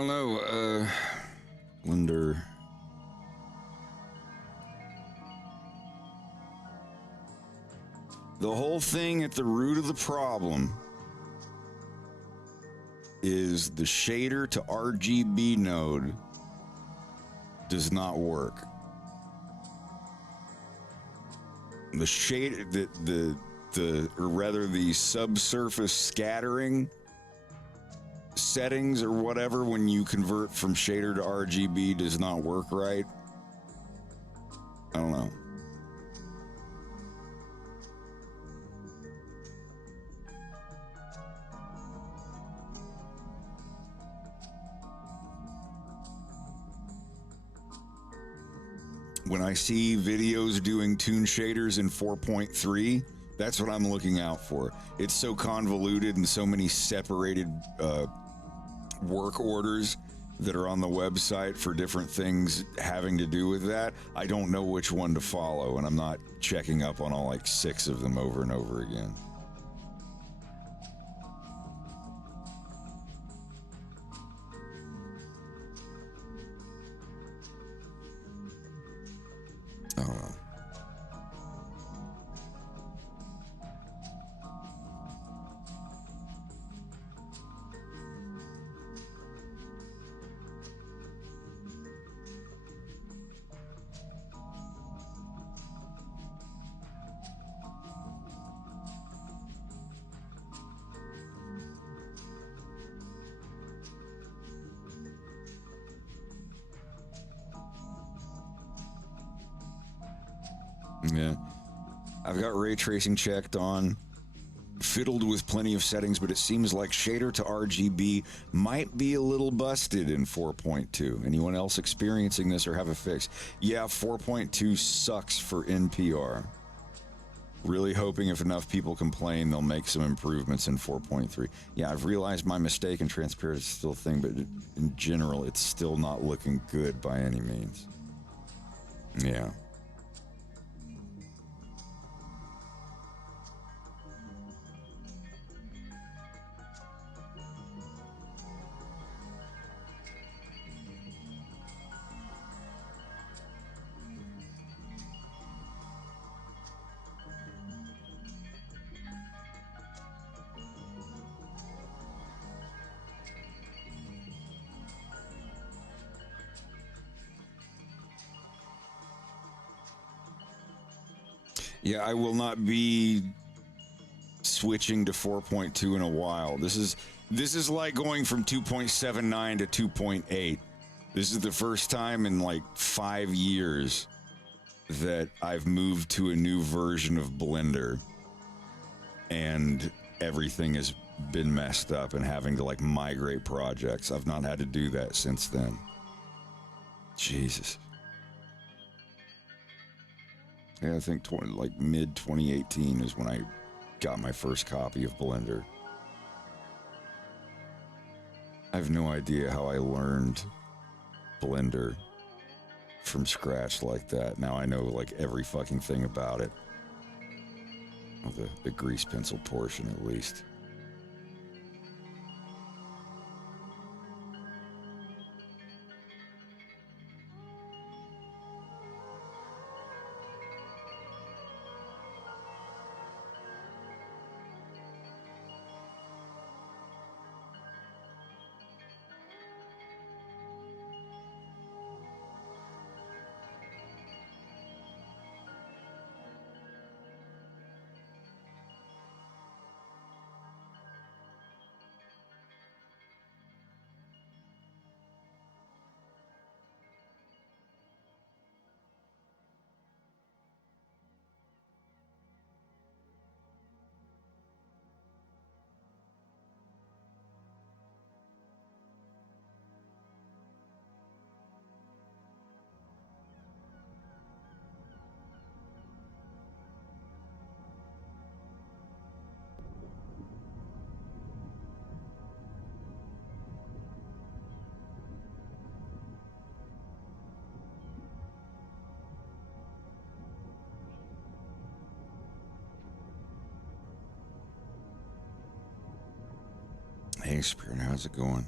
don't know. Blender. The whole thing at the root of the problem is the shader to RGB node does not work. The shade, or rather the subsurface scattering settings or whatever when you convert from shader to RGB does not work right. I don't know. When I see videos doing toon shaders in 4.3, that's what I'm looking out for. It's so convoluted and so many separated work orders that are on the website for different things having to do with that. I don't know which one to follow, and I'm not checking up on all like 6 of them over and over again. I don't know. Yeah, I've got ray tracing checked on, fiddled with plenty of settings, but it seems like shader to RGB might be a little busted in 4.2. Anyone else experiencing this or have a fix? Yeah, 4.2 sucks for NPR. Really hoping if enough people complain, they'll make some improvements in 4.3. Yeah, I've realized my mistake and transparency is still a thing, but in general, it's still not looking good by any means. Yeah. Yeah, I will not be switching to 4.2 in a while. This is like going from 2.79 to 2.8. This is the first time in like 5 years that I've moved to a new version of Blender and everything has been messed up and having to like migrate projects. I've not had to do that since then. Jesus. Yeah, I think like mid 2018 is when I got my first copy of Blender. I have no idea how I learned Blender from scratch like that. Now I know like every fucking thing about it. Well, the grease pencil portion at least. Hey, Spirit, how's it going?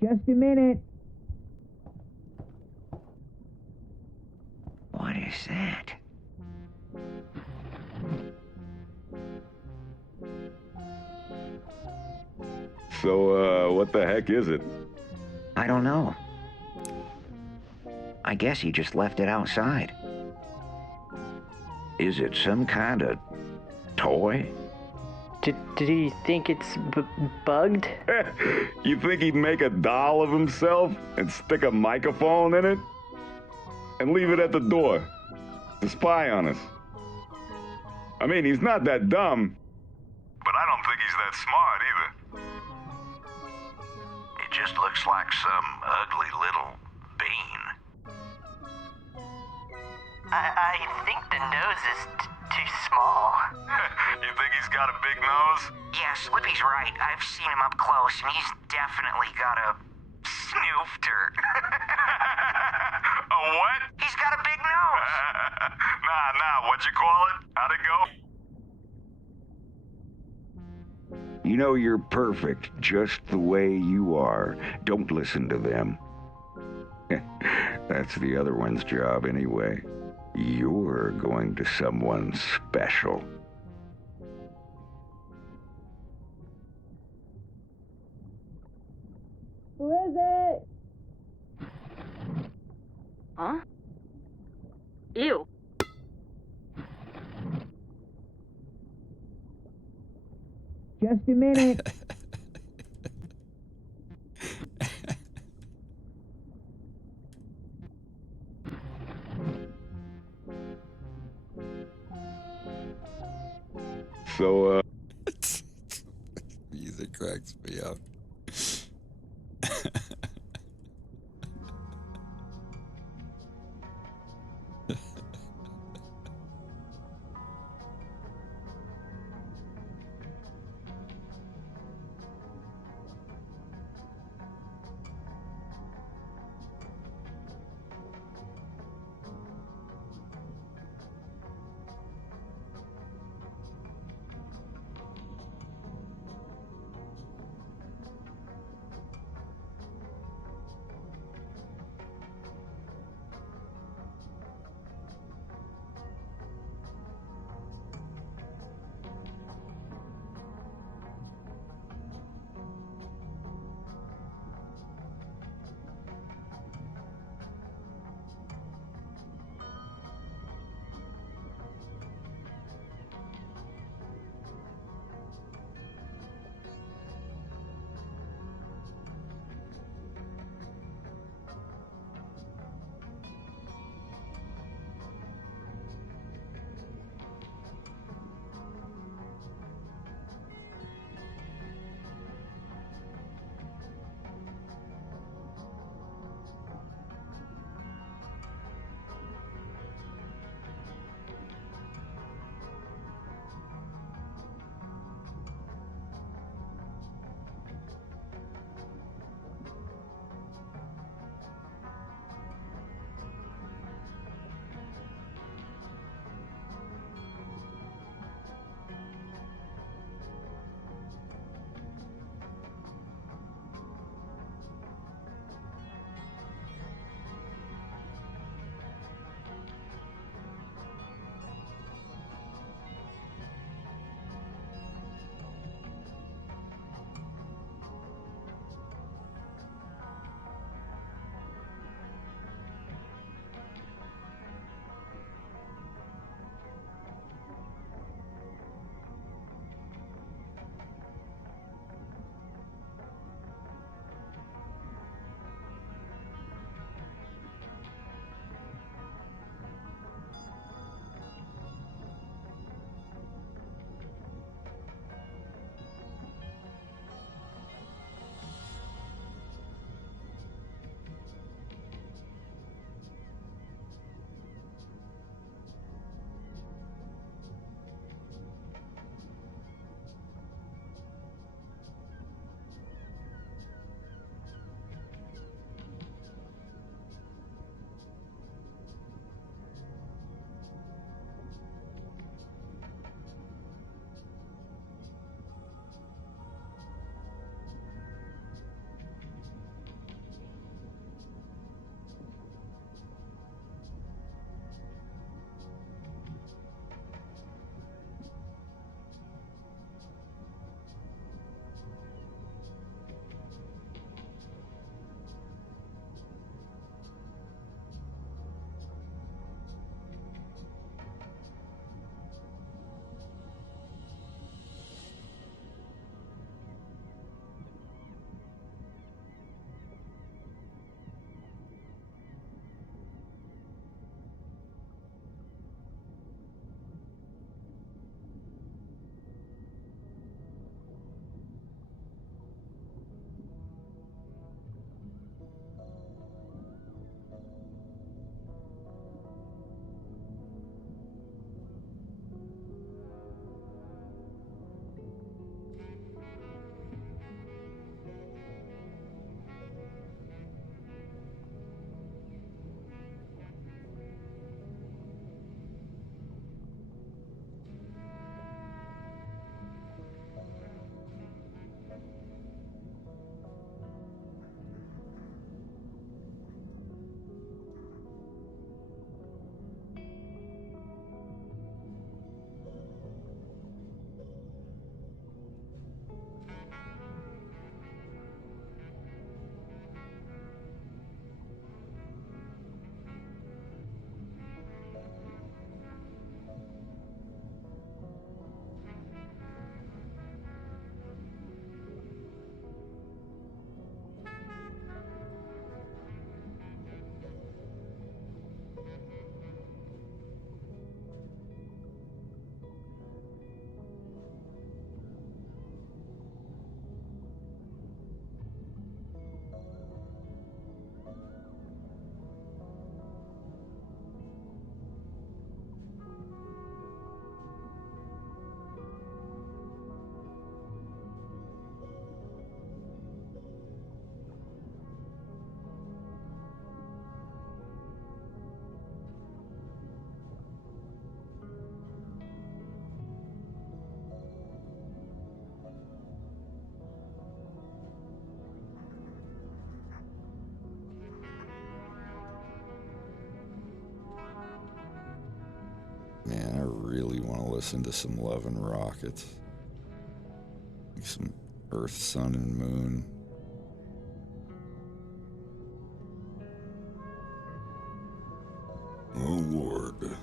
Just a minute. What is that? So, what the heck is it? I don't know. I guess he just left it outside. Is it some kind of toy? Did he think it's bugged? You think he'd make a doll of himself and stick a microphone in it? And leave it at the door to spy on us? I mean, he's not that dumb. But I don't think he's that smart either. It just looks like some ugly little bean. I think the nose is too small. You think he's got a big nose? Yeah, Slippy's right. I've seen him up close, and he's definitely got a snoofter. A what? He's got a big nose. Nah, what'd you call it? How'd it go? You know you're perfect just the way you are. Don't listen to them. That's the other one's job anyway. You're going to someone special. Who is it? Huh? Ew. Just a minute. So, Music cracks me up. really want to listen to some Love and Rockets. Like some Earth, Sun, and Moon. Oh, Lord.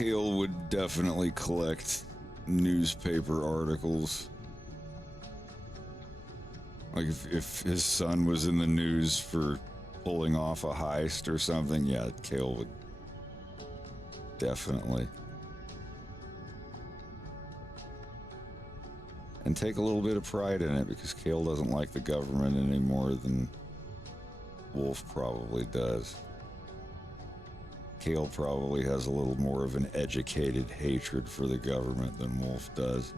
Kale would definitely collect newspaper articles. Like if his son was in the news for pulling off a heist or something, yeah, Kale would definitely. And take a little bit of pride in it, because Kale doesn't like the government any more than Wolf probably does. Kale probably has a little more of an educated hatred for the government than Wolf does.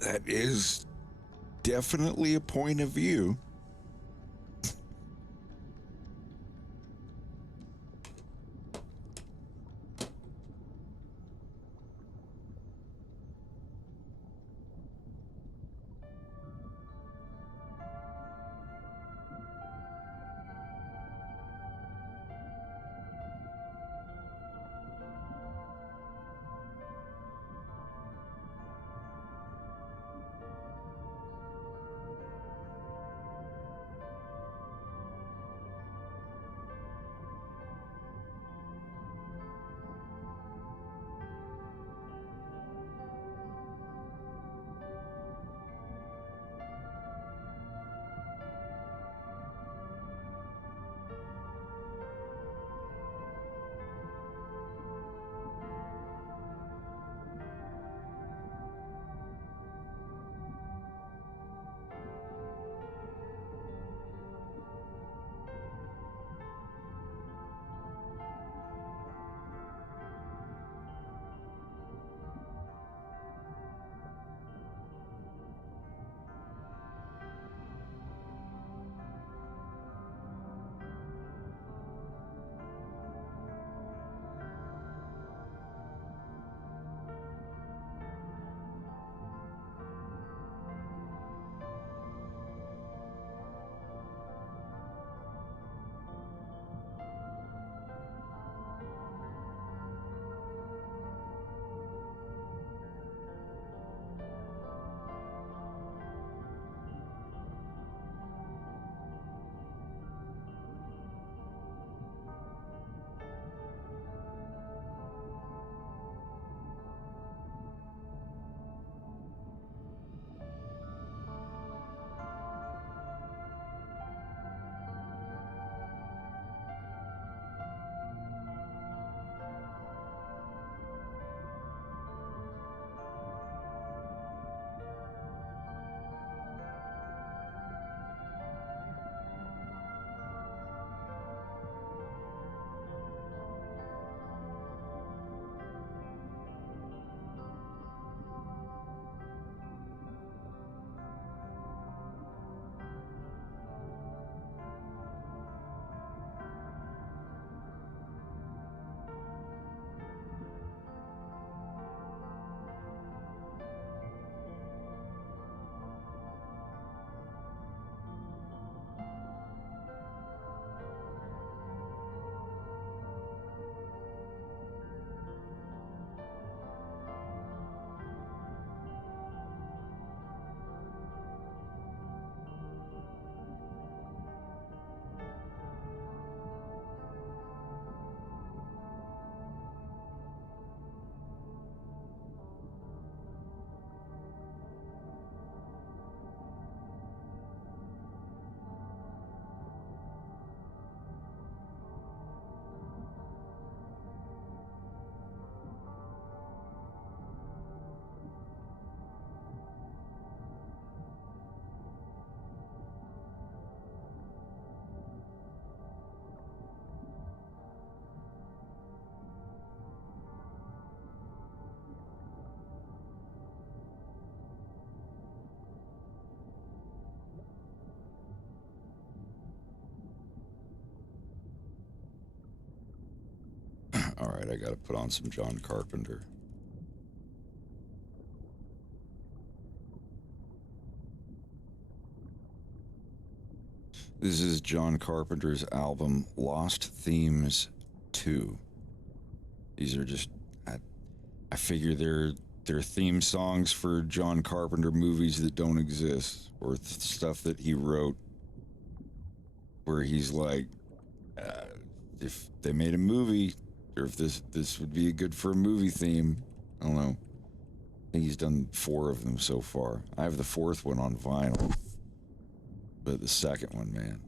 That is definitely a point of view. right, I got to put on some John Carpenter. This is John Carpenter's album Lost Themes 2. These are just, I figure they're theme songs for John Carpenter movies that don't exist, or stuff that he wrote where he's like, if they made a movie, or if this would be good for a movie theme. I don't know. I think he's done 4 of them so far. I have the 4th one on vinyl. But the second one, man.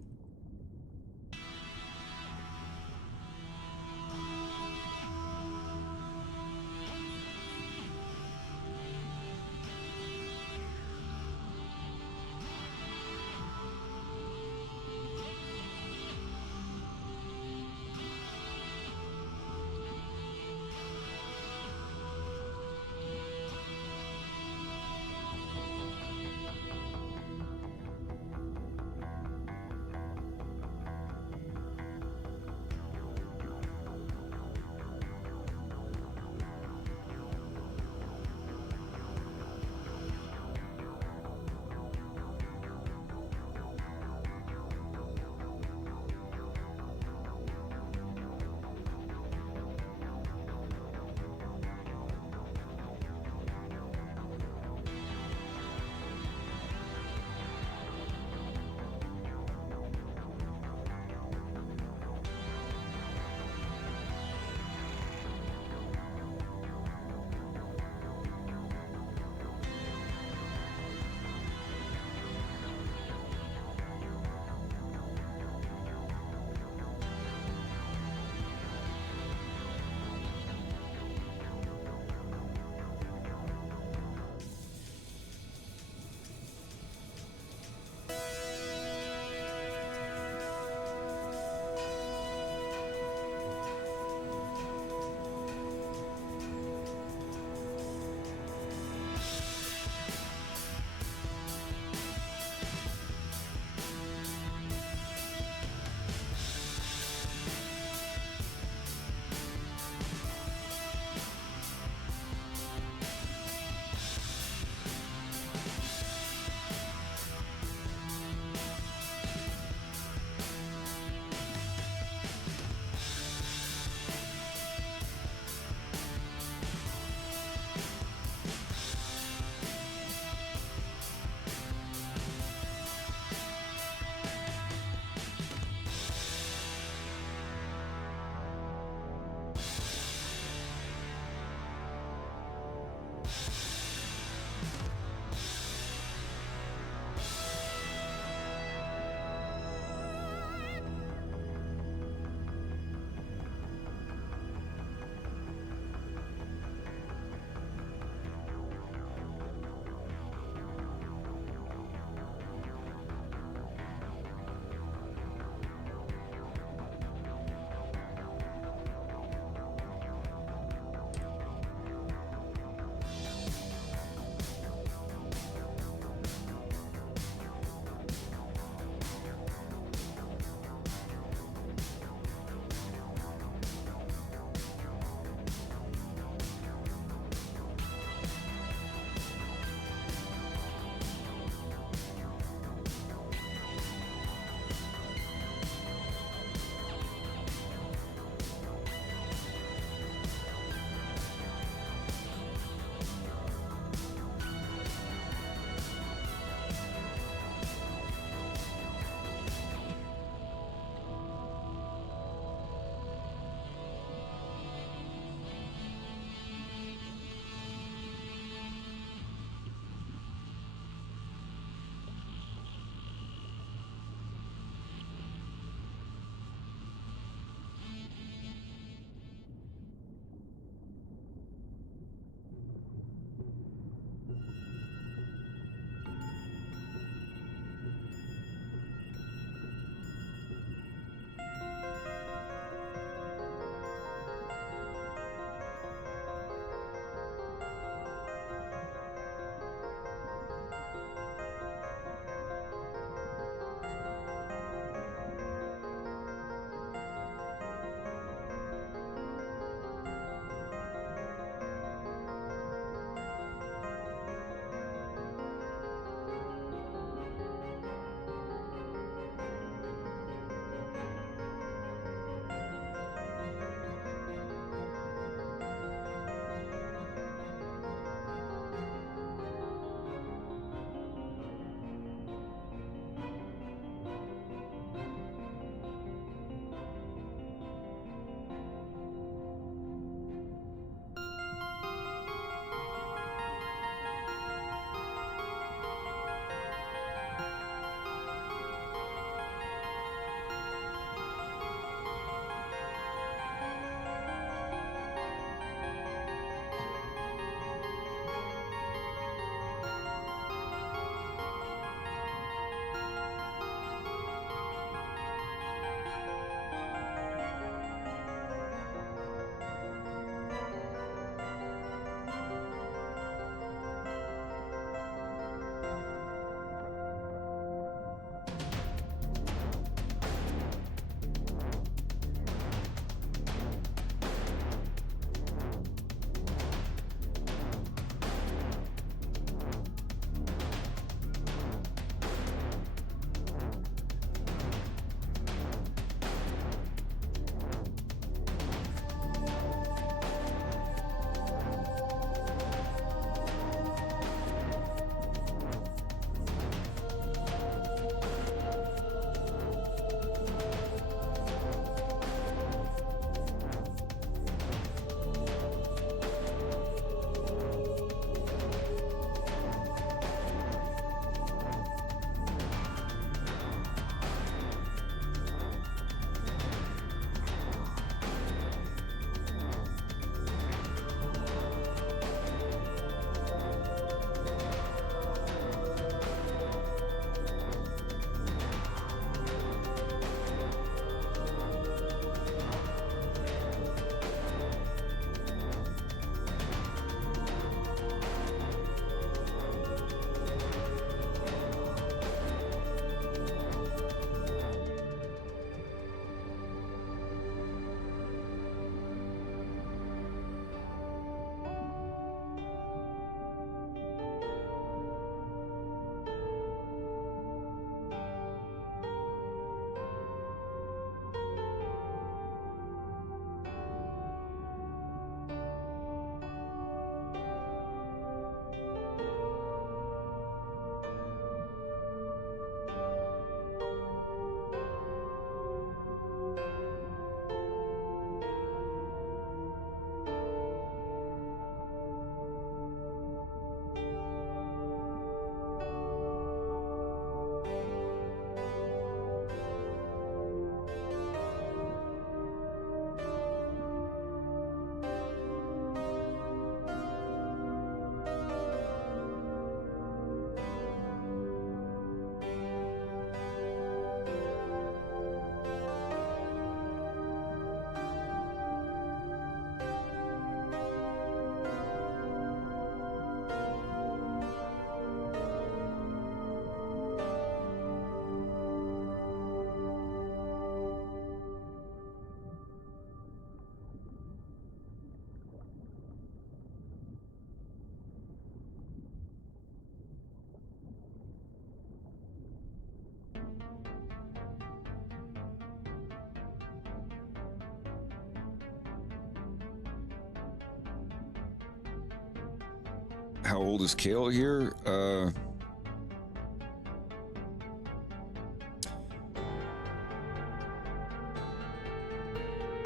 how old is Kale here?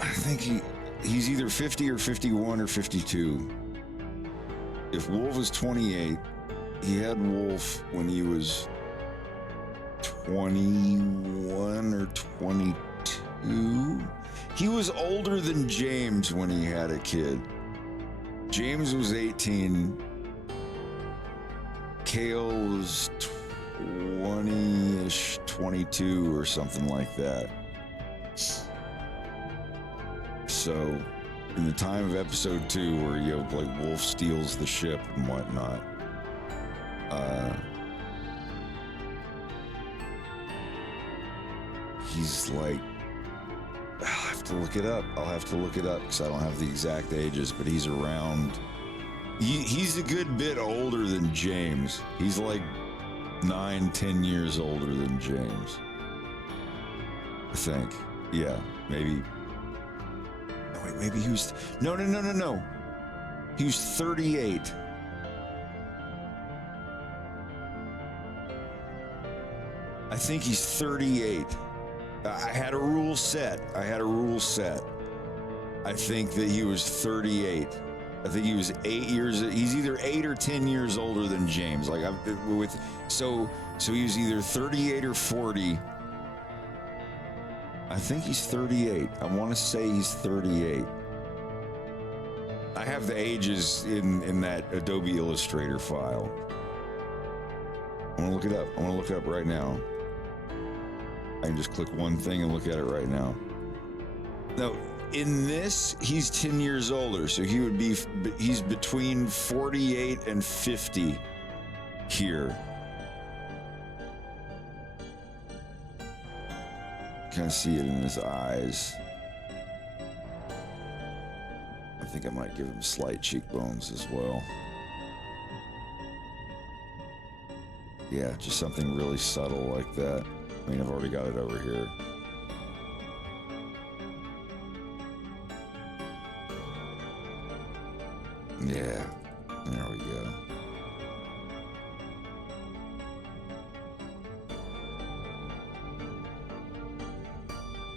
I think he's either 50 or 51 or 52. If Wolf is 28, he had Wolf when he was 21 or 22. He was older than James when he had a kid. James was 18. Kale was 20-ish, 22 or something like that. So, in the time of episode 2, where you know, like Wolf steals the ship and whatnot, he's like, I'll have to look it up. I'll have to look it up because I don't have the exact ages, but he's around. He's a good bit older than James. He's like 9-10 years older than James, I think. Yeah, maybe. No, wait, maybe he was. No. He was 38. I think he's 38. I had a rule set. I think that he was 38. I think he was 8 years. He's either 8 or 10 years older than James. Like so he was either 38 or 40. I think he's 38. I want to say he's 38. I have the ages in that Adobe Illustrator file. I want to look it up. I want to look it up right now. I can just click one thing and look at it right now. No, in this, he's 10 years older, so he's between 48 and 50 here. Kind of see it in his eyes. I think I might give him slight cheekbones as well. Yeah, just something really subtle like that. I mean, I've already got it over here. Yeah, there we go.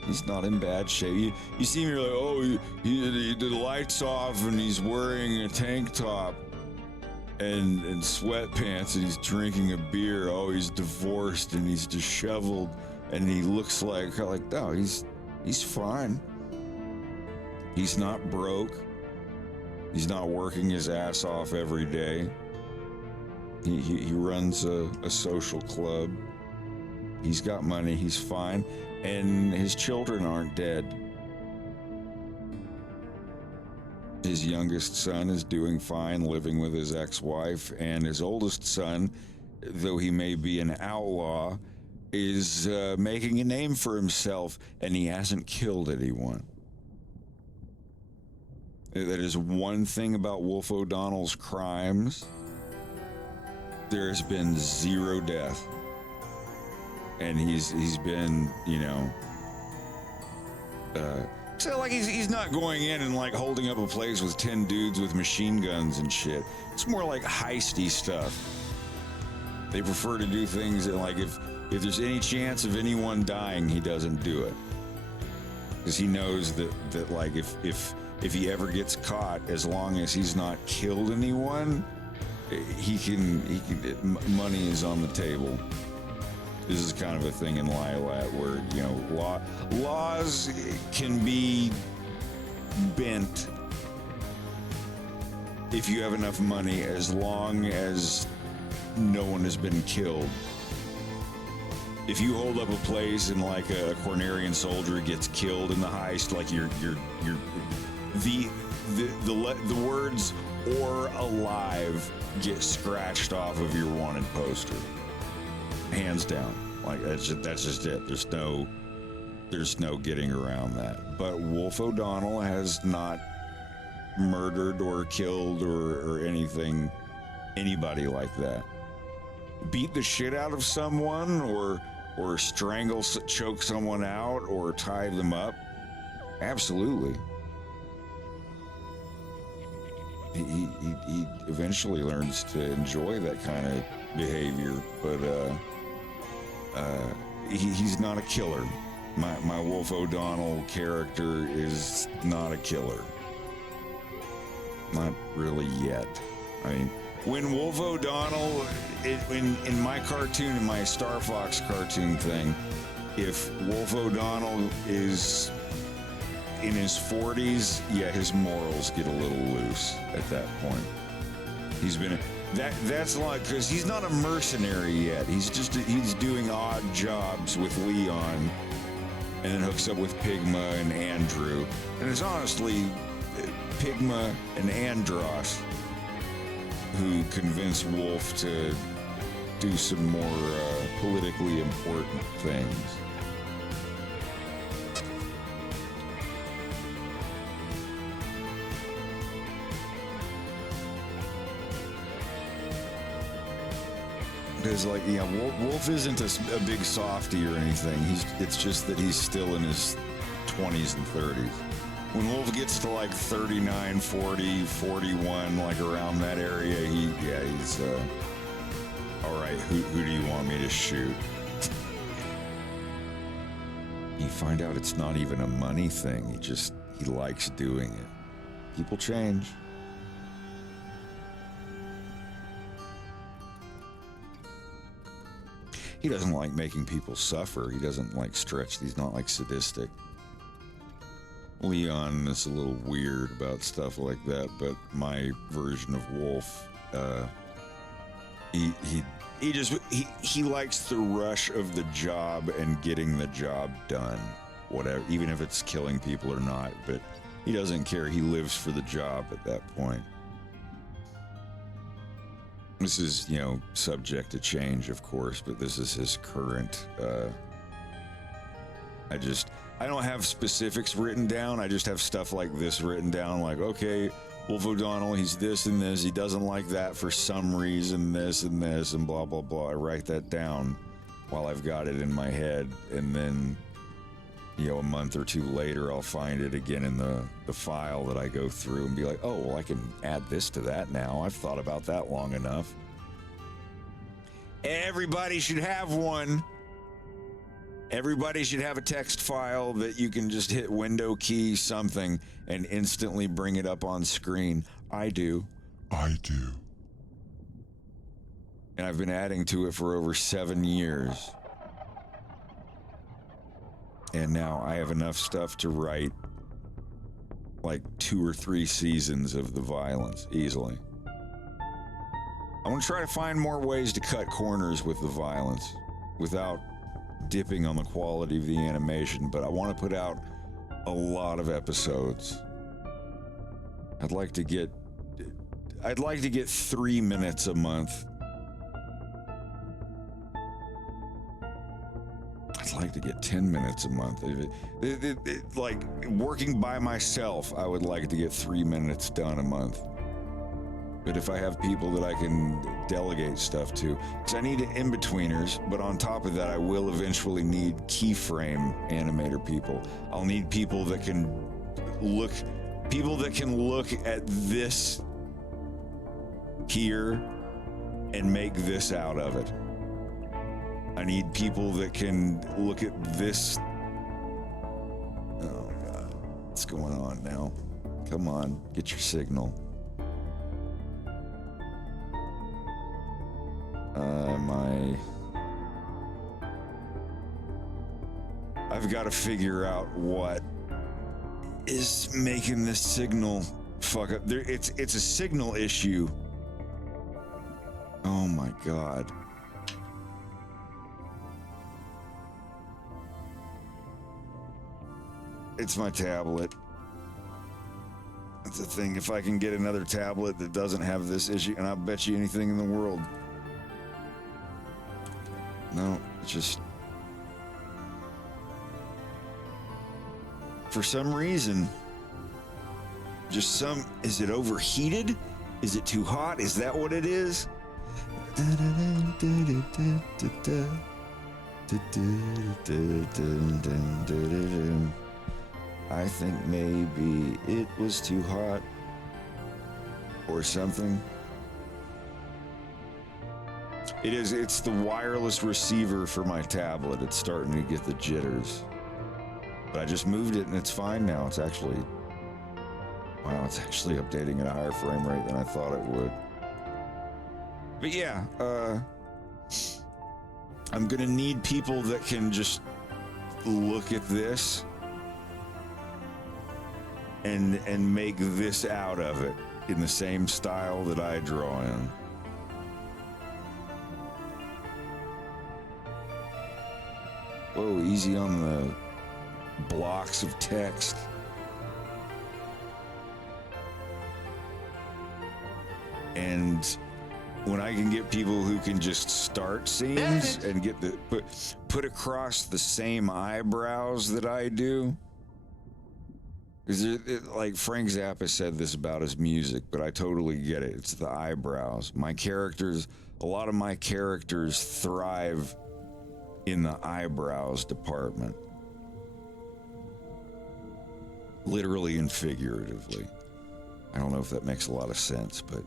He's not in bad shape. You see him, you're like, oh, the light's off and he's wearing a tank top and sweatpants and he's drinking a beer. Oh, he's divorced and he's disheveled and he looks like no, he's fine. He's not broke. He's not working his ass off every day. He runs a social club. He's got money. He's fine. And his children aren't dead. His youngest son is doing fine, living with his ex-wife, and his oldest son, though he may be an outlaw, is making a name for himself, and he hasn't killed anyone. That is one thing about Wolf O'Donnell's crimes. There's been 0 death. And he's been, you know, so like he's not going in and like holding up a place with 10 dudes with machine guns and shit. It's more like heisty stuff. They prefer to do things that, like, if there's any chance of anyone dying, he doesn't do it, because he knows that like if he ever gets caught, as long as he's not killed anyone, he can money is on the table. This is kind of a thing in Lilat where, you know, laws can be bent if you have enough money, as long as no one has been killed. If you hold up a place and like a Cornerian soldier gets killed in the heist, like the words "or alive" get scratched off of your wanted poster. Hands down. Like that's just it. There's no getting around that. But Wolf O'Donnell has not murdered or killed or anything, anybody like that. Beat the shit out of someone or strangle, choke someone out or tie them up? Absolutely. he eventually learns to enjoy that kind of behavior, but he's not a killer. My Wolf O'Donnell character is not a killer. Not really yet. I mean, when Wolf O'Donnell, in my cartoon, in my Star Fox cartoon thing, if Wolf O'Donnell is in his 40s, yeah, his morals get a little loose at that point. He's been that's like, because he's not a mercenary yet. He's doing odd jobs with Leon, and then hooks up with Pigma and Andrew. And it's honestly Pigma and Andros who convince Wolf to do some more politically important things. Because, like, yeah, Wolf isn't a big softy or anything. It's just that he's still in his 20s and 30s. When Wolf gets to like 39, 40, 41, like around that area, he's all right, who do you want me to shoot? You find out it's not even a money thing. He likes doing it. People change. He doesn't like making people suffer. He doesn't like stretch. He's not like sadistic. Leon is a little weird about stuff like that, but my version of Wolf, he likes the rush of the job and getting the job done, whatever, even if it's killing people or not. But he doesn't care. He lives for the job at that point. This is, subject to change, of course, but this is his current. I don't have specifics written down. I just have stuff like this written down, like, okay, Wolf O'Donnell, he's this and this. He doesn't like that for some reason, this and this, and blah, blah, blah. I write that down while I've got it in my head, and then, a month or two later, I'll find it again in the file that I go through and be like, oh, well, I can add this to that now. I've thought about that long enough. Everybody should have one. Everybody should have a text file that you can just hit window key something and instantly bring it up on screen. I do. And I've been adding to it for over 7 years. And now I have enough stuff to write like 2 or 3 seasons of the violence easily. I want to try to find more ways to cut corners with the violence without dipping on the quality of the animation, but I want to put out a lot of episodes. I'd like to get 3 minutes a month. I'd like to get 10 minutes a month. Like working by myself, I would like to get 3 minutes done a month. But if I have people that I can delegate stuff to, because I need in-betweeners, but on top of that, I will eventually need keyframe animator people. I'll need people that can look at this here and make this out of it. I need people that can look at this. Oh God, what's going on now? Come on, get your signal. I've got to figure out what is making this signal fuck up. It's a signal issue. Oh my God. It's my tablet. That's the thing. If I can get another tablet that doesn't have this issue, and I'll bet you anything in the world. No, it's just... For some reason, is it overheated? Is it too hot? Is that what it is? I think maybe it was too hot. or something. It's the wireless receiver for my tablet. It's starting to get the jitters. But I just moved it and it's fine now. It's actually, wow, it's actually updating at a higher frame rate than I thought it would. But yeah, I'm gonna need people that can just look at this and make this out of it in the same style that I draw in. Whoa, easy on the blocks of text. And when I can get people who can just start scenes and get the put across the same eyebrows that I do. Like Frank Zappa said this about his music, but I totally get it. It's the eyebrows. My characters, a lot of my characters thrive in the eyebrows department. Literally and figuratively. I don't know if that makes a lot of sense, but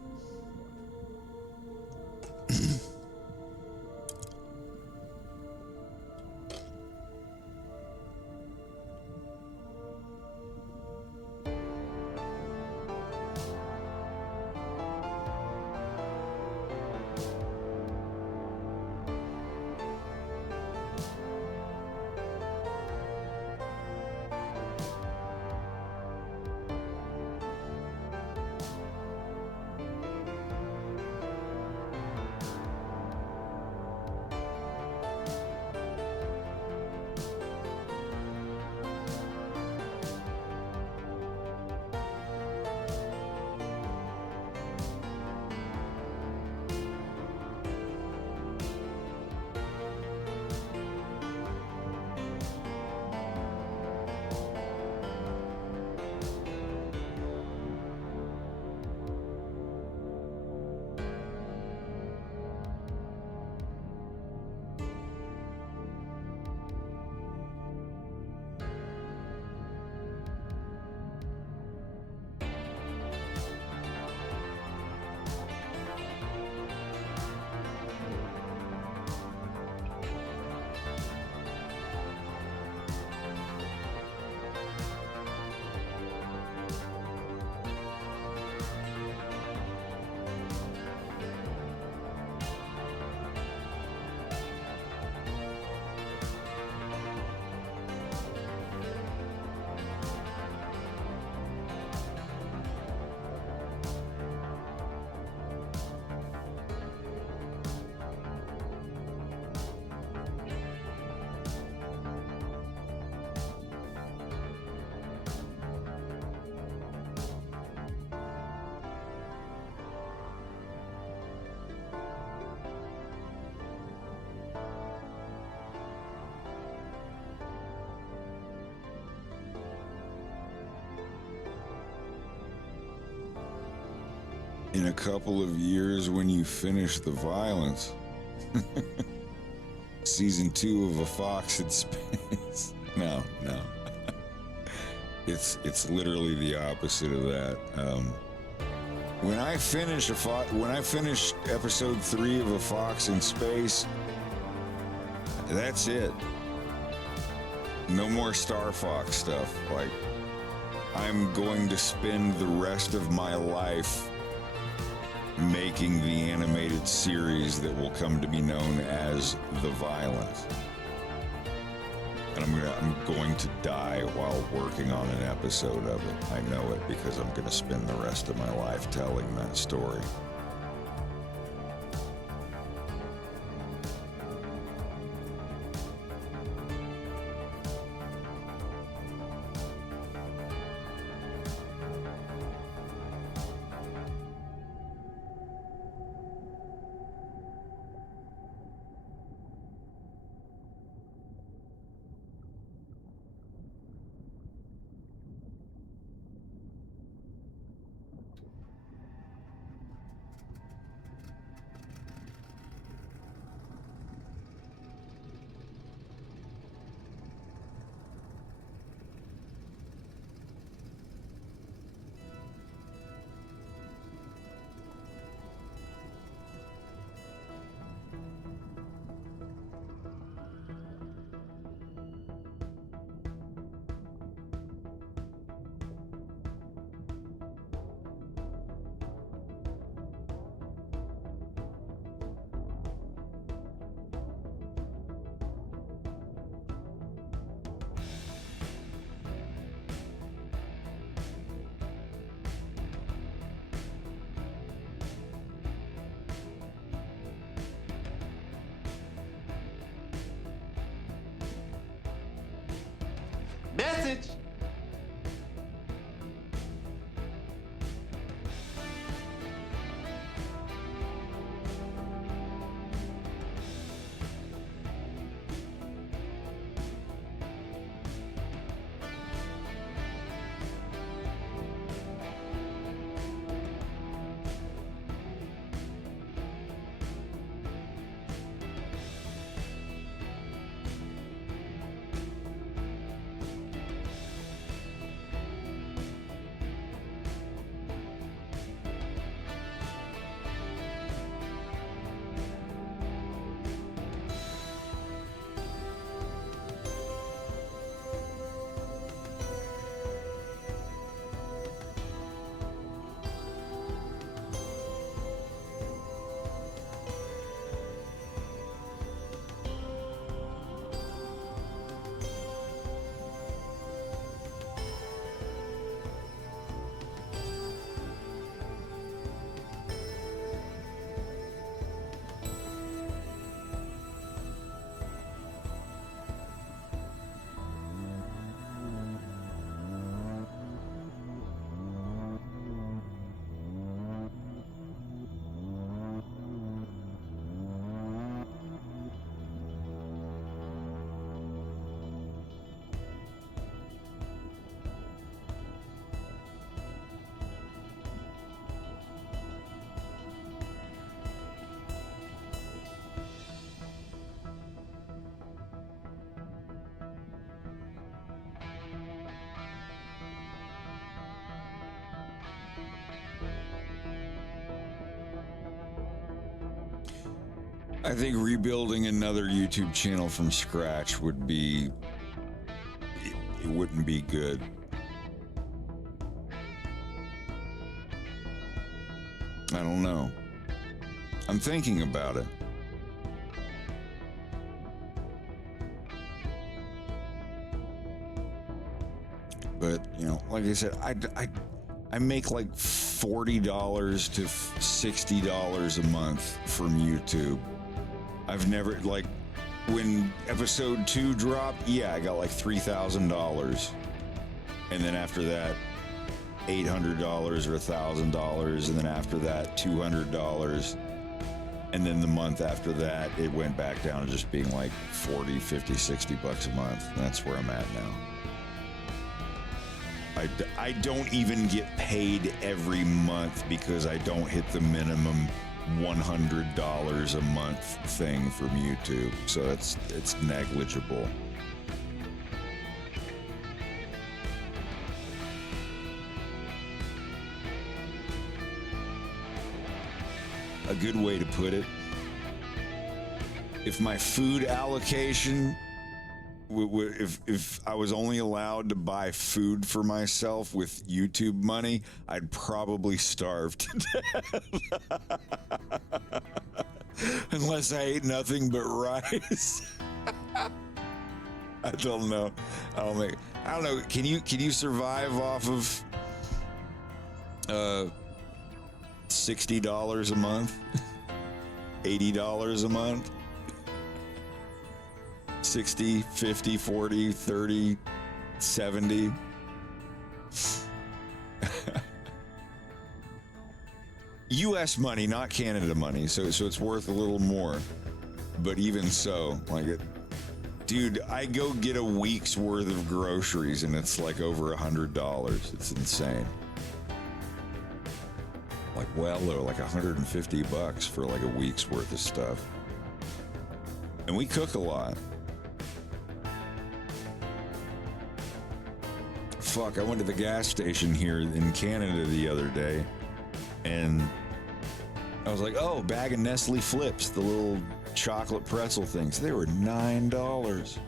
in a couple of years when you finish the violence, season 2 of A Fox in Space. No. It's literally the opposite of that. When I finish episode 3 of A Fox in Space, that's it. No more Star Fox stuff. Like, I'm going to spend the rest of my life making the animated series that will come to be known as The Violence. And I'm going to die while working on an episode of it. I know it because I'm going to spend the rest of my life telling that story. message. I think rebuilding another YouTube channel from scratch would be... It wouldn't be good. I don't know. I'm thinking about it. But, you know, like I said, I make like $40 to $60 a month from YouTube. I've never, like, when episode 2 dropped, yeah, I got like $3,000. And then after that, $800 or $1,000. And then after that, $200. And then the month after that, it went back down to just being like 40, 50, 60 bucks a month. And that's where I'm at now. I don't even get paid every month because I don't hit the minimum $100 a month thing from YouTube. So it's negligible. A good way to put it, if my food allocation, if I was only allowed to buy food for myself with YouTube money, I'd probably starve to death. Unless I ate nothing but rice. I don't know. I don't know. Can you survive off of $60 a month? $80 a month? 60, 50, 40, 30, 70. US money, not Canada money, so it's worth a little more. But even so, like it, dude, I go get a week's worth of groceries and it's like over $100. It's insane. Like or like $150 for like a week's worth of stuff. And we cook a lot. Fuck, I went to the gas station here in Canada the other day, and I was like, oh, bag of Nestle Flips, the little chocolate pretzel things. They were $9.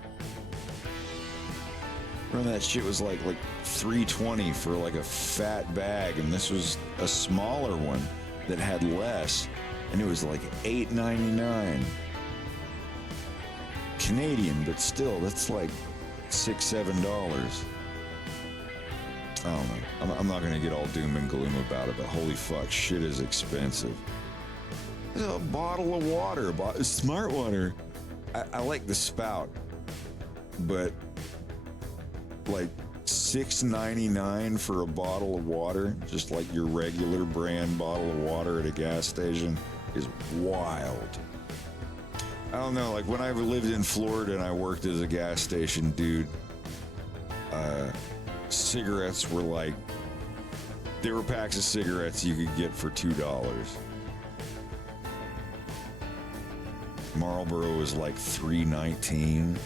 Remember that shit was like $3.20 for like a fat bag, and this was a smaller one that had less, and it was like $8.99 Canadian, but still, that's like $6-7. I don't know. I'm not gonna get all doom and gloom about it, but holy fuck, shit is expensive. A bottle of water, smart water. I like the spout, but like $6.99 for a bottle of water, just like your regular brand bottle of water at a gas station, is wild. I don't know, like when I lived in Florida and I worked as a gas station dude, cigarettes were like, there were packs of cigarettes you could get for $2. Marlboro was like $3.19.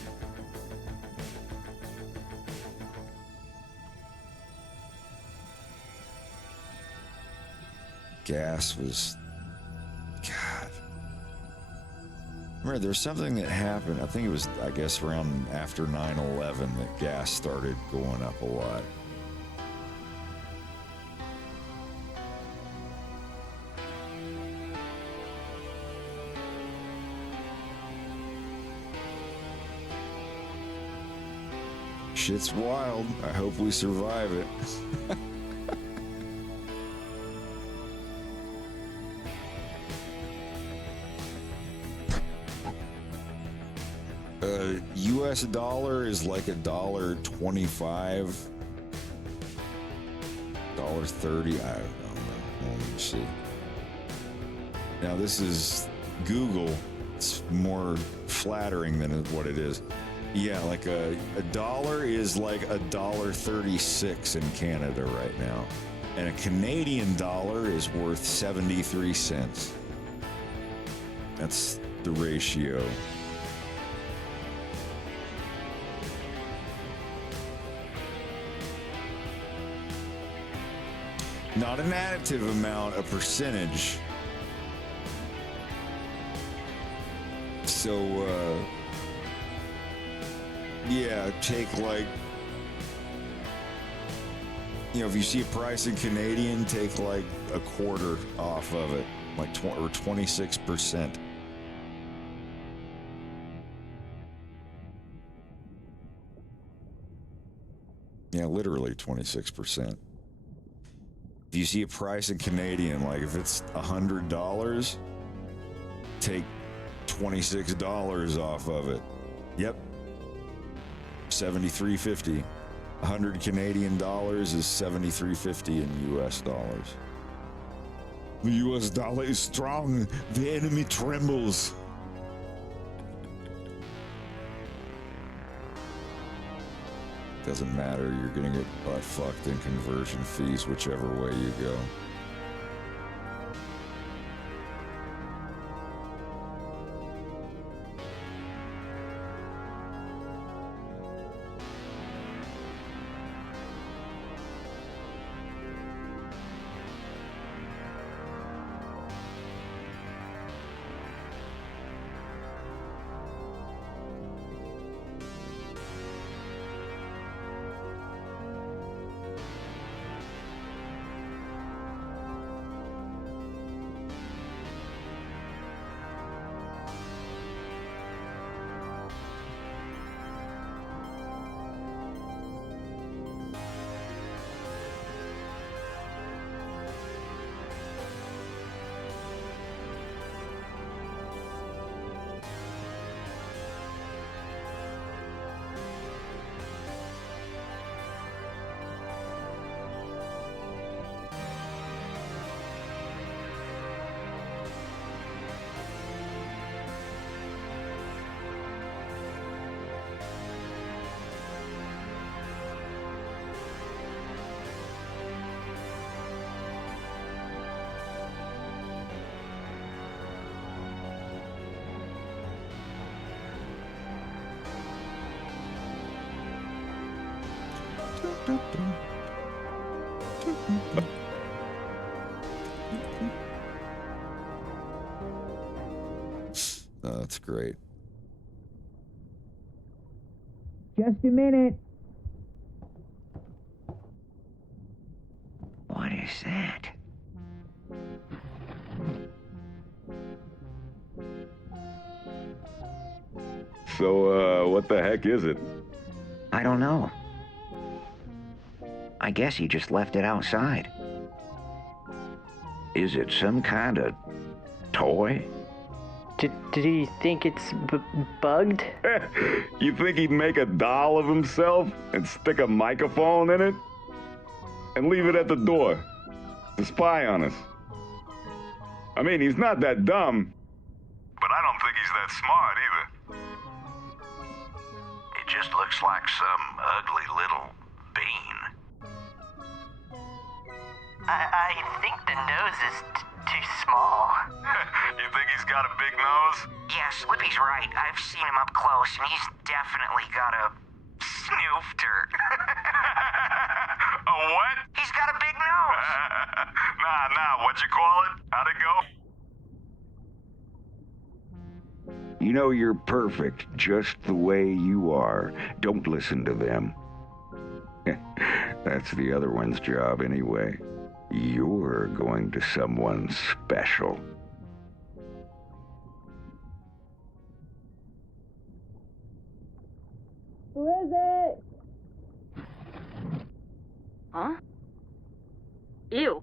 Gas was, God. Remember, there's something that happened. I think it was, I guess, around after 9/11 that gas started going up a lot. Shit's wild. I hope we survive it. US dollar is like $1.25, $1.30. I don't know. Let me see. Now this is Google. It's more flattering than what it is. Yeah, like a dollar is like $1.36 in Canada right now, and a Canadian dollar is worth 73 cents. That's the ratio. Not an additive amount, a percentage. So, yeah, take like, you know, if you see a price in Canadian, take like a quarter off of it, like 26%. Yeah, literally 26%. If you see a price in Canadian, like if it's $100, take $26 off of it. Yep. $73.50. 100 Canadian dollars is $73.50 in US dollars. The US dollar is strong. The enemy trembles. Doesn't matter. You're gonna get butt fucked in conversion fees whichever way you go. That's great. Just a minute. What is that? So, what the heck is it? I don't know. I guess he just left it outside. Is it some kind of toy? Do you think it's bugged? You think he'd make a doll of himself and stick a microphone in it? And leave it at the door to spy on us? I mean, he's not that dumb. But I don't think he's that smart either. It just looks like some ugly little bean. I think the nose is too small. You think he's got a big nose? Yeah, Slippy's right. I've seen him up close, and he's definitely got a snoofter. A what? He's got a big nose. Nah, what'd you call it? How'd it go? You know you're perfect just the way you are. Don't listen to them. That's the other one's job anyway. You're going to someone special. Who is it? Huh? Ew.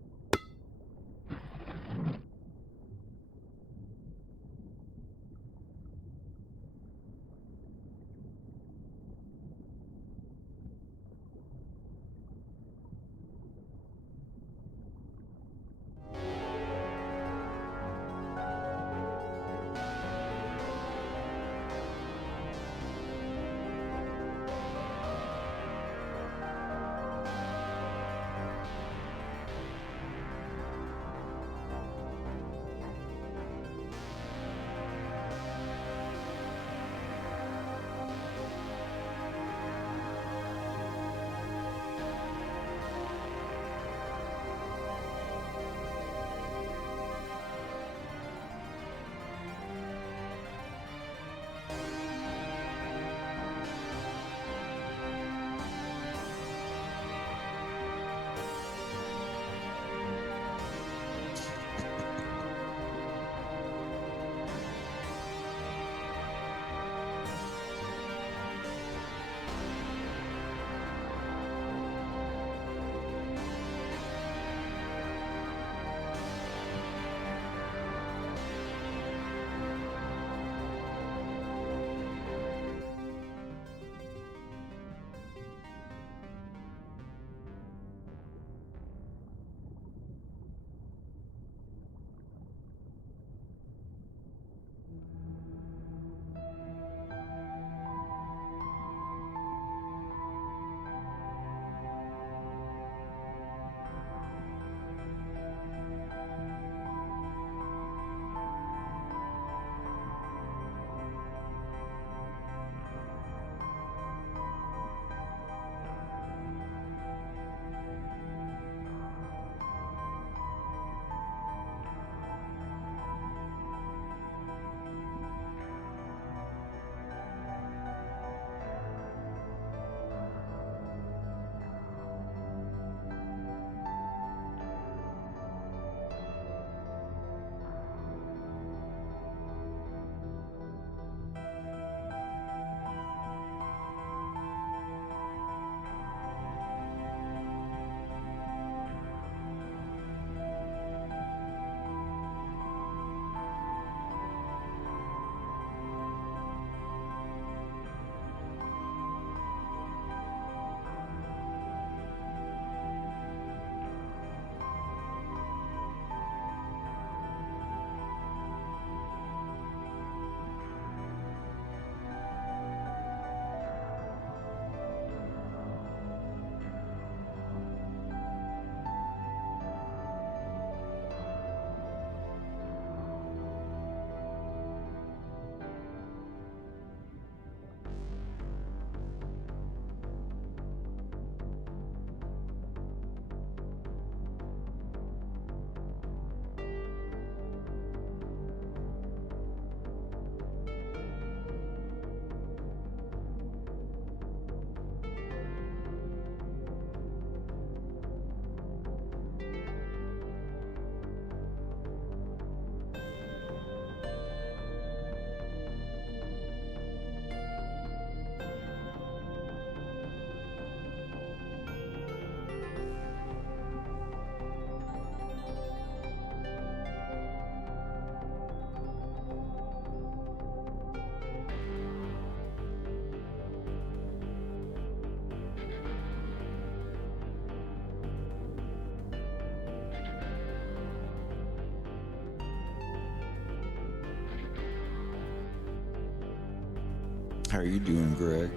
How are you doing, Greg?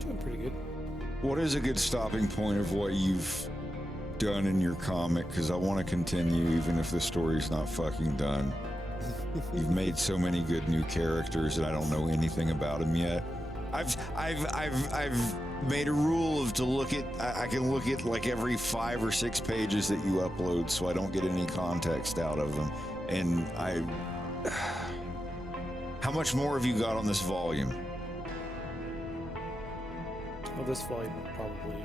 Doing pretty good. What is a good stopping point of what you've done in your comic? Because I want to continue even if the story's not fucking done. You've made so many good new characters and I don't know anything about them yet. I've made a rule of to look at, I can look at like every 5 or 6 pages that you upload so I don't get any context out of them. And how much more have you got on this volume? Well, this volume probably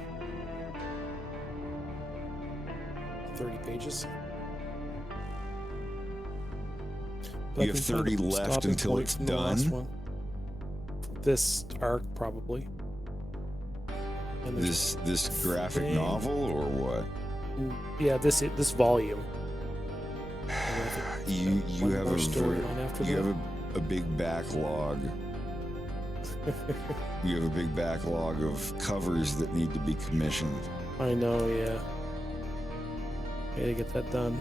30 pages. But You have 30 left until it's done? This arc, probably. And This graphic novel or what? Yeah, this volume. You have a big backlog. You have a big backlog of covers that need to be commissioned. I know, yeah. Gotta get that done.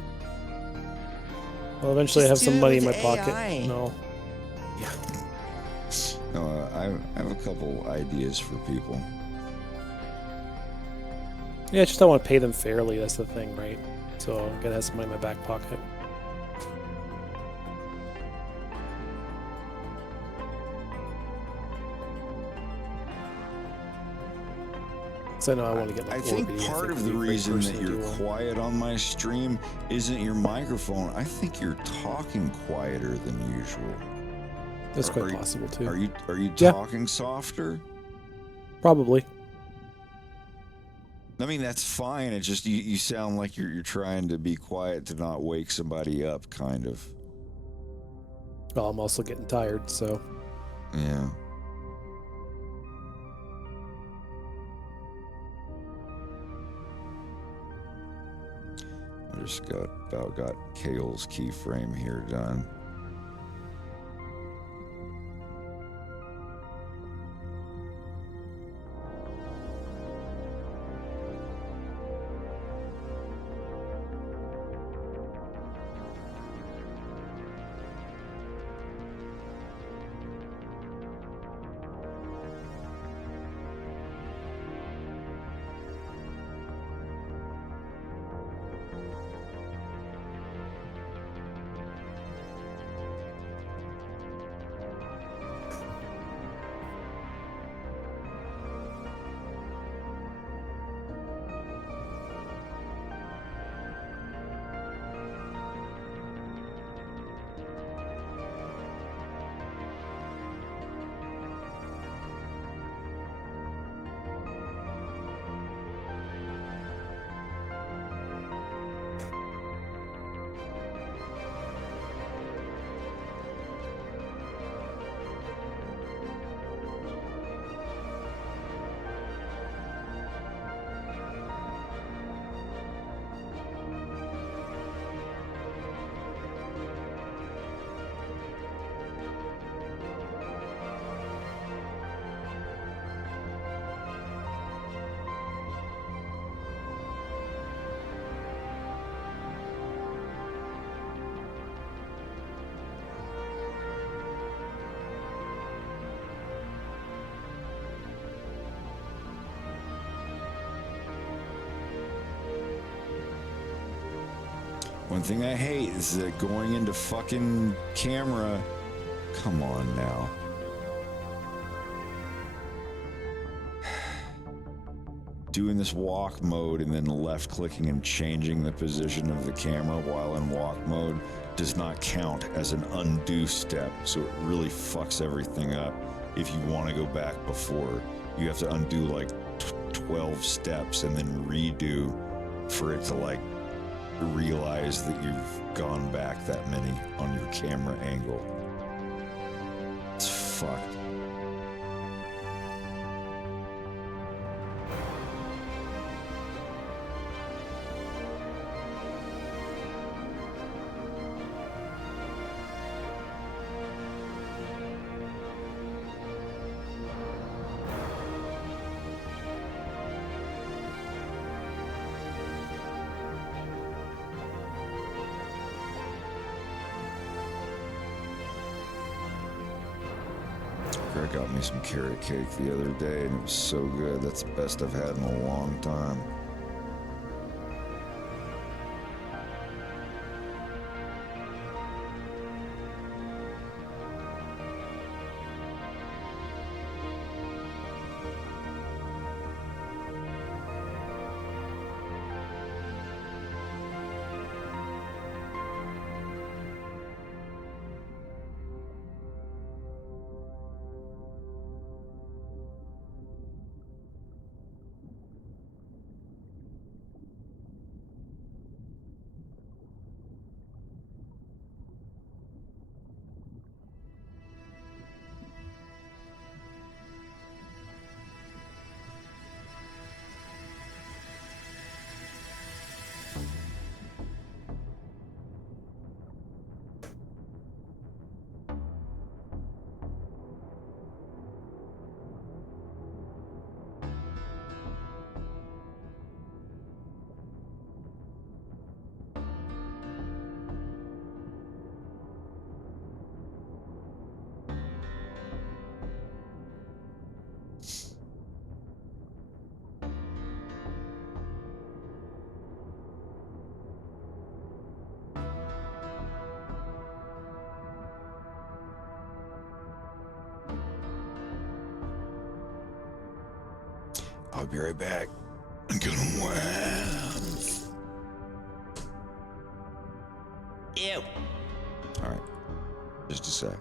Well, eventually I have some money in my pocket. No. Yeah. No, I have a couple ideas for people. Yeah, it's just I want to pay them fairly. That's the thing, right? So I gotta have some money in my back pocket. So I know I want to get. Like, I think part of the reason that you're quiet on my stream isn't your microphone. I think you're talking quieter than usual. That's quite possible too. Are you talking softer? Probably. I mean, that's fine. It's just you sound like you're trying to be quiet to not wake somebody up, kind of. Well, I'm also getting tired, so. Yeah. I just got Kale's keyframe here done. One thing I hate is that going into fucking camera. Come on now. Doing this walk mode and then left clicking and changing the position of the camera while in walk mode does not count as an undo step, so it really fucks everything up. If you want to go back before, you have to undo like 12 steps and then redo for it to like realize that you've gone back that many on your camera angle. It's fucked. Greg got me some carrot cake the other day, and it was so good. That's the best I've had in a long time. I'll be right back. I'm gonna wham. Ew. All right. Just a sec.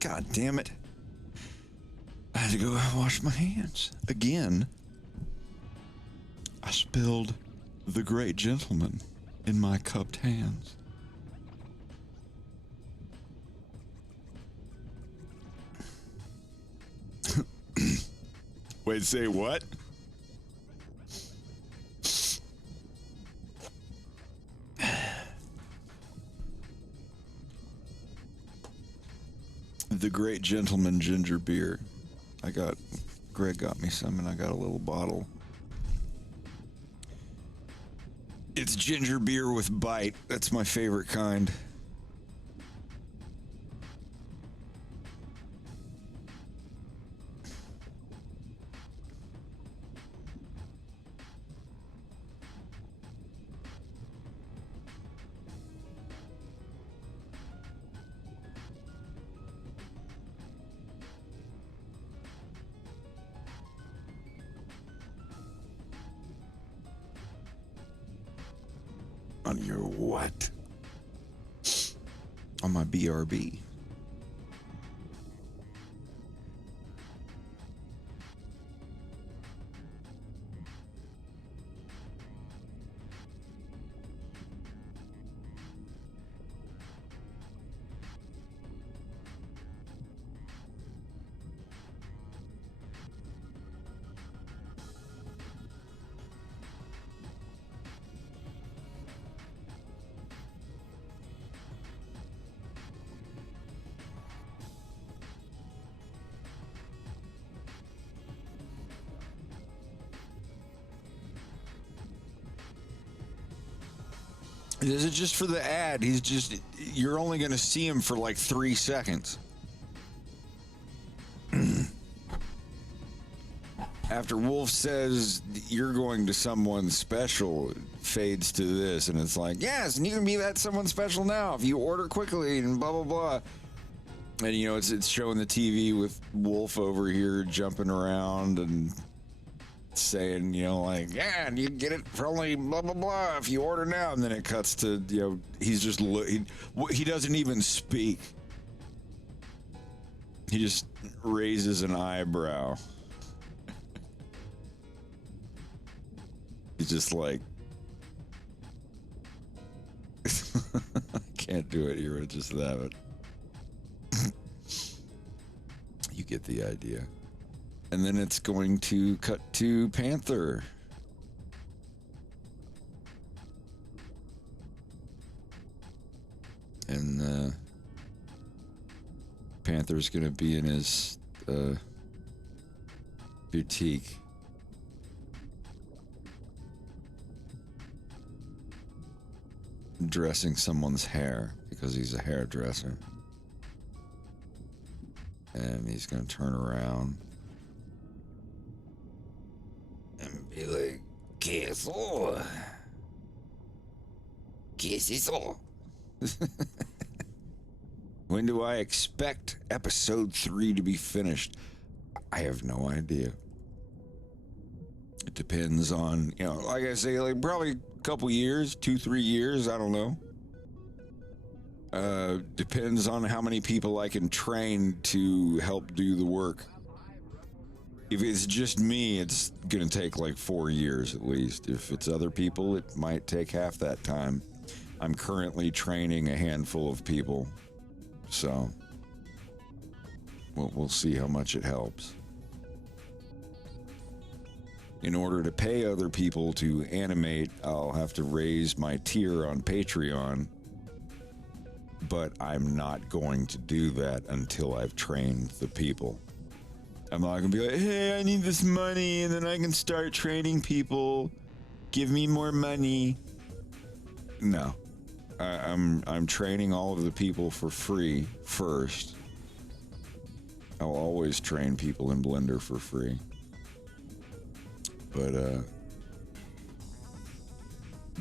God damn it. I had to go wash my hands. Again, I spilled the great gentleman in my cupped hands. Wait, say what? The great gentleman ginger beer. Greg got me some and I got a little bottle. It's ginger beer with bite. That's my favorite kind. On your what? On my BRB. Is it just for the ad? You're only going to see him for like 3 seconds. After Wolf says you're going to someone special, it fades to this, and it's like, yes, and you can be that someone special now if you order quickly and blah, blah, blah. And, you know, it's showing the TV with Wolf over here jumping around and saying, you know, like, yeah, and you get it for only blah, blah, blah if you order now. And then it cuts to, you know, he's just, he doesn't even speak. He just raises an eyebrow. He's just like, I can't do it here, just have it. You get the idea. And then it's going to cut to Panther. And Panther's going to be in his boutique. Dressing someone's hair because he's a hairdresser. And he's going to turn around and be like, ¿Qué es eso? ¿Qué es eso? When do I expect episode 3 to be finished? I have no idea. It depends on, you know, like I say, like probably a couple years, 2-3 years, I don't know. Depends on how many people I can train to help do the work. If it's just me, it's gonna take like 4 years at least. If it's other people, it might take half that time. I'm currently training a handful of people, so we'll see how much it helps. In order to pay other people to animate, I'll have to raise my tier on Patreon, but I'm not going to do that until I've trained the people. I'm not gonna be like, hey, I need this money, and then I can start training people. Give me more money. No. I'm training all of the people for free first. I'll always train people in Blender for free. But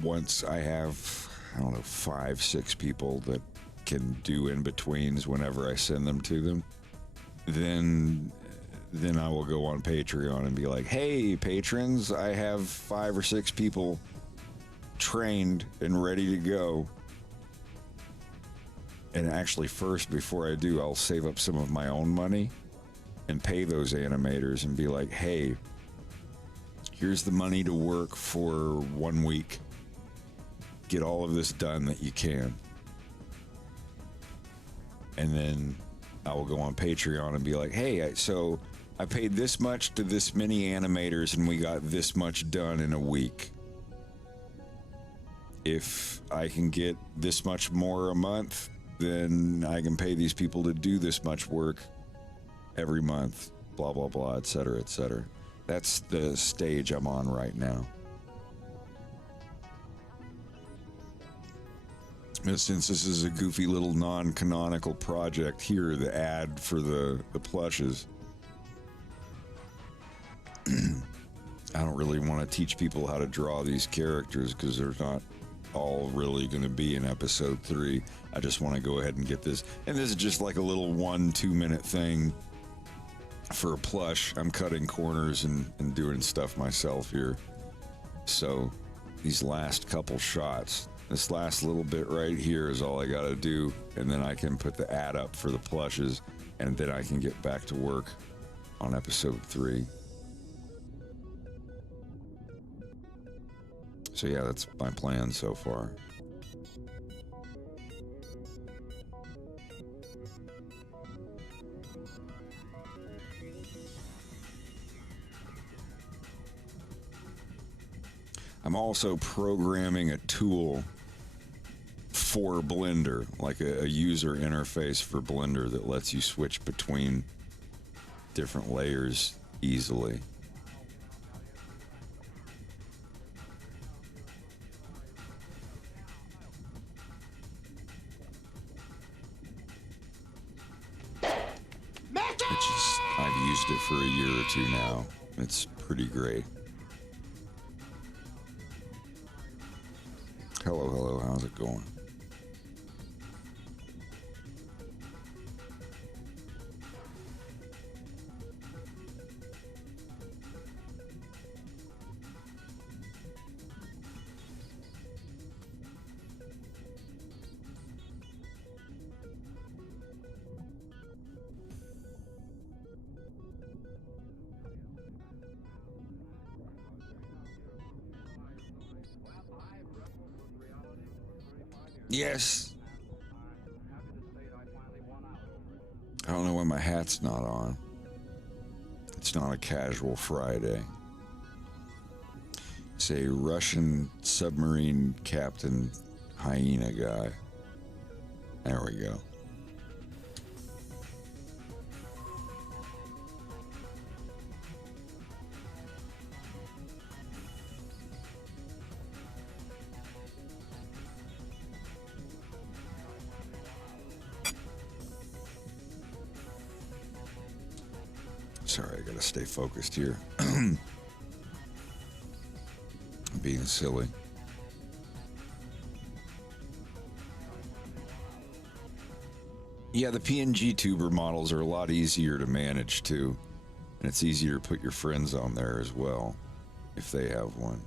once I have, I don't know, 5-6 people that can do in-betweens whenever I send them to them, then I will go on Patreon and be like, hey, patrons, I have 5 or 6 people trained and ready to go. And actually, first, before I do, I'll save up some of my own money and pay those animators and be like, hey, here's the money to work for 1 week. Get all of this done that you can. And then I will go on Patreon and be like, hey, so I paid this much to this many animators and we got this much done in a week. If I can get this much more a month, then I can pay these people to do this much work every month, blah, blah, blah, et cetera, et cetera. That's the stage I'm on right now. And since this is a goofy little non-canonical project here, the ad for the plushes, I don't really want to teach people how to draw these characters because they're not all really going to be in episode 3. I just want to go ahead and get this. And this is just like a little 1-2 minute thing for a plush. I'm cutting corners and doing stuff myself here. So these last couple shots, this last little bit right here is all I got to do. And then I can put the ad up for the plushes and then I can get back to work on episode 3. So yeah, that's my plan so far. I'm also programming a tool for Blender, like a user interface for Blender that lets you switch between different layers easily. I've used it for a year or 2 now. It's pretty great. Hello, how's it going? Yes. I don't know why my hat's not on. It's not a casual Friday. It's a Russian submarine captain hyena guy. There we go. Sorry, I gotta stay focused here. I'm being silly. Yeah, the PNG tuber models are a lot easier to manage too. And it's easier to put your friends on there as well, if they have one.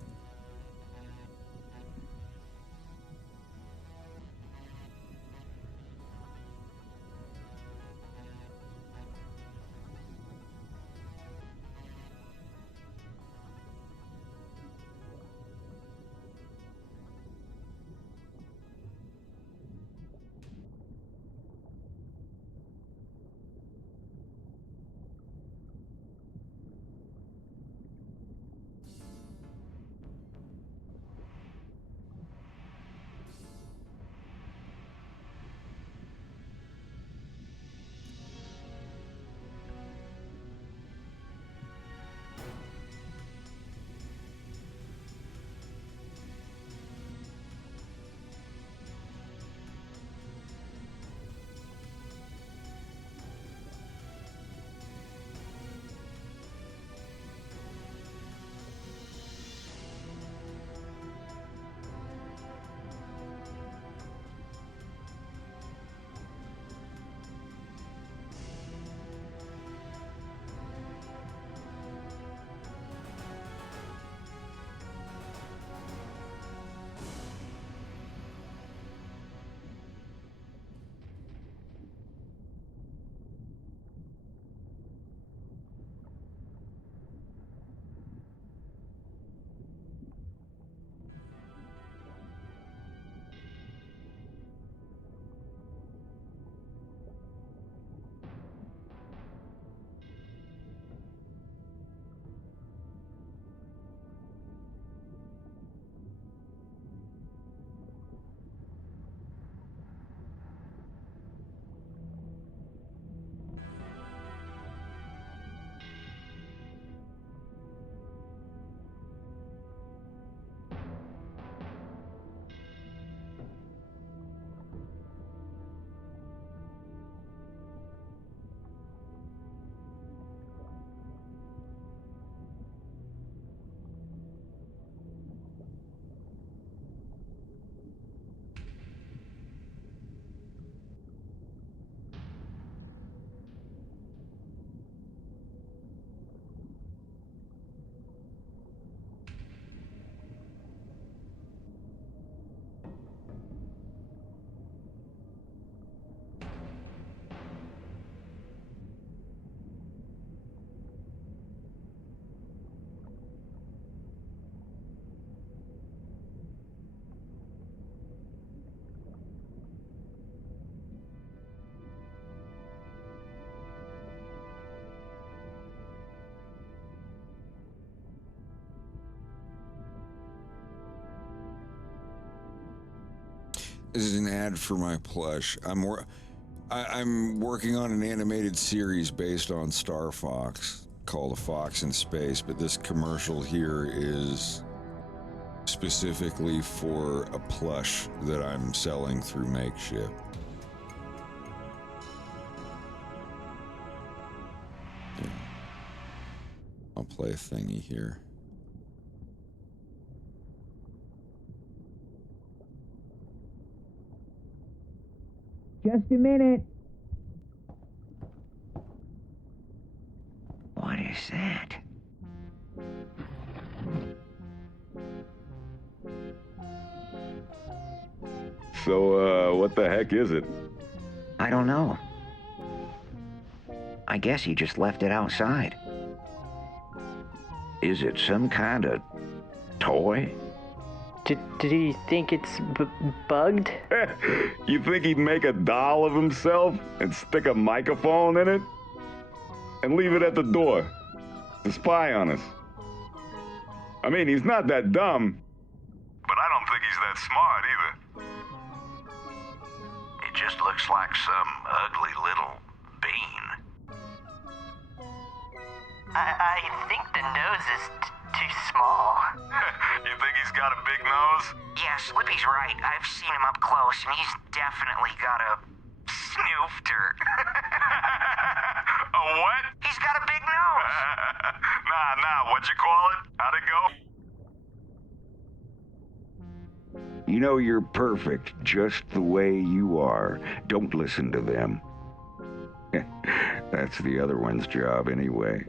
is an ad for my plush. I'm working on an animated series based on Star Fox called A Fox in Space, but this commercial here is specifically for a plush that I'm selling through Makeshift. Yeah. I'll play a thingy here. Just a minute. What is that? So, what the heck is it? I don't know. I guess he just left it outside. Is it some kind of toy? Did he think it's bugged? You think he'd make a doll of himself and stick a microphone in it? And leave it at the door to spy on us? I mean, he's not that dumb. But I don't think he's that smart either. It just looks like some ugly little bean. I think the nose is too small. You think he's got a big nose? Yeah, Slippy's right. I've seen him up close, and he's definitely got a snoofter. A what? He's got a big nose. Nah, what'd you call it? How'd it go? You know you're perfect just the way you are. Don't listen to them. That's the other one's job anyway.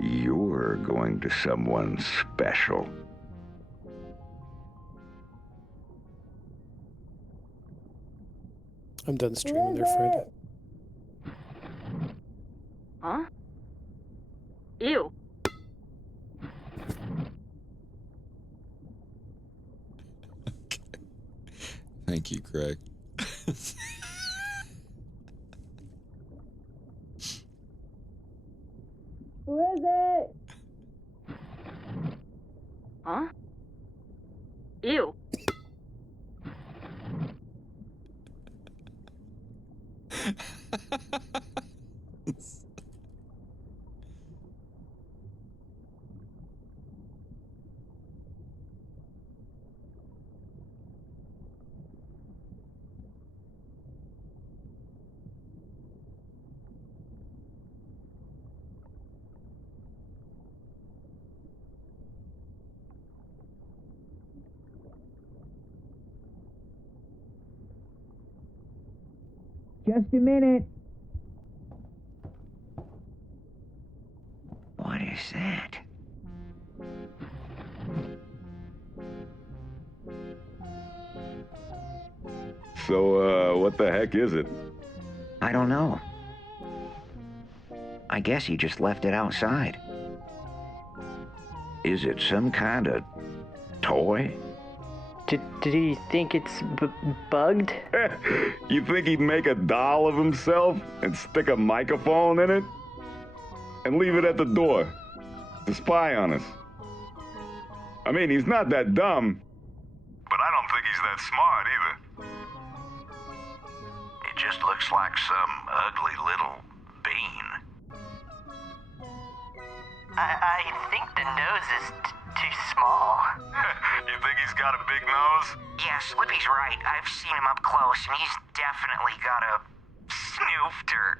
You're going to someone special. I'm done streaming there, Fred. Huh? Ew. Thank you, Craig. Who is it? Huh? Ew. Just a minute. What is that? So, what the heck is it? I don't know. I guess he just left it outside. Is it some kind of toy? Did he think it's bugged? You think he'd make a doll of himself and stick a microphone in it? And leave it at the door to spy on us? I mean, he's not that dumb. But I don't think he's that smart either. It just looks like some ugly little bean. I think the nose is too small. You think he's got a big nose? Yeah, Slippy's right. I've seen him up close, and he's definitely got a snoofter.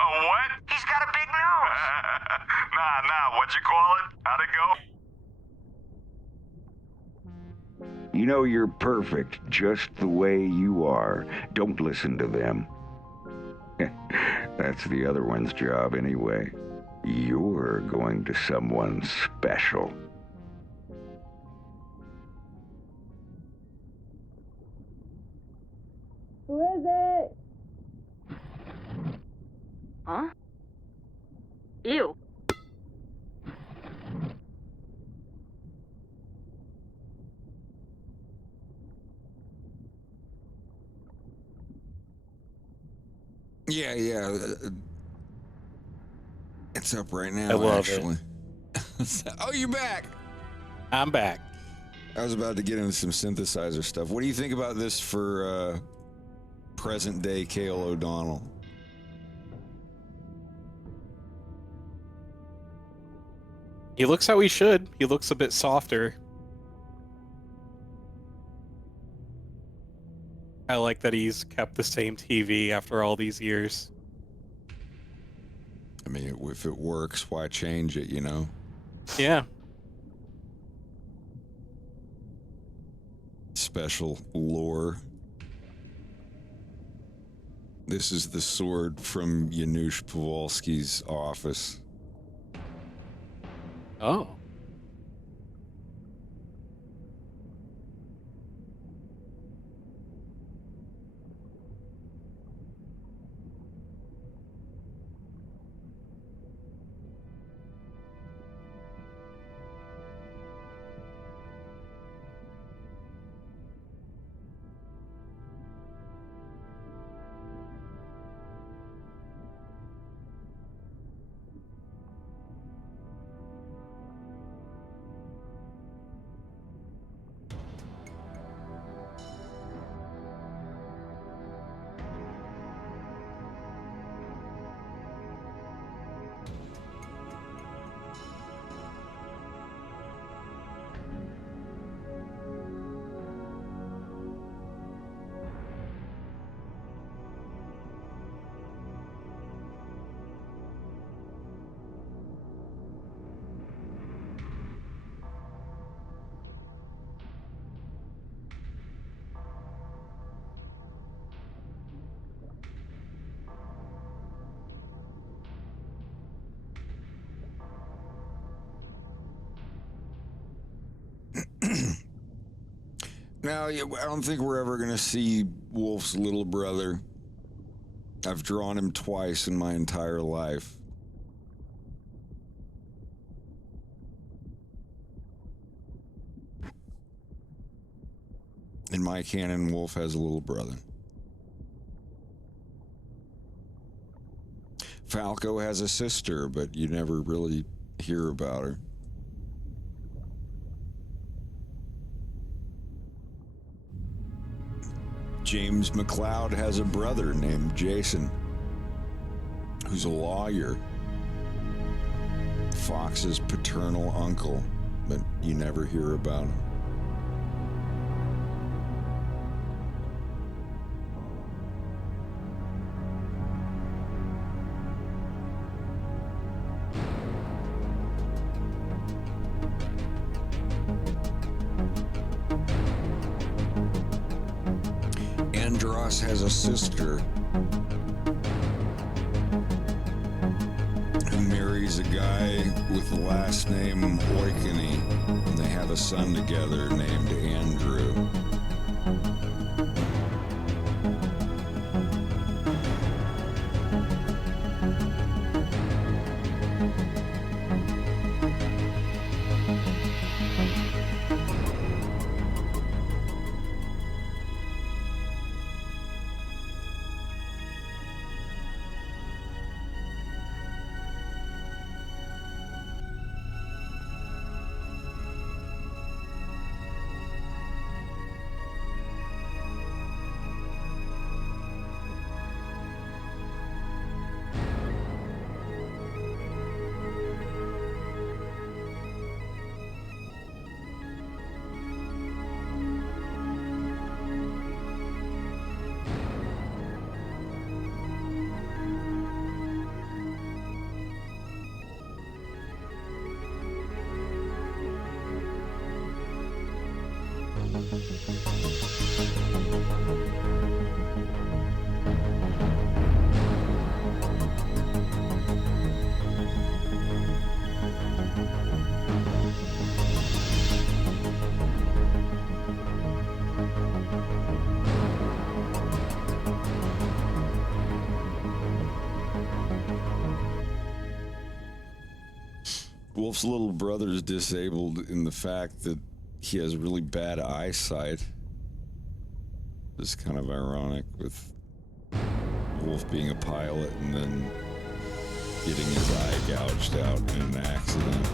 A what? He's got a big nose. Nah, what'd you call it? How'd it go? You know you're perfect just the way you are. Don't listen to them. That's the other one's job anyway. You're going to someone special. Who is it? Huh? Ew. Yeah. It's up right now, I love actually. Oh, you back? I'm back. I was about to get into some synthesizer stuff. What do you think about this for present day Cale O'Donnell? He looks how he should. He looks a bit softer. I like that he's kept the same TV after all these years. I mean, if it works, why change it, you know? Yeah. Special lore. This is the sword from Janusz Powalski's office. Oh. Now, I don't think we're ever going to see Wolf's little brother. I've drawn him twice in my entire life. In my canon, Wolf has a little brother. Falco has a sister, but you never really hear about her. James McLeod has a brother named Jason, who's a lawyer. Fox's paternal uncle, but you never hear about him. Andros has a sister who marries a guy with the last name Oikeny, and they have a son together named Andrew. Wolf's little brother is disabled in the fact that he has really bad eyesight. It's kind of ironic with Wolf being a pilot and then getting his eye gouged out in an accident.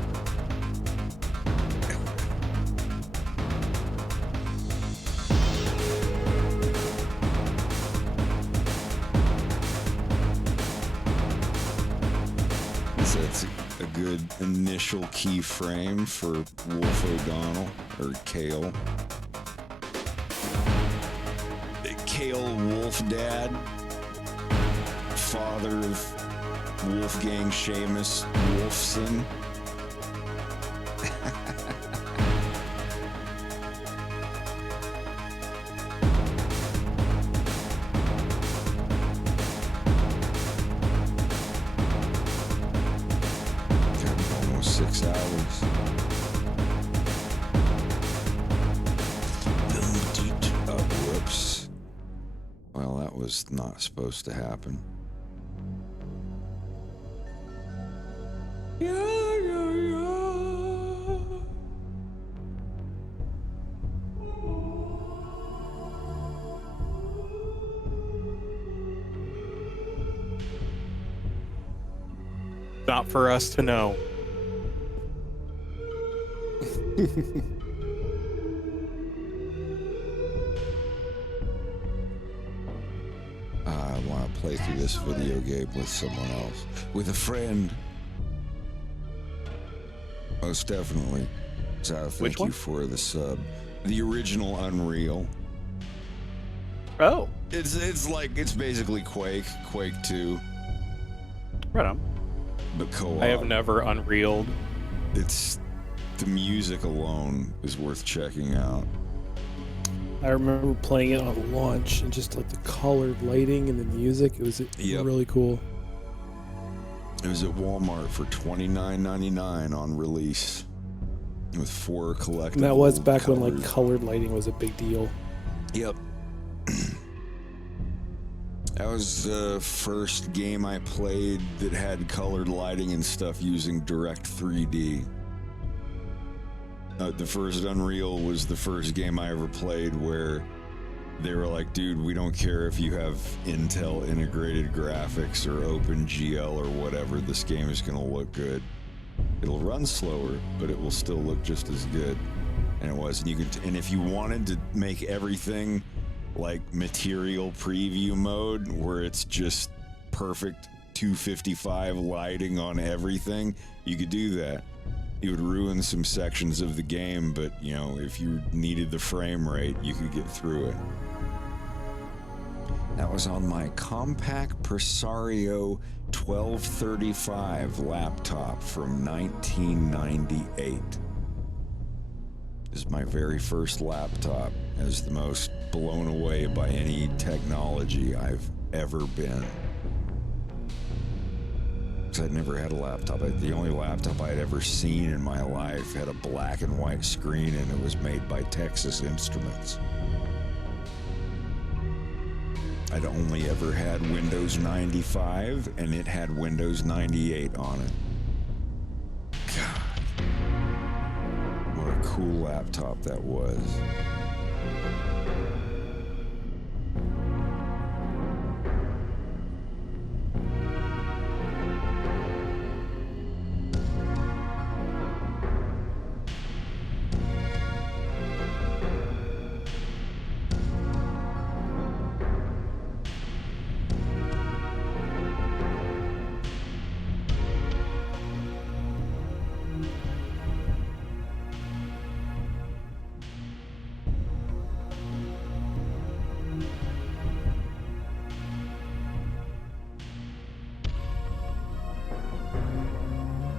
good initial keyframe for Wolf O'Donnell, or Kale. Kale Wolf Dad, father of Wolfgang Seamus Wolfson. Almost 6 hours. Whoops. Well, that was not supposed to happen. Not for us to know. I want to play through this video game with someone else. With a friend. Most definitely. So thank you for the sub. The original Unreal. Oh. It's basically Quake 2. Right on. But co-op. I have never Unrealed. It's the music alone is worth checking out. I remember playing it on launch and just like the colored lighting and the music. It was really cool. It was at Walmart for $29.99 on release with 4 collectible. And that was back when like colored lighting was a big deal. Yep. That was the first game I played that had colored lighting and stuff using Direct 3D. The first Unreal was the first game I ever played where they were like, dude, we don't care if you have Intel integrated graphics or OpenGL or whatever, this game is going to look good. It'll run slower, but it will still look just as good. And it was. And if you wanted to make everything like Material Preview mode, where it's just perfect 255 lighting on everything, you could do that. It would ruin some sections of the game, but, you know, if you needed the frame rate, you could get through it. That was on my Compaq Presario 1235 laptop from 1998. This is my very first laptop. It was the most blown away by any technology I've ever been. I'd never had a laptop. The only laptop I had ever seen in my life had a black and white screen, and it was made by Texas Instruments. I'd only ever had Windows 95, and it had Windows 98 on it. God. What a cool laptop that was.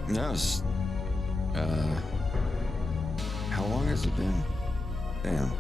Yes. How long has it been? Damn.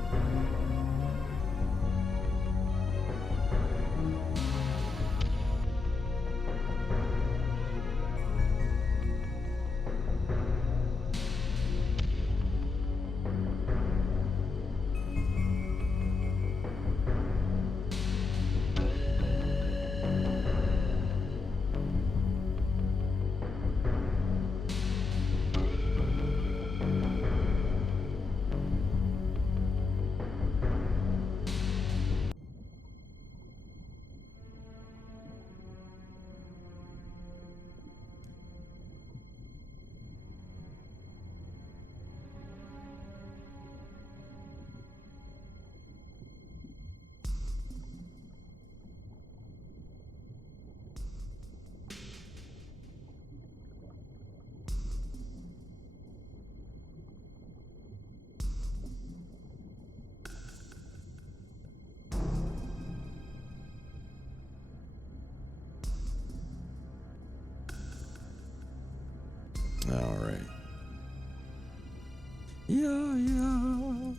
Yeah, yeah.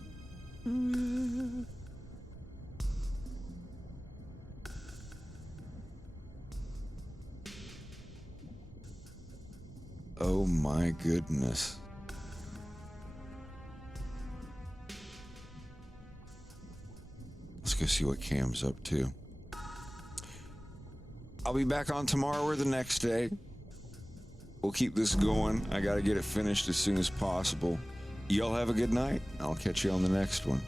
Oh my goodness. Let's go see what Cam's up to. I'll be back on tomorrow or the next day. We'll keep this going. I got to get it finished as soon as possible. Y'all have a good night. I'll catch you on the next one.